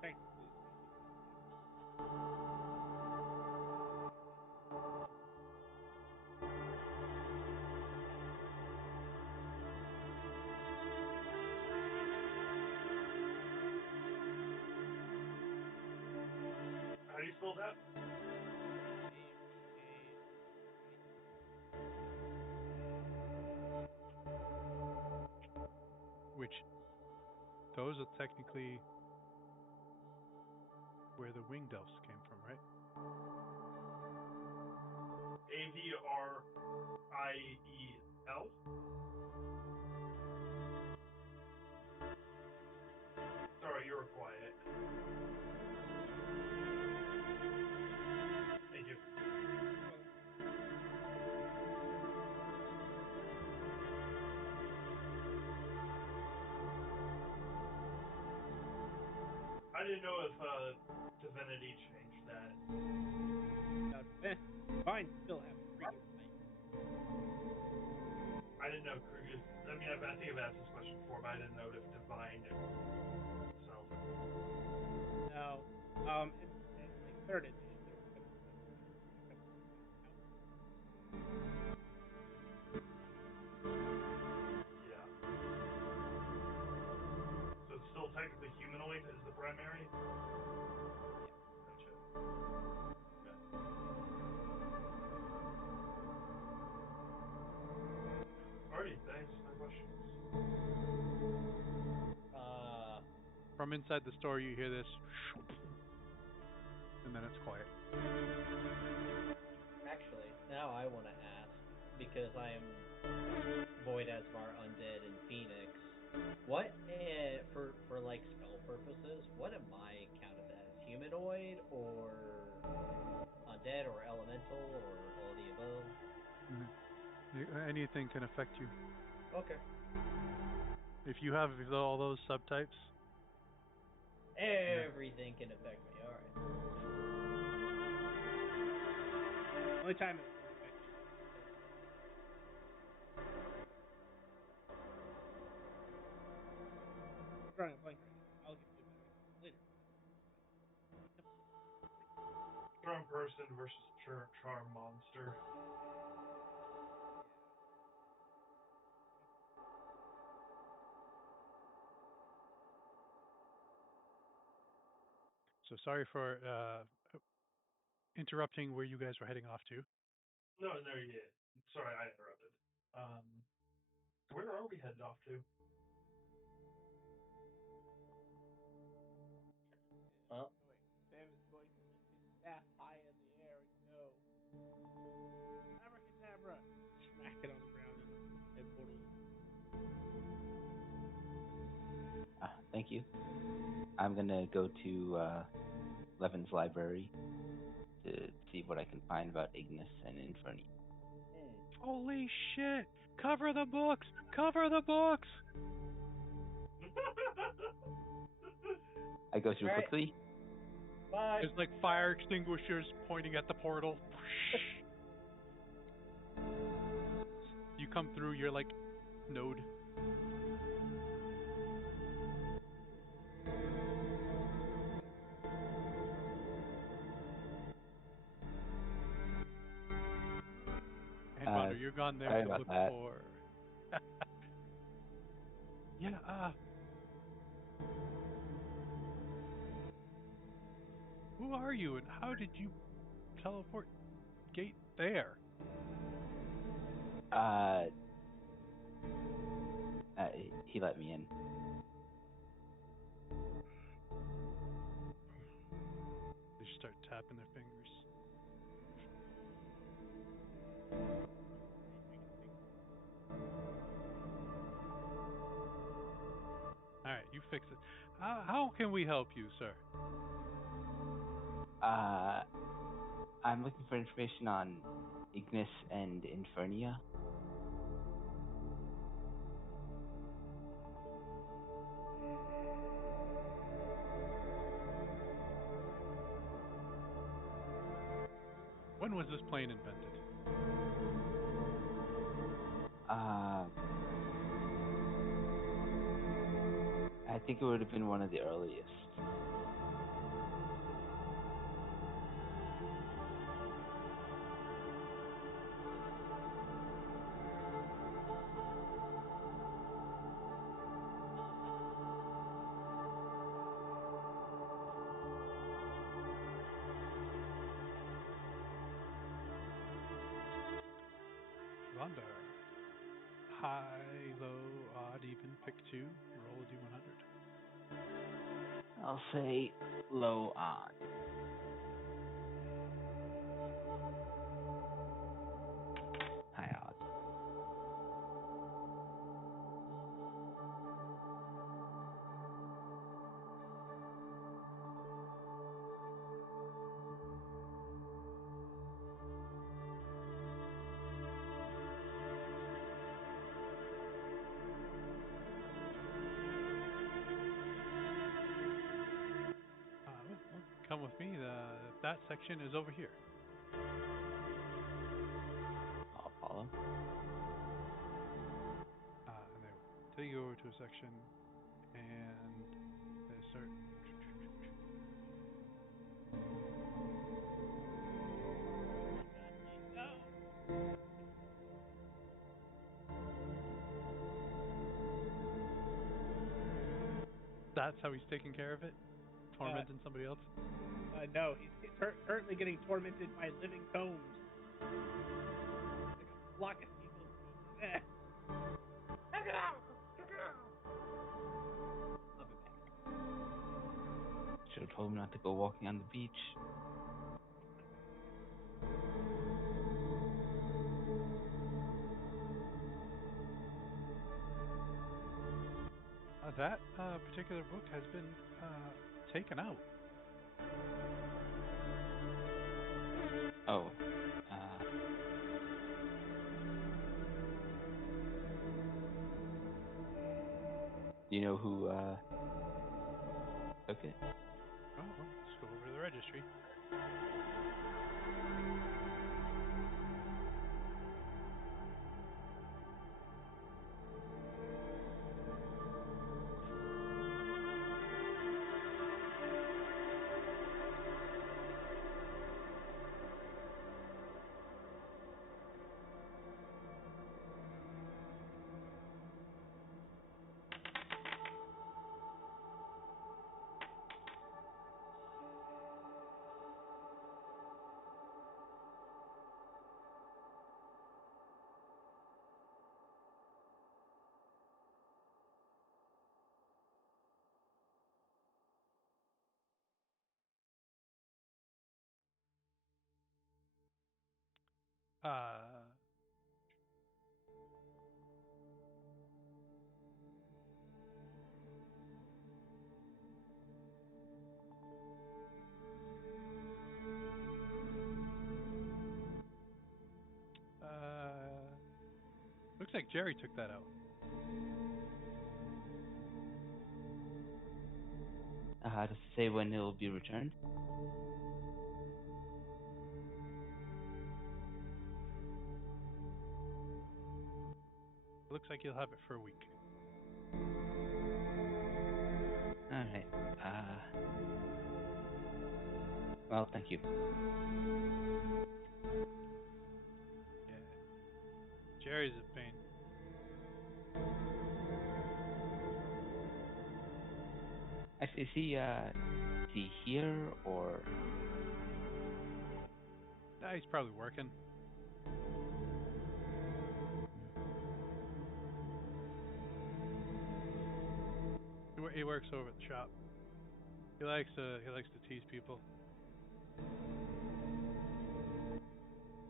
Technically, How do you spell that? Which, those are technically where the winged elves came from, right? Avriel? Sorry, you were quiet. Thank you. I didn't know if Divinity changed that. now Divine still have freaking thing. I didn't know Kruger's. I mean, I think I've asked this question before, but I didn't know if Divine itself. No, in like third edition, there was a couple of Yeah. So it's still technically humanoid is the primary? Gotcha. Okay. Alrighty, thanks for the questions. From inside the store, you hear this, and then it's quiet. Actually, now I want to ask, because I am Void Asmar, Undead, and Phoenix. What, for like spell purposes, what am I counted as? Humanoid, or undead, or elemental, or all of the above? Anything can affect you. Okay. If you have all those subtypes, Everything can affect me. All right. only time it won't affect you. Drawing a blank right now. I'll get to it later. Charm person versus charm monster. so sorry for interrupting where you guys were heading off to. No, there you go. Sorry, I interrupted. Where are we headed off to? Well, Sam is going to lift his staff high in the air and go, Abracadabra! Smack it on the ground and portal. Thank you. I'm gonna go to Levin's library to see what I can find about Ignis and Inferni. Holy shit! Cover the books! Cover the books! I go through Alright. quickly. Bye. There's like fire extinguishers pointing at the portal. You come through, you're like, node. And Bonder, you're gone there sorry to about look that. for. Yeah, who are you and how did you teleport gate there? He let me in. They just start tapping their fingers. Alright, you fix it. How can we help you, sir? I'm looking for information on Ignis and Infernia. When was this plane invented? I think it would have been one of the earliest. Wonder. High, low, odd, even, pick two, roll a d100. I'll say low on. High odds. Well, come with me. That section is over here. I'll follow. And they take you over to a section, and they start. That's how he's taking care of it? Tormenting somebody else? No, he's currently getting tormented by living tomes. Like a flock of seagulls. Check it out! Check it out! I'll be back. Should have told him not to go walking on the beach. That particular book has been taken out. Oh. Do you know who took it? Oh, well, let's go over to the registry. Uh, uh, looks like Jerry took that out. Does it say when it will be returned? Looks like you'll have it for a week. Alright. Well, thank you. Yeah. Jerry's a pain. Actually, is he here or? Nah, he's probably working. He works over at the shop. He likes to tease people.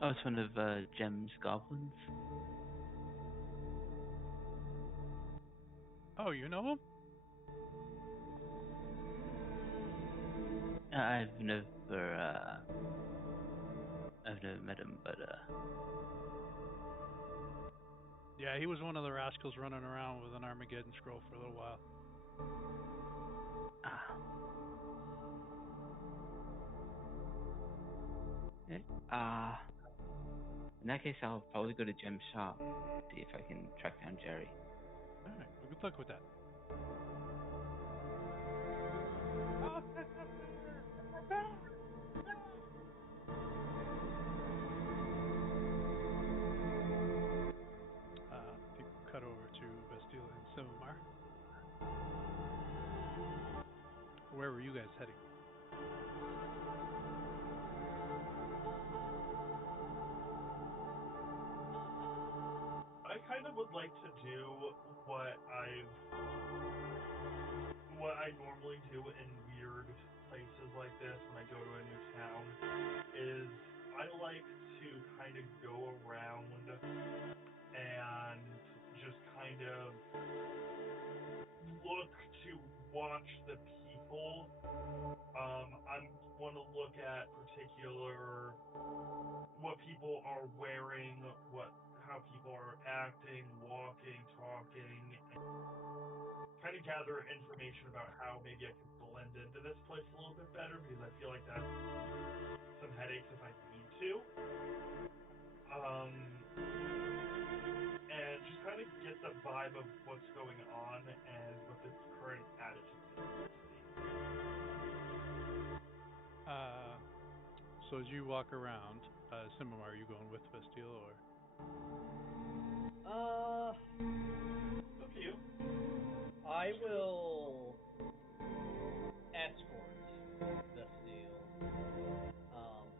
Oh, it's one of Jem's goblins. Oh, you know him? I've never met him, but Yeah, he was one of the rascals running around with an Armageddon scroll for a little while. ah. Okay. In that case, I'll probably go to Jem's shop, see if I can track down Jerry. All right. Well, good luck with that. I think we'll cut over to Bastille and Silmar. Where were you guys heading? I kind of would like to do what I normally do in weird places like this when I go to a new town is I like to kind of go around and just kind of look to watch the people. I want to look at particular what people are wearing, how people are acting, walking, talking, and kind of gather information about how maybe I could blend into this place a little bit better because I feel like that's some headaches if I need to. And just kind of get the vibe of what's going on and what the current attitude is in the city. So as you walk around, Silmar, are you going with Bastille or? Up to you. I will escort the seal.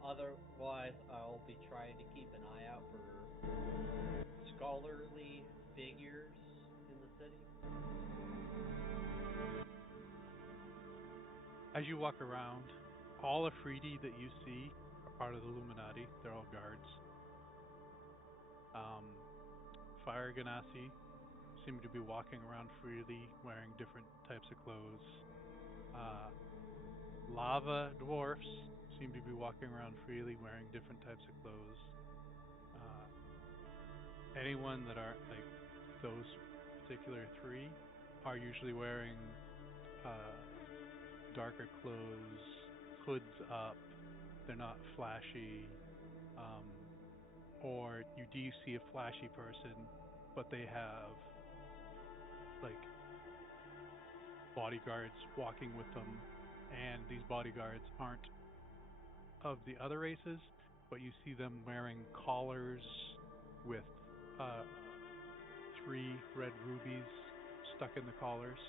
Otherwise, I'll be trying to keep an eye out for scholarly figures in the city. As you walk around, all Afridi that you see are part of the Illuminati. They're all guards. Fire Ganassi seem to be walking around freely, wearing different types of clothes. Lava dwarfs seem to be walking around freely, wearing different types of clothes. Anyone that aren't like those particular three are usually wearing darker clothes, hoods up. They're not flashy. Or you do see a flashy person, but they have like bodyguards walking with them, and these bodyguards aren't of the other races, but you see them wearing collars with 3 red rubies stuck in the collars.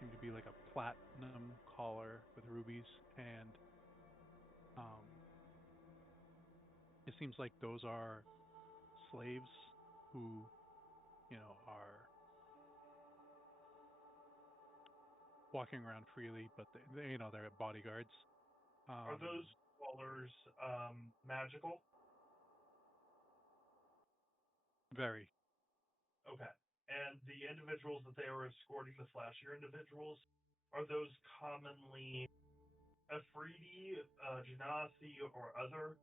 Seem to be like a platinum collar with rubies, and it seems like those are slaves who, are walking around freely, but they're bodyguards. Are those collars magical? Very. Okay. And the individuals that they are escorting, the flashier individuals, are those commonly Afridi, Genasi, or other?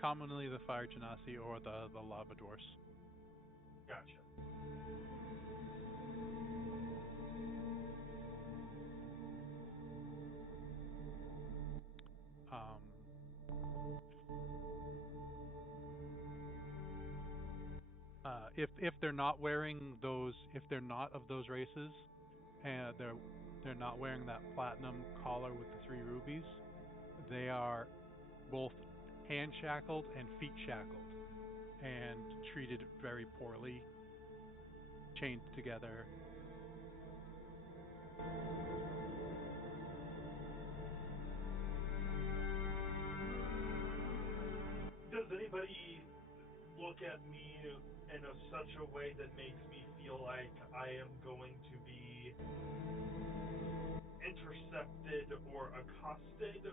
Commonly the fire genasi or the lava dwarfs. Gotcha. Um, if they're not wearing those, if they're not of those races, and they're not wearing that platinum collar with the three rubies, they are both hand shackled and feet shackled and treated very poorly, chained together. Does anybody look at me in such a way that makes me feel like I am going to be intercepted or accosted?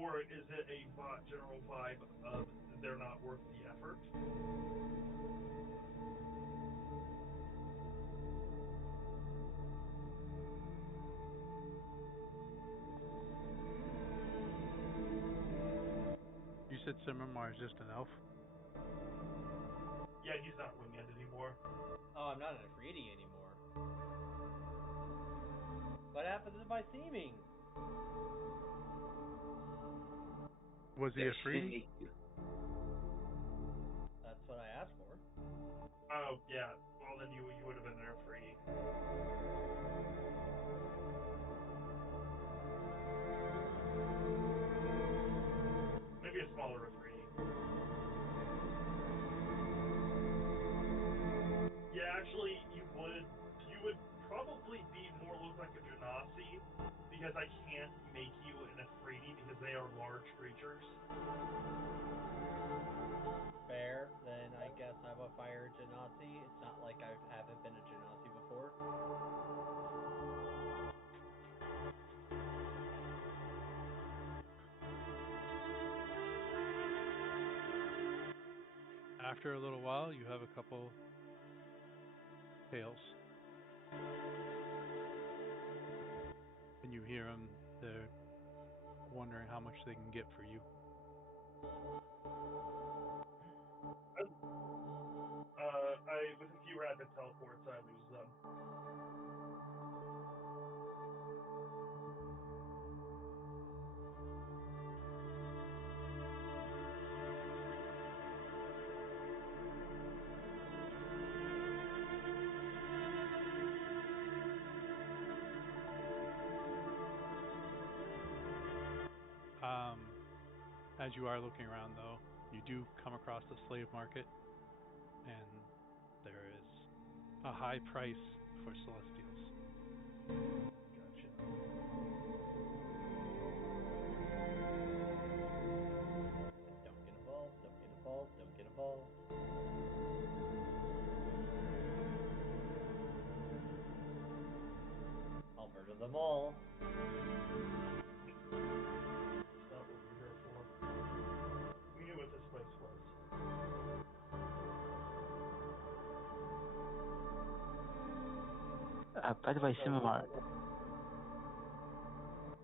Or is it a general vibe of they're not worth the effort? You said Simmermar is just an elf? Yeah, he's not winged anymore. Oh, I'm not an Afridi anymore. What happens to my theming? Was he a freebie? Make you. That's what I asked for. Oh, yeah. Well, then you would have been there free. Maybe a smaller free. Yeah, actually, you would probably be more look like a Genasi, because I can't make you an Afridi because they are large creatures. Fair, then I guess I'm a fire Genasi. It's not like I haven't been a Genasi before. After a little while, you have a couple tails. And you hear them, they're wondering how much they can get for you. With a few rapid teleports, I lose them. As you are looking around, though, you do come across the slave market, and there is a high price for celestials. Gotcha. Don't get involved, don't get involved, don't get involved. I'll murder them all. That's not what we're here for. We knew what this place was. By the way, Simamar.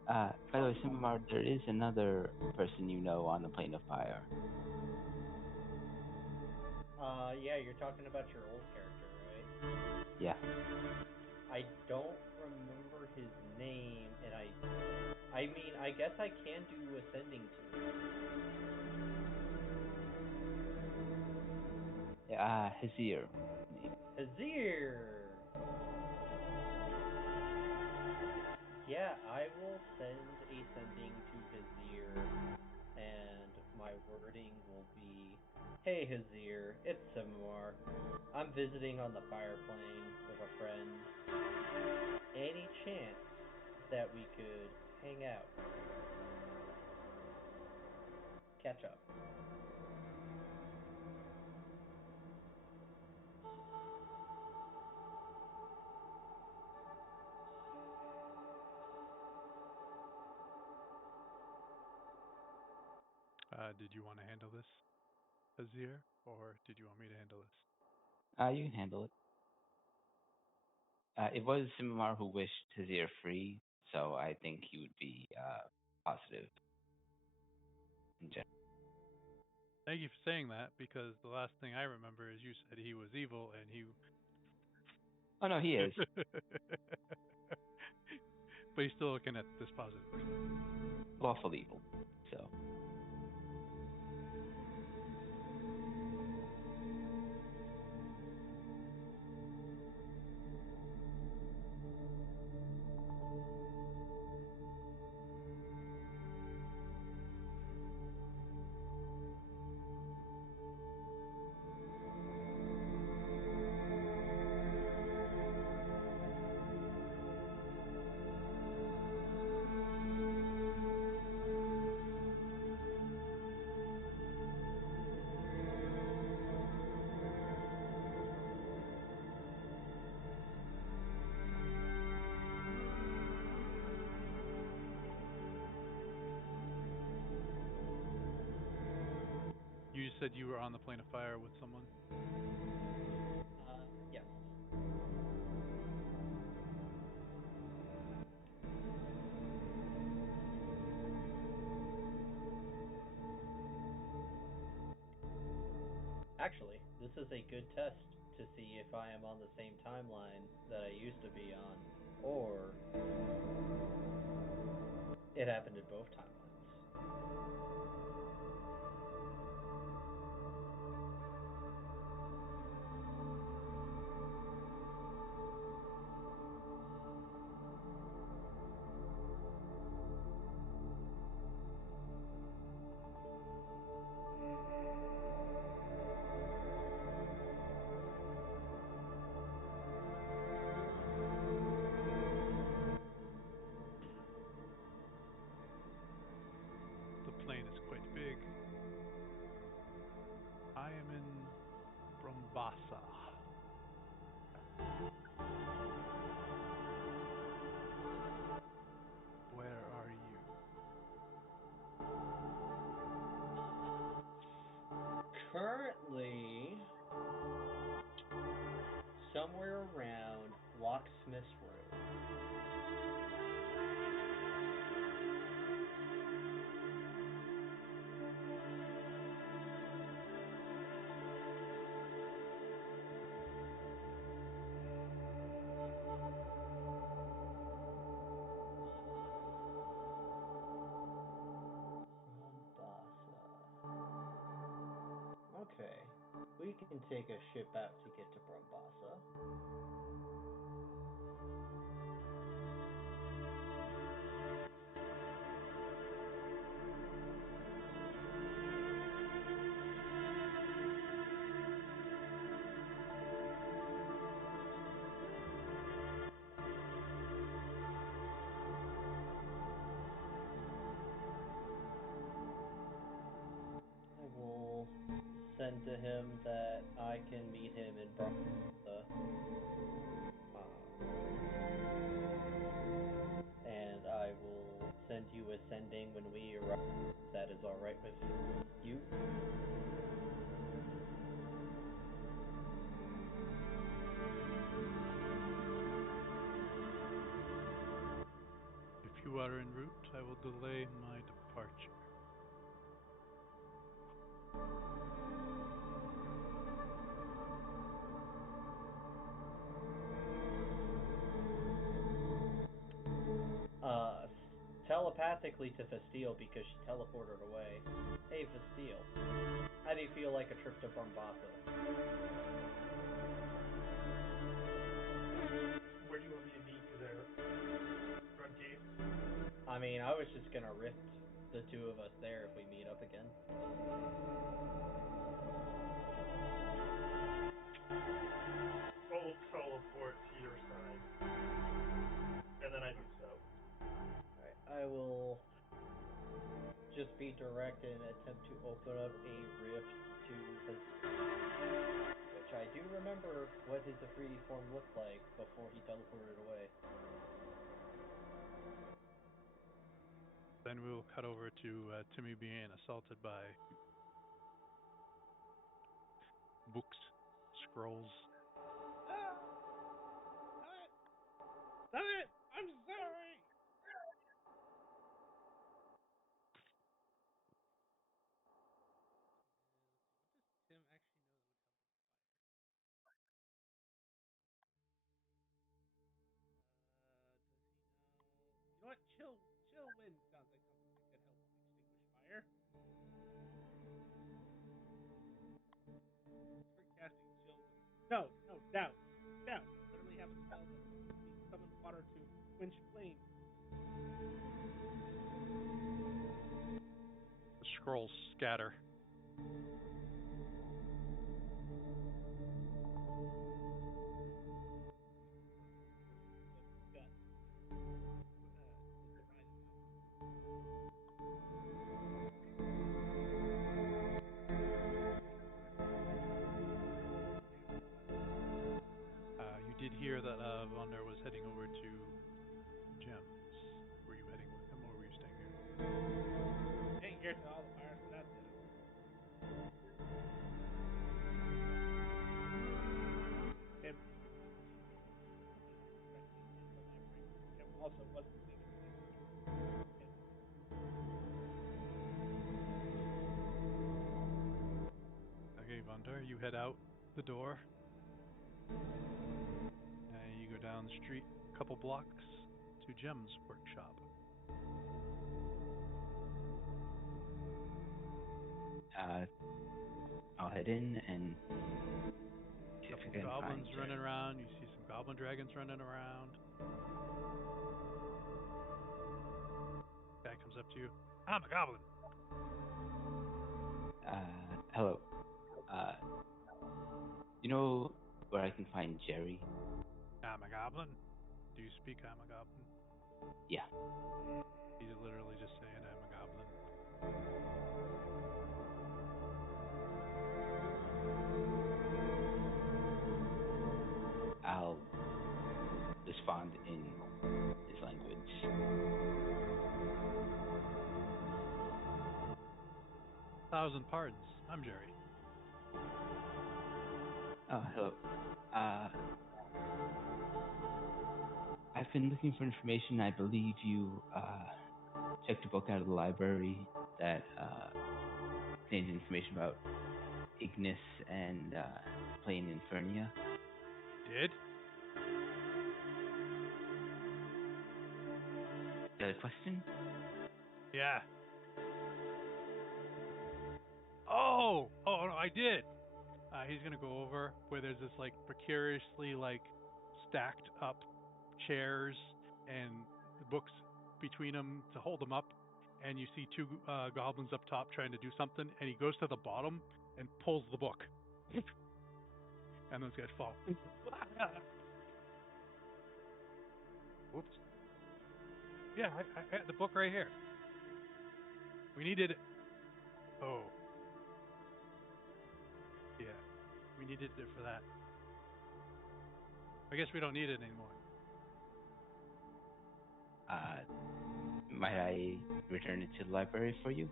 By the way, Simamar, there is another person you know on the plane of fire. Yeah, you're talking about your old character, right? Yeah. I don't remember his name, and I mean, I guess I can do ascending to him. Yeah, Hazir. Hazir! Yeah, I will send ascending to Hazir, and my wording will be, "Hey Hazir, it's Simar. I'm visiting on the fire plane with a friend. Any chance that we could hang out? Catch up." Did you want to handle this, Azir, or did you want me to handle this? You can handle it. It was Simamar who wished his ear free, so I think he would be positive in general. Thank you for saying that, because the last thing I remember is you said he was evil and he. Oh no, he is. But he's still looking at this positively. Lawful evil. So You said you were on the plane of fire with someone. Yes. Actually, this is a good test to see if I am on the same timeline that I used to be on, or it happened in both timelines. The plane is quite big. I am in Brombasa. Where are you? Currently, somewhere around Locksmith's Road. Brombasa. Okay. We can take a ship out to get to Brombasa. I will send to him that I can meet him in Brombasa. And I will send you a sending when we arrive. If that is alright with you. If you are en route, I will delay my departure. Uh, Telepathically to Fastille because she teleported away. Hey Fastille, how do you feel like a trip to Brombasa? Where do you want me to meet you there? Front gate? I mean, I was just gonna rift the two of us there if we meet up again. I'll teleport to your side. And then I do so. Alright, I will just be direct and attempt to open up a rift to which I do remember what his Afridi form looked like before he teleported away. Then we'll cut over to Timmy being assaulted by books, scrolls. Ah! Stop it! Stop it! I'm sorry! What does Tim actually know that would help inspire? Does he know? You know what? Chill wind sounds like something that could help extinguish fire. It's for casting chill wind. No, doubt. I literally have a spell that lets me summon water to quench flames. The scrolls scatter. The gut. To dry them out. You did hear that Vonder was heading over to Gems. Were you heading with him, or were you staying here? Staying here till all the fire's put out. Tim also wasn't leaving the Okay, Vonder, you head out the door. You go down the street a couple blocks to Jem's workshop. I'll head in and see if I Couple can goblins find running around. You see some goblin dragons running around. Guy comes up to you. I'm a goblin. hello. You know where I can find Jerry? I'm a goblin. Do you speak I'm a goblin? Yeah. He's literally just saying I'm a goblin. I'll respond in his language. 1,000 pardons. I'm Jerry. Oh, hello. I've been looking for information. I believe you checked a book out of the library that contains information about Ignis and Plane Infernia. Did? The question? Yeah. Oh, no, I did. He's gonna go over where there's this like precariously like stacked up chairs and the books between them to hold them up, and you see two goblins up top trying to do something, and he goes to the bottom and pulls the book, and those guys fall. Whoops. Yeah, I had the book right here. We needed it. Oh. Yeah, we needed it for that. I guess we don't need it anymore. Might I return it to the library for you?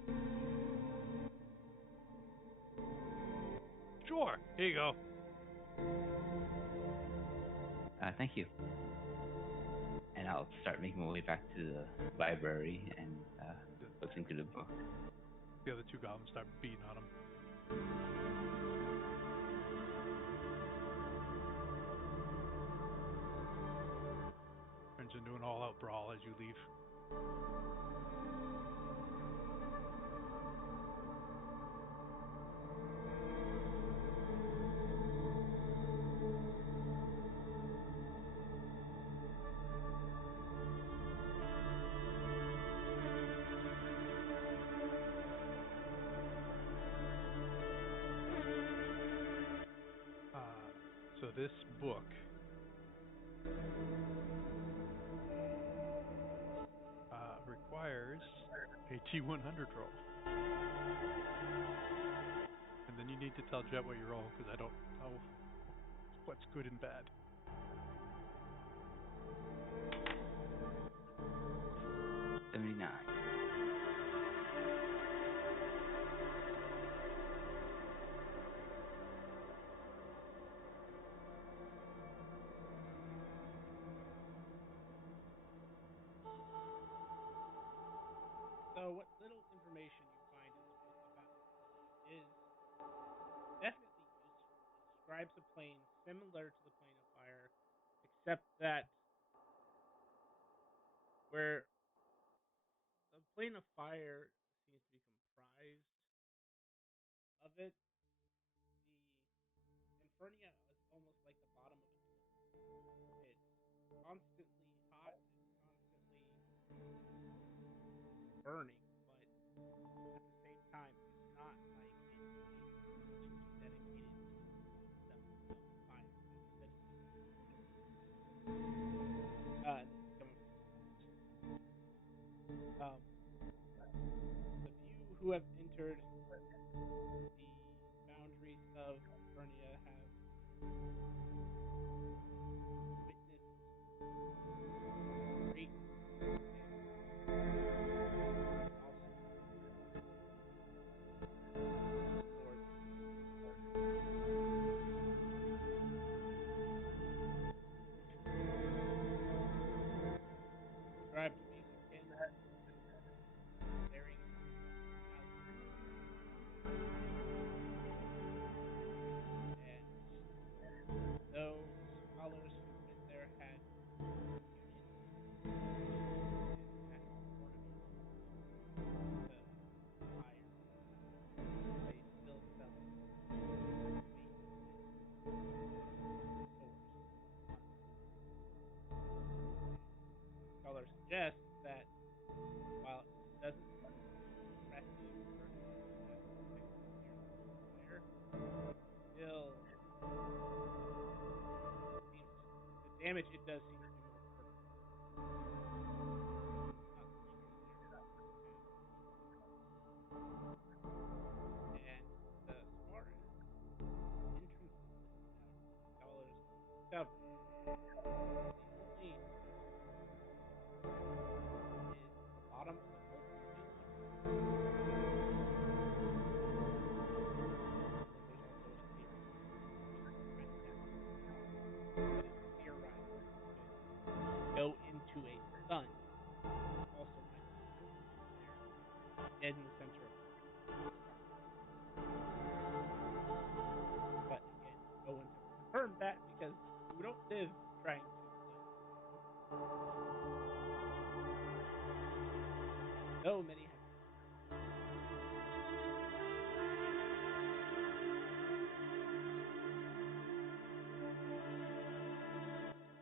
Sure. Here you go. Thank you. And I'll start making my way back to the library and looking through the book. The other two goblins start beating on him. Turns into an all-out brawl as you leave. So this book requires a T100 roll. And then you need to tell Jet what you roll, because I don't know what's good and bad. 79. So, what little information you find in the book about is definitely useful. It describes a plane similar to the plane of fire, except that where the plane of fire seems to be comprised of it, the Infernia is almost like the bottom of a tunnel. It's constantly hot, it's constantly burning, but at the same time, it's not like it's a completely dedicated itself of fire. Instead, it's just and then it's coming from the few who have entered the boundaries of Infernia have witnessed great and also lords described being akin to staring out, and though scholars who've been there had refuted and had ornaments to fire, they still felt weight and source on the floor. Scholars suggest that while it doesn't seem impressive versus just nearly fire, still seems the damage it does seems to be more permanent. Not lingering there kind of thing. And as far as entrances to the boundary, scholars have discovered the only entrance is the bottom of the molten pillar. And then there's also a secret right down, but it's theorized that you could go into a sun, also might be there, dead in the center of the dark. But again, no one's ever confirmed that because you don't live trying to study. Though many have.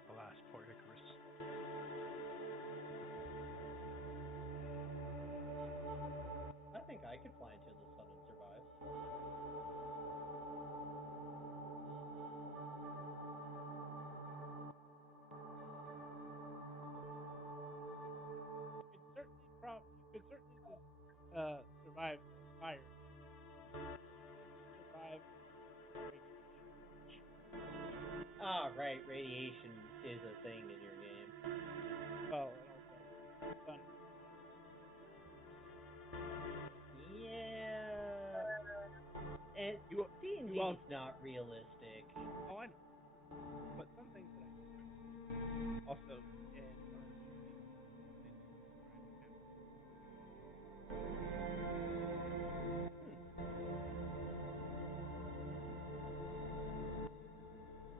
Alas, poor Icarus. I think I could fly into the sun and survive. You could certainly survive the fire damage. You wouldn't survive radiation. Ah, right. Radiation is a thing in your game. Well, and also the sun. Yeah. And D&D's not realistic. Oh, I know. But some things that I know also and are usually things that describe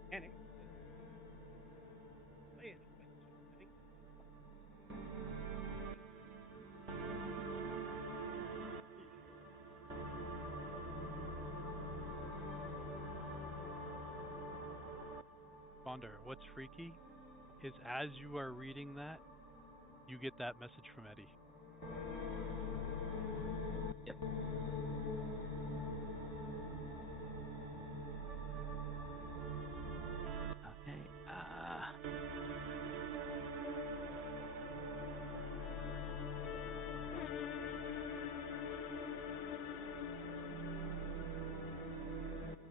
mechanics that play any, but just living systems. Bonder, what's freaky is as you are reading that, you get that message from Eddie. Yep. Okay.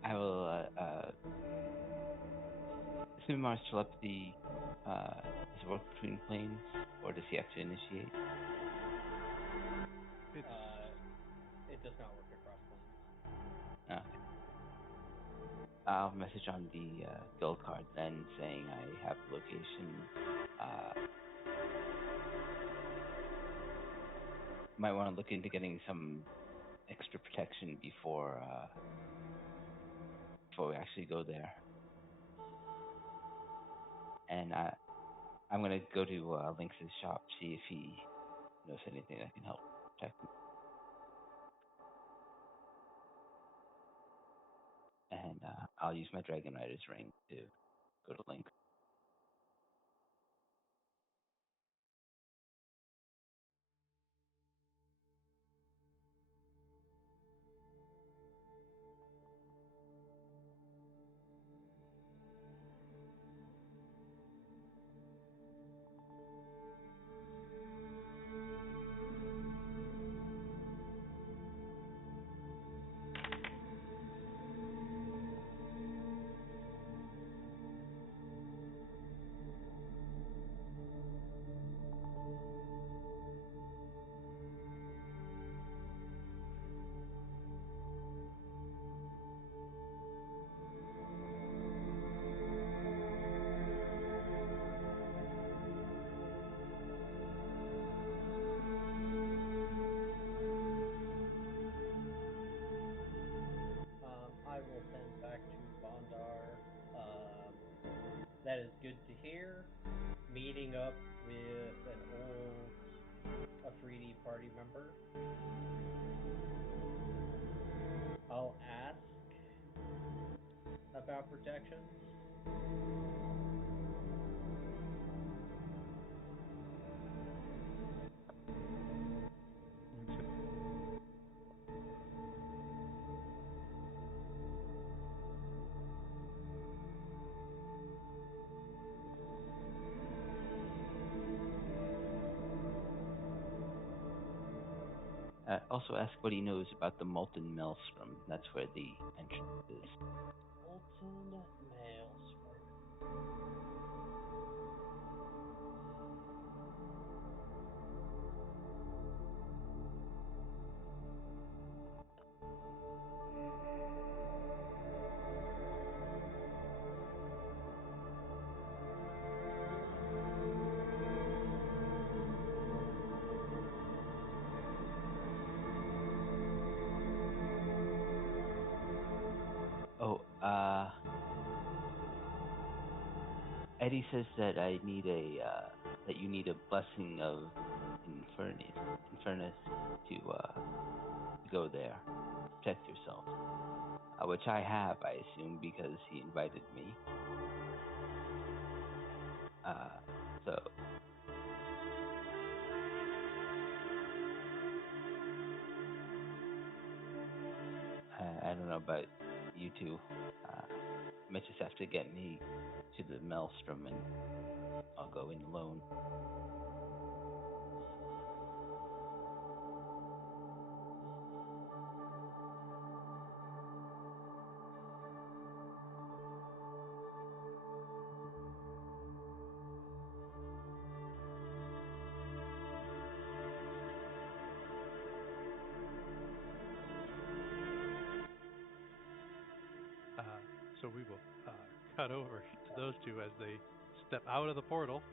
I will assume Marshall up the does it work between planes, or does he have to initiate? It does not work across planes. Okay. I'll message on the guild card then saying I have location might want to look into getting some extra protection before we actually go there. And I'm gonna go to Lynx's shop, see if he knows anything that can help protect him. And I'll use my Dragon Rider's ring to go to Lynx. I will send back to Bondar. That is good to hear. Meeting up with an old Afridi party member. I'll ask about protections. Also ask what he knows about the Molten Maelstrom. That's where the entrance is. Molten Maelstrom. Oh, Eddie says that that you need a blessing of Infernus to go there, protect yourself. Which I have, I assume, because he invited me. So I don't know about you two. Might just have to get me to the Maelstrom, and I'll go in alone. So we will cut over to those two as they step out of the portal.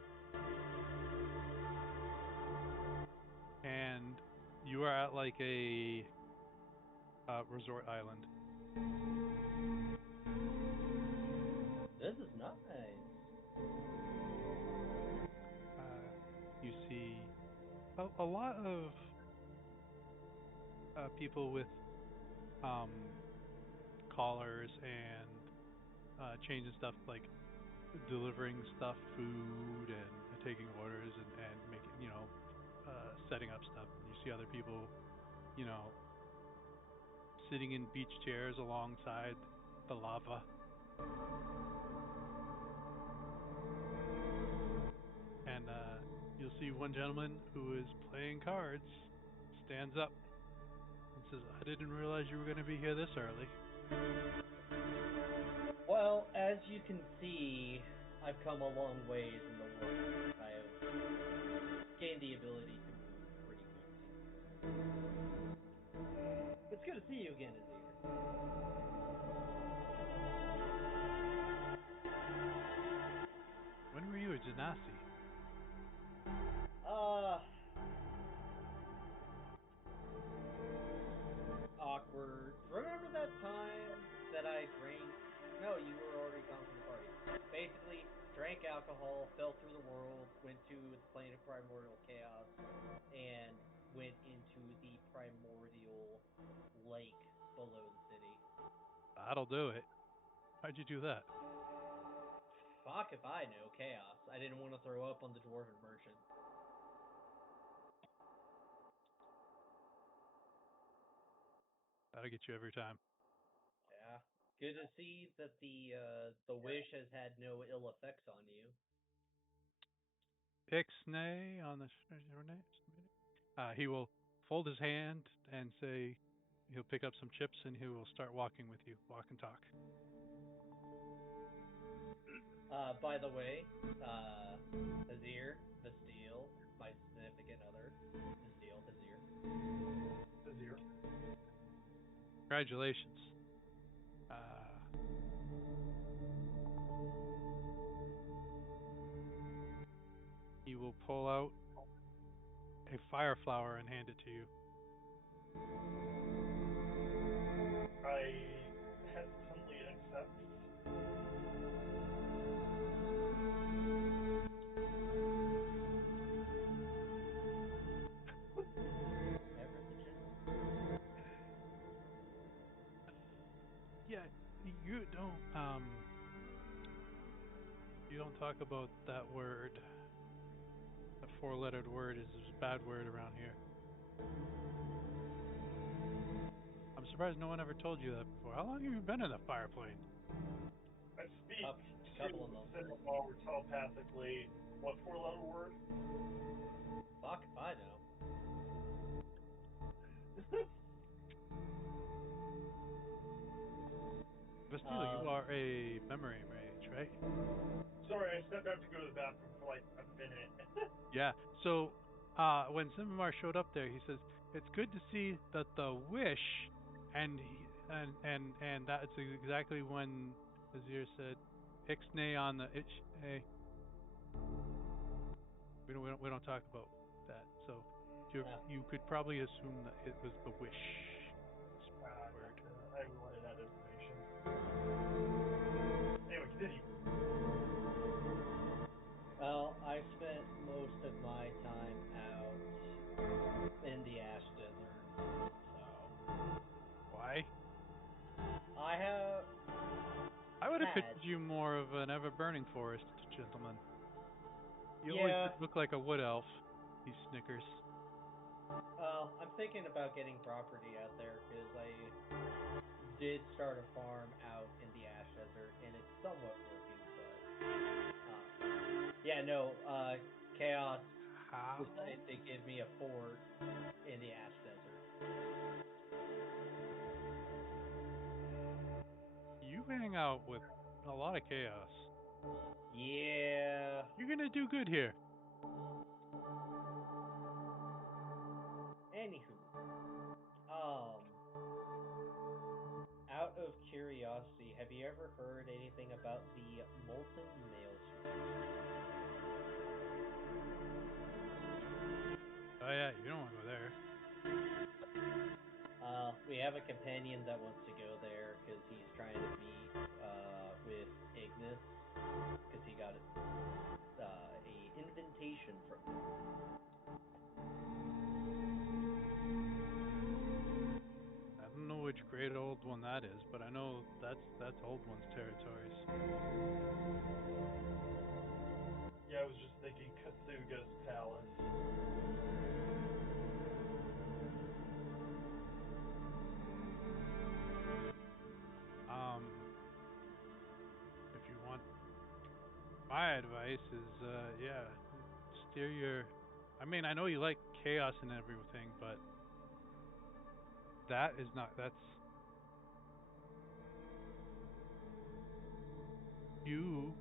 And you are at like a resort island. This is nice. You see a lot of people with collars and chains and stuff, like delivering stuff, food, and taking orders and making, setting up stuff. And you see other people, you know, sitting in beach chairs alongside the lava. And you'll see one gentleman who is playing cards stands up and says, "I didn't realize you were going to be here this early." Well, as you can see, I've come a long ways in the world. I have gained the ability to move pretty quickly. It's good to see you again, Azir. When were you a Genasi? drank alcohol, fell through the world, went to the plane of primordial chaos, and went into the primordial lake below the city. That'll do it. How'd you do that? Fuck if I know, chaos. I didn't want to throw up on the dwarven merchant. That'll get you every time. Yeah. Good to see that the wish has had no ill effects on you. Ixnay on the he will fold his hand and say he'll pick up some chips and he will start walking with you. Walk and talk. By the way, Hazir, Bastille, my significant other, Bastille, Hazir. Congratulations. He will pull out a fire flower and hand it to you. I hesitantly accept. Ever the gentleman. Yeah, you don't talk about that word. The four-lettered word is a bad word around here. I'm surprised no one ever told you that before. How long have you been in the fire plane? I speak Couple of to months. Cinema telepathically. What four-letter word? Fuck if I know. Bastille, you are a memory mage, right? Sorry, I stepped out to go to the bathroom for like a minute. Yeah. So when Simimar showed up there, he says it's good to see that the wish, and that's exactly when Azir said, "Ixnay on the itch." Hey, we don't talk about that. So you could probably assume that it was the wish. Word. I relayed that information. Anyway, continue. Well, I spent most of my time out in the Ash Desert, so Why? I would have had- pictured you more of an ever-burning forest gentleman. You Yeah. always did look like a wood elf. He snickers. Well, I'm thinking about getting property out there because I did start a farm out in the Ash Desert, and it's somewhat working, but yeah, no, Chaos How? decided to give me a fort in the Ash Desert. You hang out with a lot of chaos. Yeah. You're gonna do good here. Anywho, out of curiosity, have you ever heard anything about the molten maelstrom? Oh yeah, you don't want to go there. We have a companion that wants to go there because he's trying to meet with Ignis because he got a invitation from him. I don't know which great old one that is, but I know that's old one's territories. Yeah, I was just thinking Cthulhu's palace. If you want, my advice is, yeah, steer your. I mean, I know you like chaos and everything, but that is not. That's you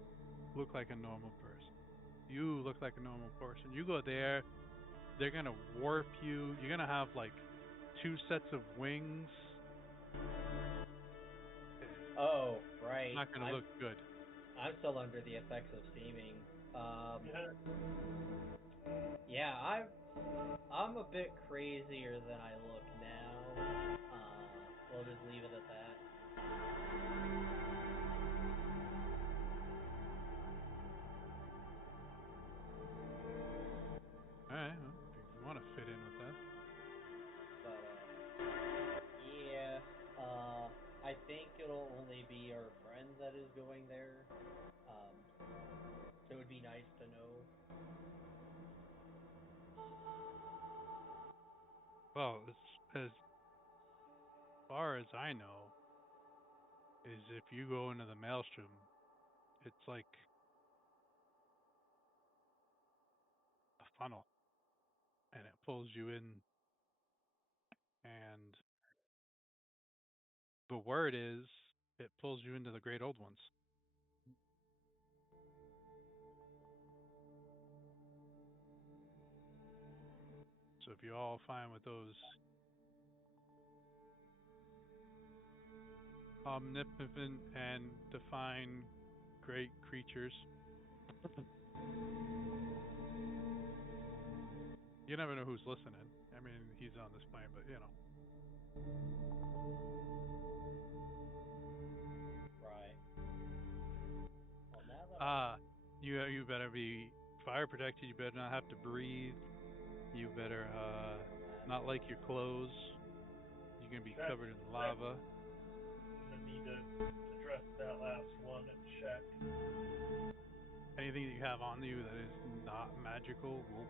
look like a normal person. You look like a normal person. You go there, they're gonna warp you. You're gonna have like 2 sets of wings. Oh, right. It's not gonna look good. I'm still under the effects of steaming. Yeah, I'm a bit crazier than I look now. We'll just leave it at that. nice to know. Well, as far as I know, is if you go into the maelstrom, it's like a funnel, and it pulls you in. And the word is, it pulls you into the great old ones. So if you're all fine with those omnipotent and divine great creatures, you never know who's listening. I mean, he's on this plane, but you know. Right. Well, now that You better be fire protected. You better not have to breathe. You better not like your clothes. You're gonna be covered in lava. The need to address that last one and check. Anything that you have on you that is not magical will.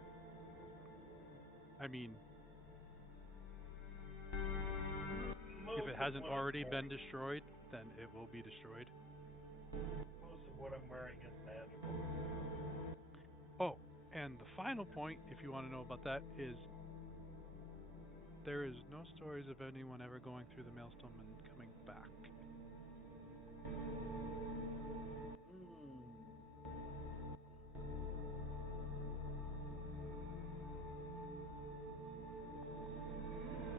I mean, if it hasn't already been destroyed, then it will be destroyed. Most of what I'm wearing is magical. Oh, and the final point, if you want to know about that, is there is no stories of anyone ever going through the maelstrom and coming back.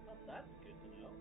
Well, that's good to know.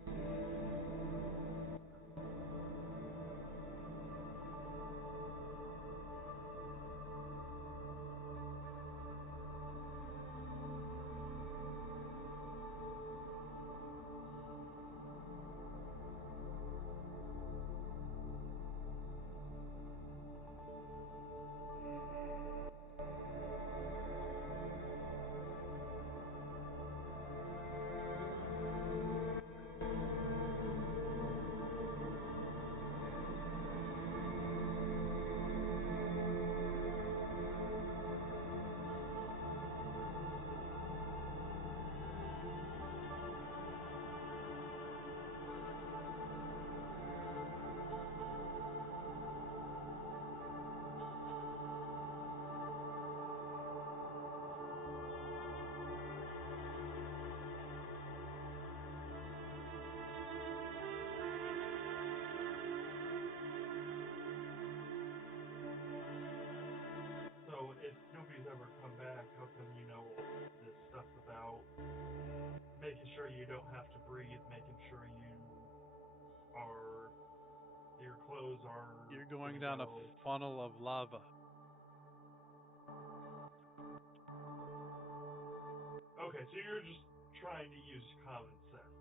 So if nobody's ever come back, how come you know all this stuff about making sure you don't have to breathe, making sure your clothes are. You're going down a funnel of lava. Okay, so you're just trying to use common sense.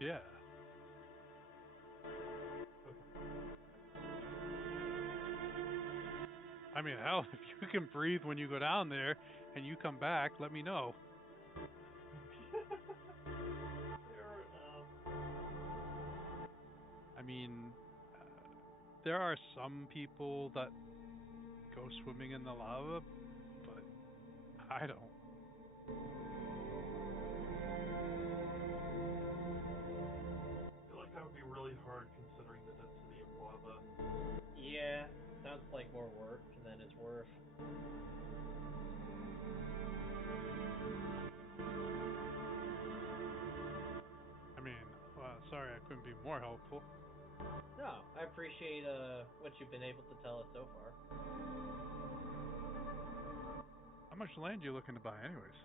Yeah. I mean, hell, if you can breathe when you go down there and you come back, let me know. Fair enough. I mean, there are some people that go swimming in the lava, but I don't. I feel like that would be really hard considering the density of lava. Yeah, sounds like more work than it's worth. I mean, sorry I couldn't be more helpful. No, I appreciate what you've been able to tell us so far. How much land you looking to buy, anyways?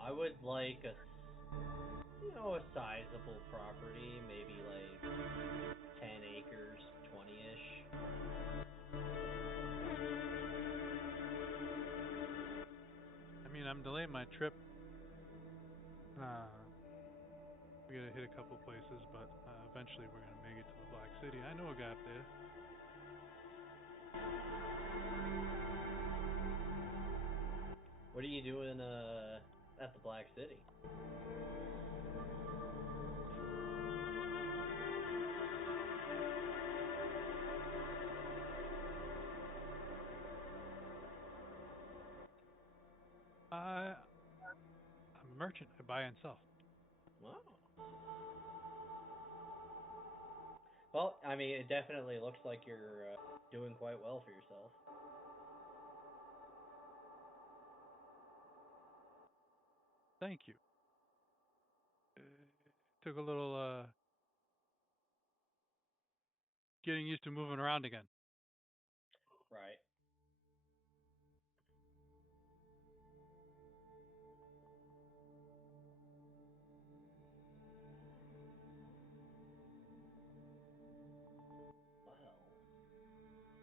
I would like a sizable property, maybe like 10 acres, 20-ish. I mean, I'm delaying my trip. We gotta hit a couple places, but eventually we're gonna make it to the Black City. I know a guy up there. What are you doing at the Black City? I'm a merchant. I buy and sell. Wow. Well, I mean, it definitely looks like you're doing quite well for yourself. Thank you. Took a little getting used to moving around again. Right. Well,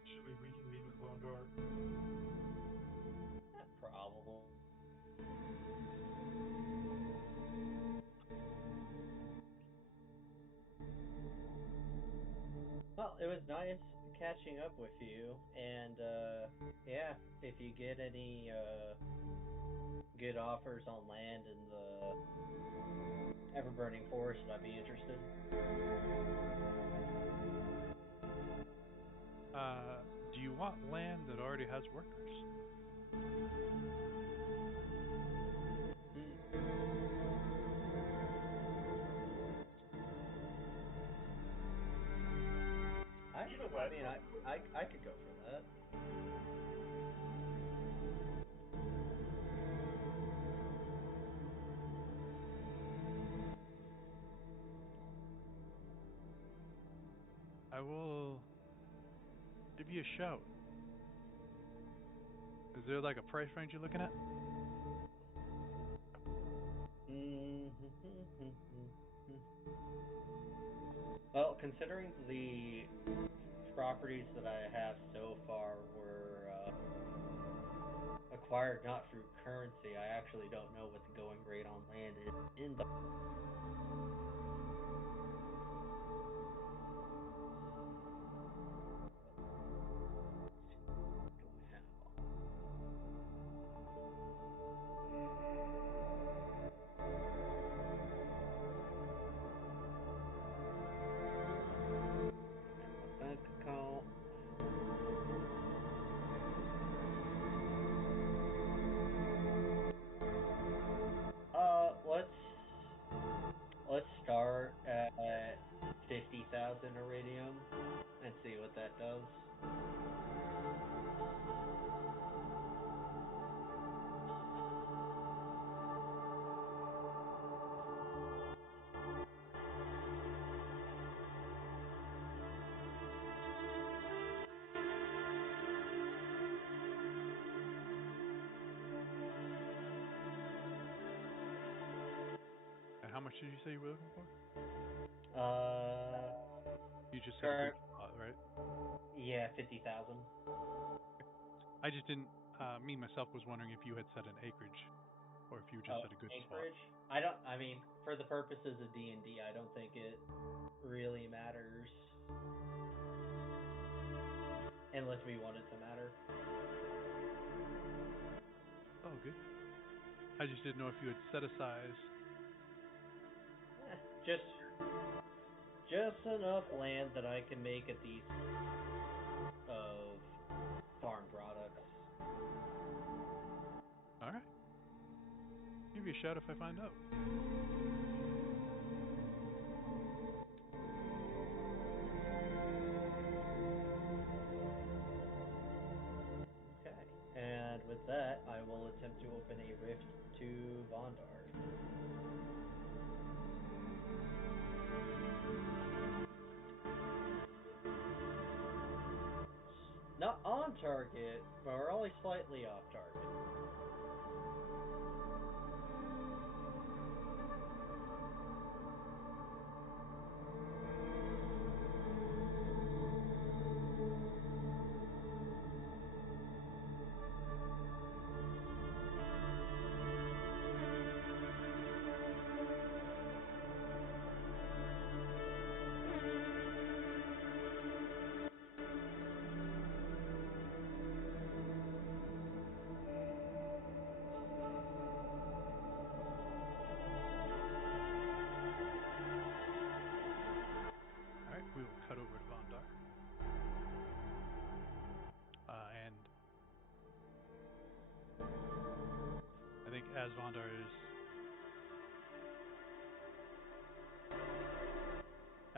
Should we reconvene with Vondor? probably. Well, it was nice catching up with you, and yeah, if you get any good offers on land in the Everburning Forest, I'd be interested. Do you want land that already has workers? Either I way. mean, I could go for that. I will give you a shout. Is there like a price range you're looking at? Well, considering the properties that I have so far were acquired not through currency, I actually don't know what the going rate on land is in the. Bank account. Let's start at 50,000 iridium and see what that does. And how much did you say you were looking for? Uh, You just said a good current, spot, right? yeah, 50,000. I just didn't. Me myself was wondering if you had set an acreage, or if you just Oh, said a good spot. acreage. I mean, for the purposes of D&D, I don't think it really matters unless we want it to matter. Oh, good. I just didn't know if you had set a size. Eh, just enough land that I can make a decent of farm products. All right. Give you a shout if I find out. Okay. And with that, I will attempt to open a rift to Vondar. Not on target, but we're only slightly off target.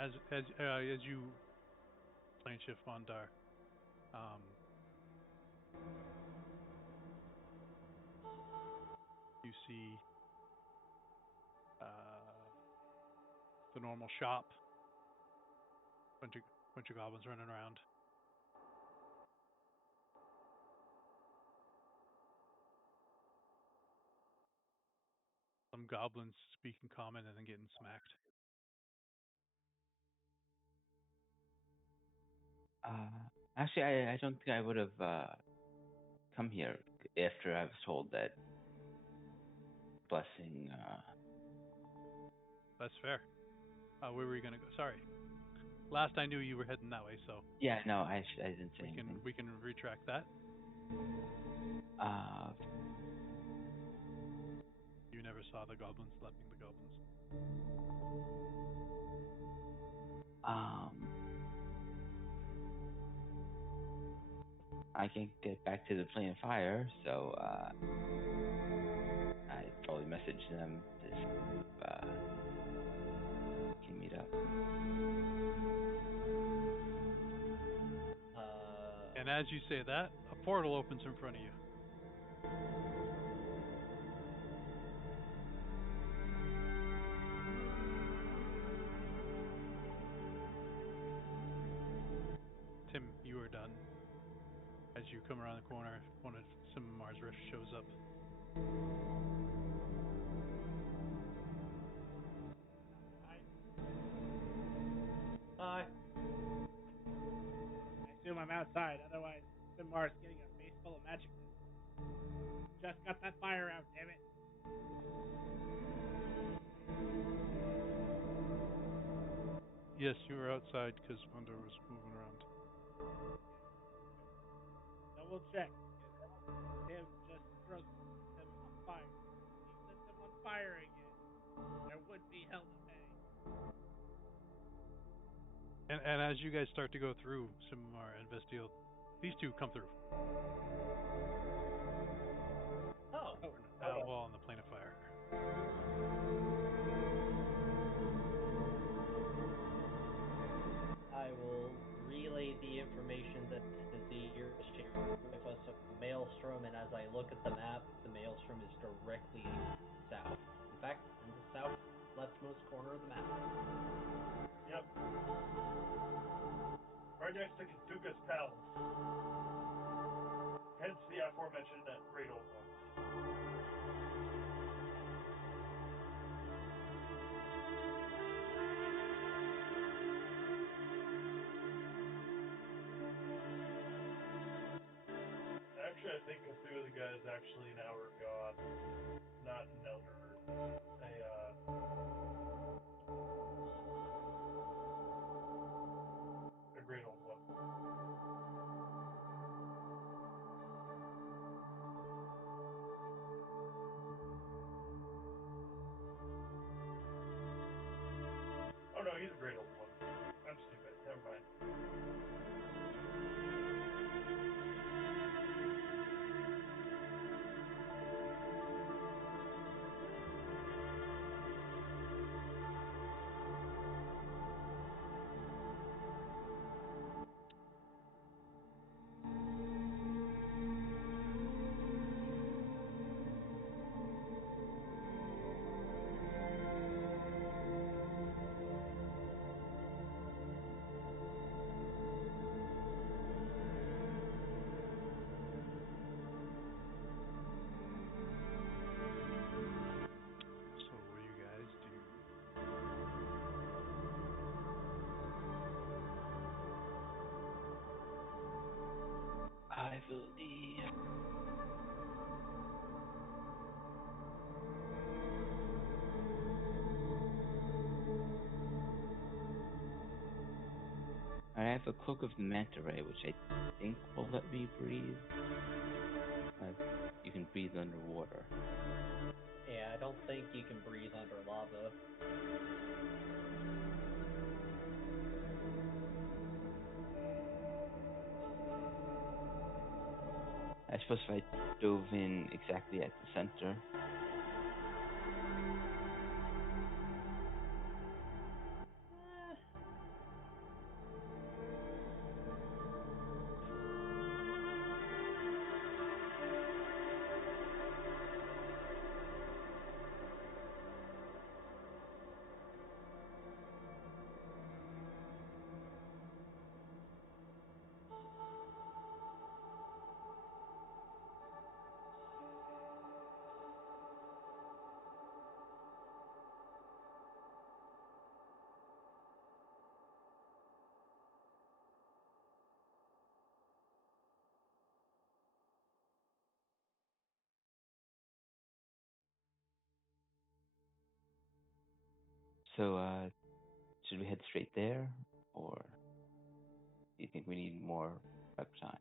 As you plane shift Mondar, um, you see the normal shop, bunch of goblins running around. Some goblins speaking common and then getting smacked. Actually, I don't think I would have come here after I was told that blessing. That's fair. Where were you gonna go? Sorry. Last I knew, you were heading that way, so Yeah, no, I didn't say we anything. can retract that. Uh, You never saw the goblins slapping the goblins. um, I can't get back to the plane of fire, so I probably messaged them to see if we can meet up. And as you say that, a portal opens in front of you. Tim, you are done. As you come around the corner, one of Simar's rifts shows up. Hi. I assume I'm outside, otherwise Simar's getting a face full of magic mist. Just got that fire out, damn it. Yes, you were outside because Wonder was moving around. Double check, because Tim just throws them on fire. He set them on fire again. There would be hell to pay. And as you guys start to go through Simar and Vestiel, these two come through. Oh. Well, on the plane of fire. I will relay the information that Nazir shared with us of the maelstrom, and as I look at the map, the maelstrom is directly south. In fact, in the south leftmost corner of the map. Yep. Right next to Kazuka's Palace. Hence the aforementioned Great Old Ones. Actually, I think a few of the guys actually now are gone. Not an elder. A great old one. Oh no, he's a great old one. I'm stupid. Never mind. So what do you guys do? I believe. I have a cloak of the manta ray, which I think will let me breathe. You can breathe underwater. Yeah, I don't think you can breathe under lava. I suppose if I dove in exactly at the center. So, should we head straight there, or do you think we need more prep time?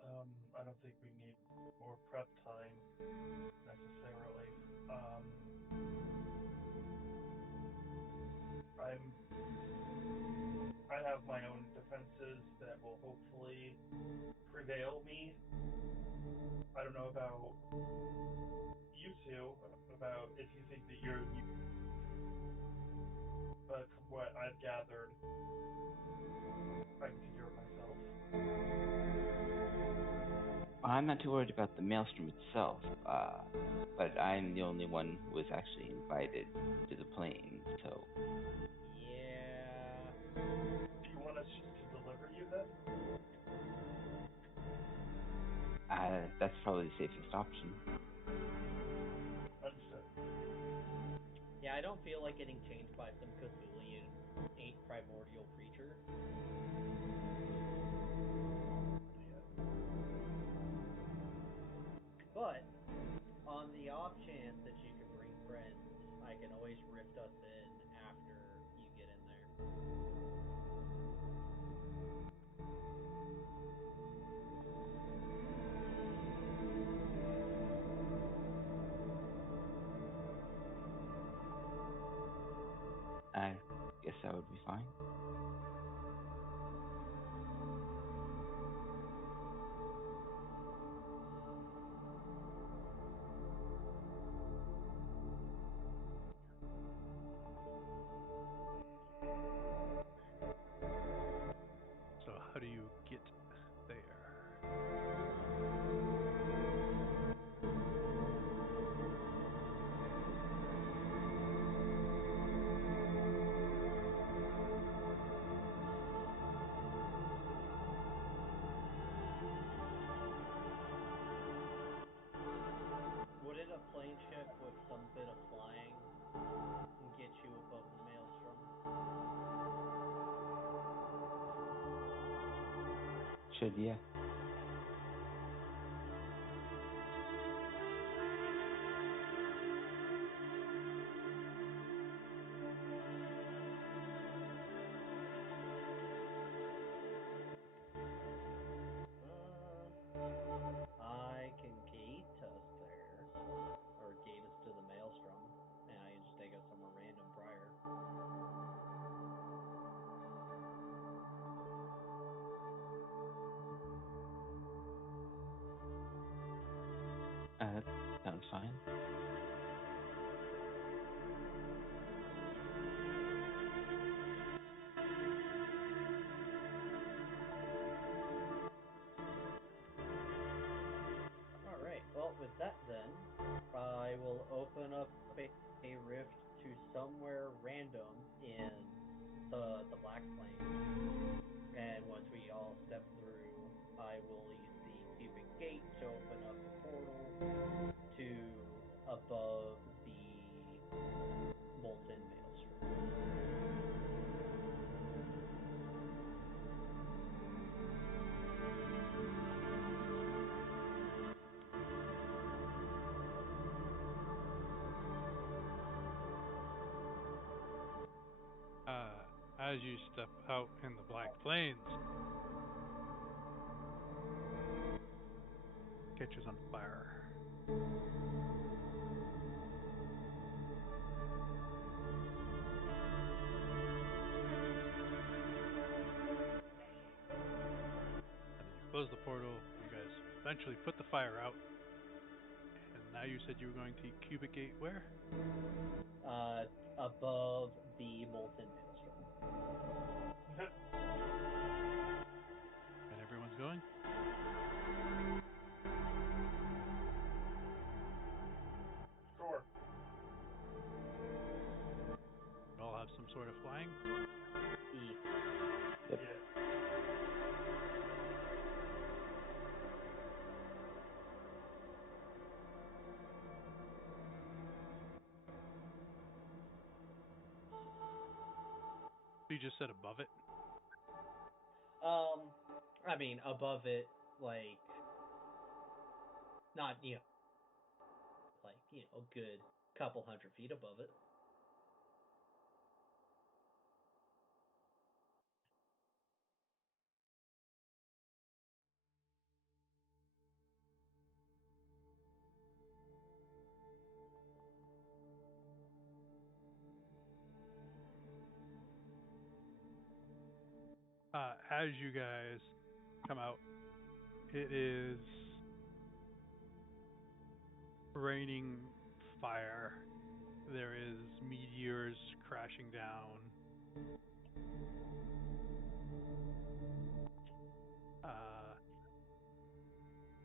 I don't think we need more prep time necessarily. I have my own defenses that will hopefully prevail me. I don't know about you two, about if you think that you're, but from what I've gathered, I can take care of myself. I'm not too worried about the maelstrom itself, but I'm the only one who was actually invited to the plane, so Yeah. Do you want us just to deliver you then? that's probably the safest option. Understood. Yeah, I don't feel like getting changed by some Cthulhian primordial creature. But on the off chance that you can bring friends, I can always rift us in after you get in there. I guess that would be fine. So how do you get there? Wouldn't a plane ship with some bit of flying get you above the maelstrom? Should, yeah. I can gate us there, or gate us to the maelstrom, and I can just take us somewhere random prior. That sounds fine. Alright, well, with that then, I will open up a rift to somewhere random in the Black Plains. And once we all step through, I will use the cubic gate to open up a portal to above the molten maelstrom. As you step out in the Black Plains, catches on fire. And you close the portal. You guys eventually put the fire out. And now you said you were going to Cubic Gate where? Above the molten maelstrom. And everyone's going? Sure. You all have some sort of flying? Yep. Yeah. You just said above it? I mean, above it, like, not, you know, like, you know, a good couple 100 feet above it. As you guys come out, it is raining fire. There is meteors crashing down.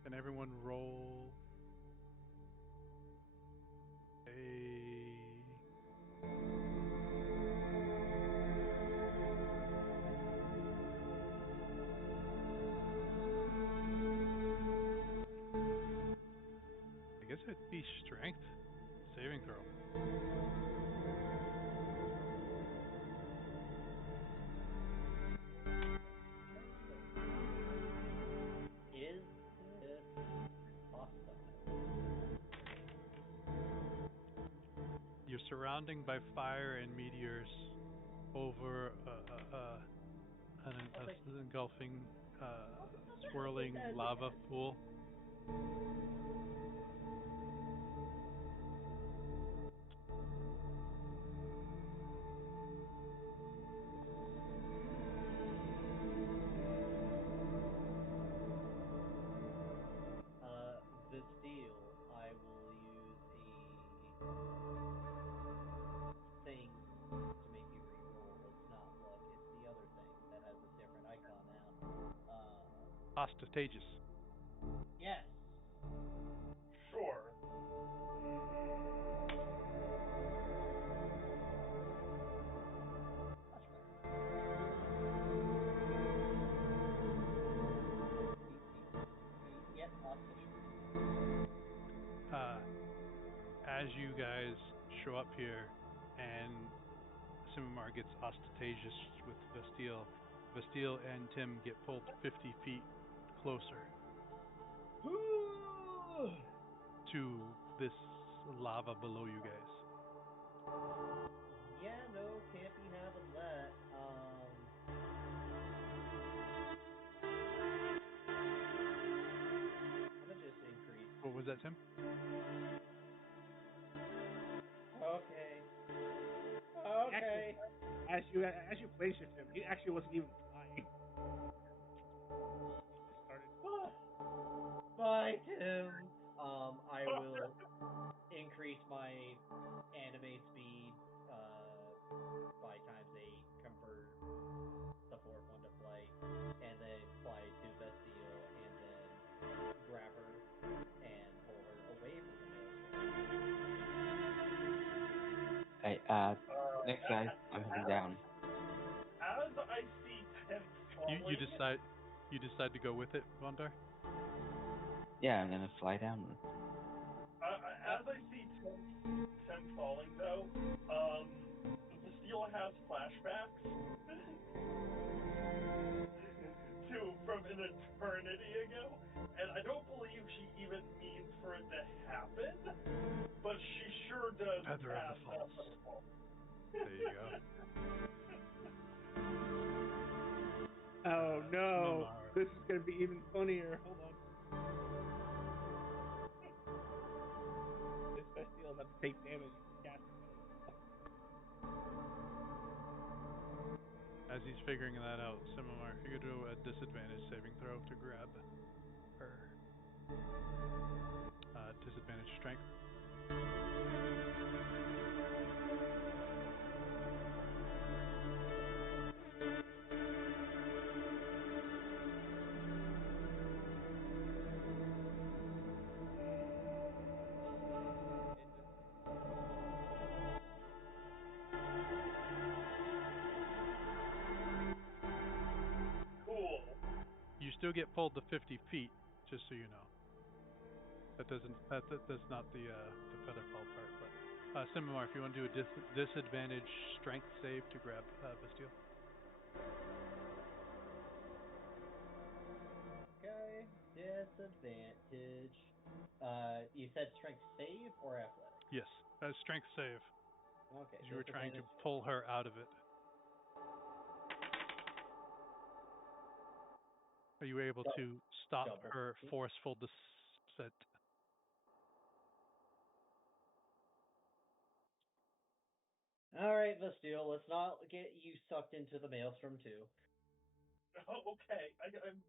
Can everyone roll a I guess it'd be strength saving throw. Is this hostile? You're surrounding by fire and meteors over an engulfing, swirling lava pool. The steel, I will use a thing to make you reroll. It's not luck, it's the other thing that has a different icon now. Ostentatious. Yes. Sure. That's right. Yes, auspicious. As you guys show up here, and Simimar gets ostentatious with Vestile, Vestile and Tim get pulled 50 feet closer to this lava below you guys. Yeah, no, can't be having that. I'm gonna just increase. What was that, Tim? Okay. Okay. Actually, as you place shift him, he actually wasn't even flying. He just started. Bye, Tim. I will increase my anime speed by ×8, convert the fourth one to flight, and then fly to Bastille, and then grab her and pull her away from the maelstrom. Hey, next guy, I'm heading down. As I see Tim falling, You decide to go with it, Vondar? Yeah, I'm gonna fly down. as I see Tim falling, though, the steel has flashbacks to from an eternity ago, and I don't believe she even means for it to happen, but she sure does. Feather of the falls. There you go. Oh no! Simimar. This is gonna be even funnier. Hold on. This Bastille about to take damage from casting Feather of the Fall. As he's figuring that out, Simimar, if you could do a disadvantage saving throw to grab her. Disadvantage strength. Cool. You still get pulled to 50 feet, just so you know. That's not the feather fall part. But Simimar, if you want to do a disadvantage strength save to grab Bastille. Okay, disadvantage. You said strength save or athletics? Yes, strength save. Okay, You were trying to disadvantage. pull her out of it. Are you able to stop double her 50. forceful descent? All right, Bastille, let's not get you sucked into the maelstrom too. Oh, okay, I'm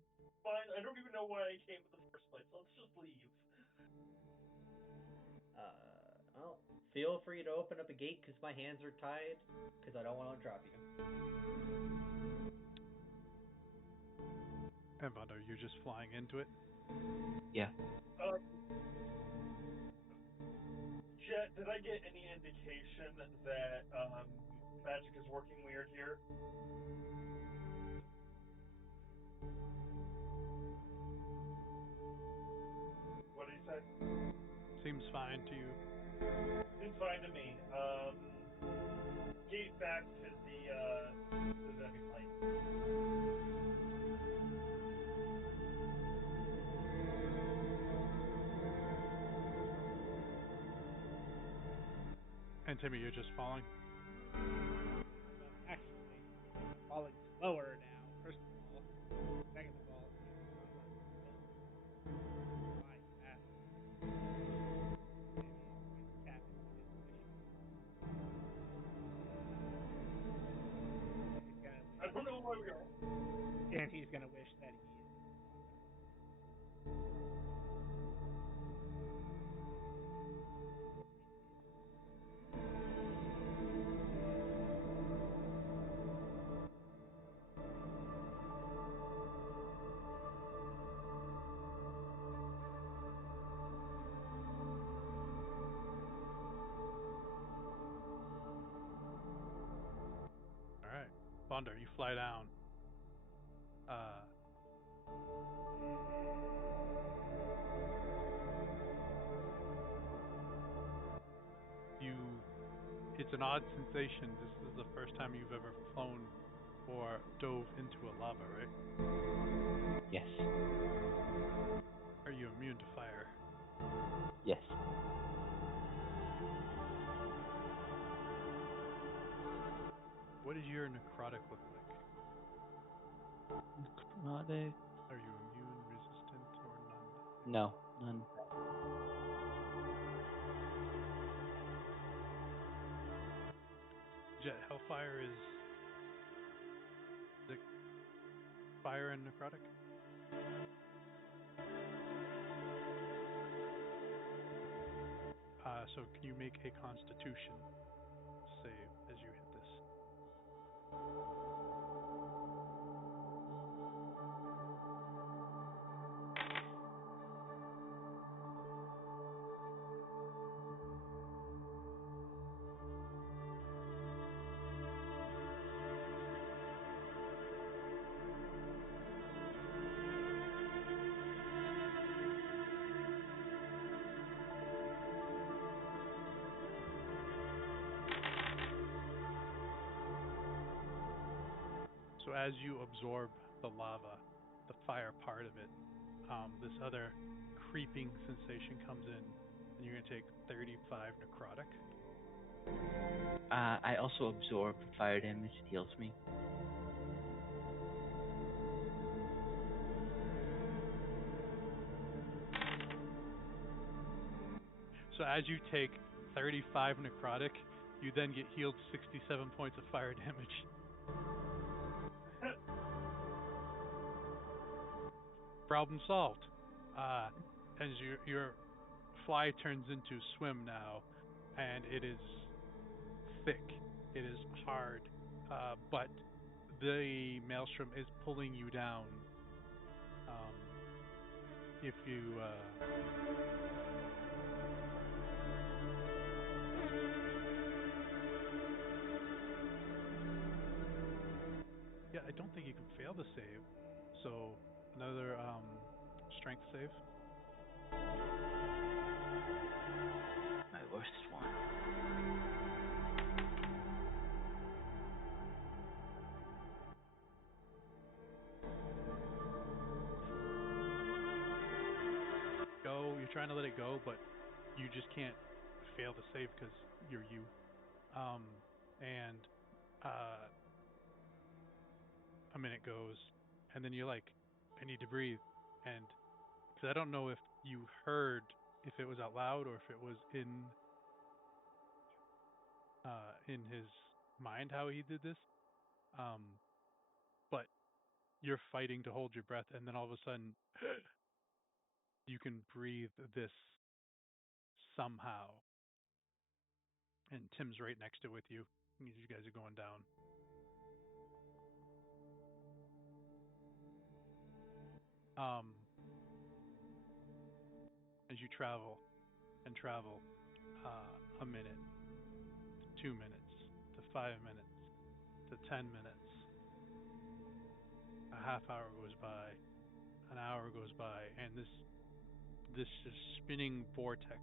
fine. I don't even know why I came in the first place. Let's just leave. Well, feel free to open up a gate because my hands are tied because I don't want to drop you. And Vondo, you're just flying into it. Yeah. Uh, Jet, did I get any indication that magic is working weird here? What did you say? Seems fine to you. Seems fine to me. Gate back to the enemy plane. And Timmy, you're just falling. Actually, I'm falling slower now. First of all, second of all, he's flying faster. Maybe he's going to tap into his wish. He's gonna I wish, don't know why we are. and he's gonna wish that he is. All right, Bonder, you fly down. Uh, you. It's an odd sensation. This is the first time you've ever flown or dove into a lava, right? Yes. Are you immune to fire? Yes. What does your necrotic look like? Necrotic. Are you immune, resistant, or none? No, none. Jet Hellfire is the fire and necrotic? So can you make a constitution save as you hit this? So as you absorb the lava, the fire part of it, this other creeping sensation comes in, and you're going to take 35 necrotic. I also absorb fire damage. It heals me. So as you take 35 necrotic, you then get healed 67 points of fire damage. Problem solved. As your fly turns into swim now, and it is thick, it is hard, but the maelstrom is pulling you down. If you yeah, I don't think you can fail the save. So another strength save. My worst one. Go. You're trying to let it go, but you just can't fail the save because you're you. And uh, a minute goes, and then you're like, I need to breathe, and because I don't know if you heard if it was out loud or if it was in his mind how he did this. Um, but you're fighting to hold your breath, and then all of a sudden you can breathe this somehow. And Tim's right next to with you. You guys are going down. As you travel and travel, a minute, to 2 minutes, to 5 minutes, to 10 minutes, a half hour goes by, an hour goes by, and this just spinning vortex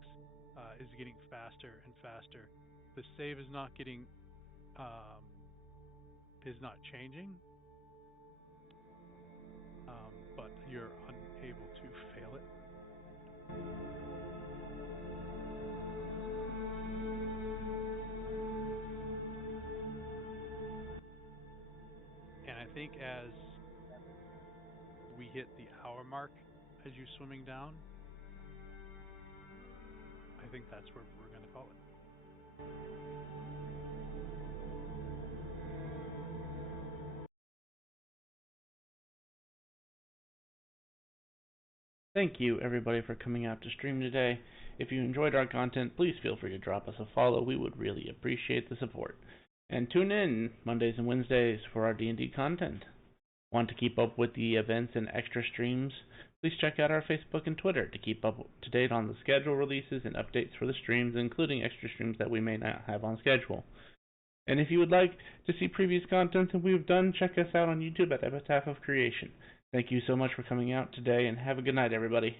is getting faster and faster. The save is not getting is not changing, but you're unable to fail it. And I think as we hit the hour mark, as you're swimming down, I think that's where we're going to call it. Thank you, everybody, for coming out to stream today. If you enjoyed our content, please feel free to drop us a follow. We would really appreciate the support. And tune in Mondays and Wednesdays for our D&D content. Want to keep up with the events and extra streams? Please check out our Facebook and Twitter to keep up to date on the schedule releases and updates for the streams, including extra streams that we may not have on schedule. And if you would like to see previous content that we've done, check us out on YouTube at Epitaph of Creation. Thank you so much for coming out today, and have a good night, everybody.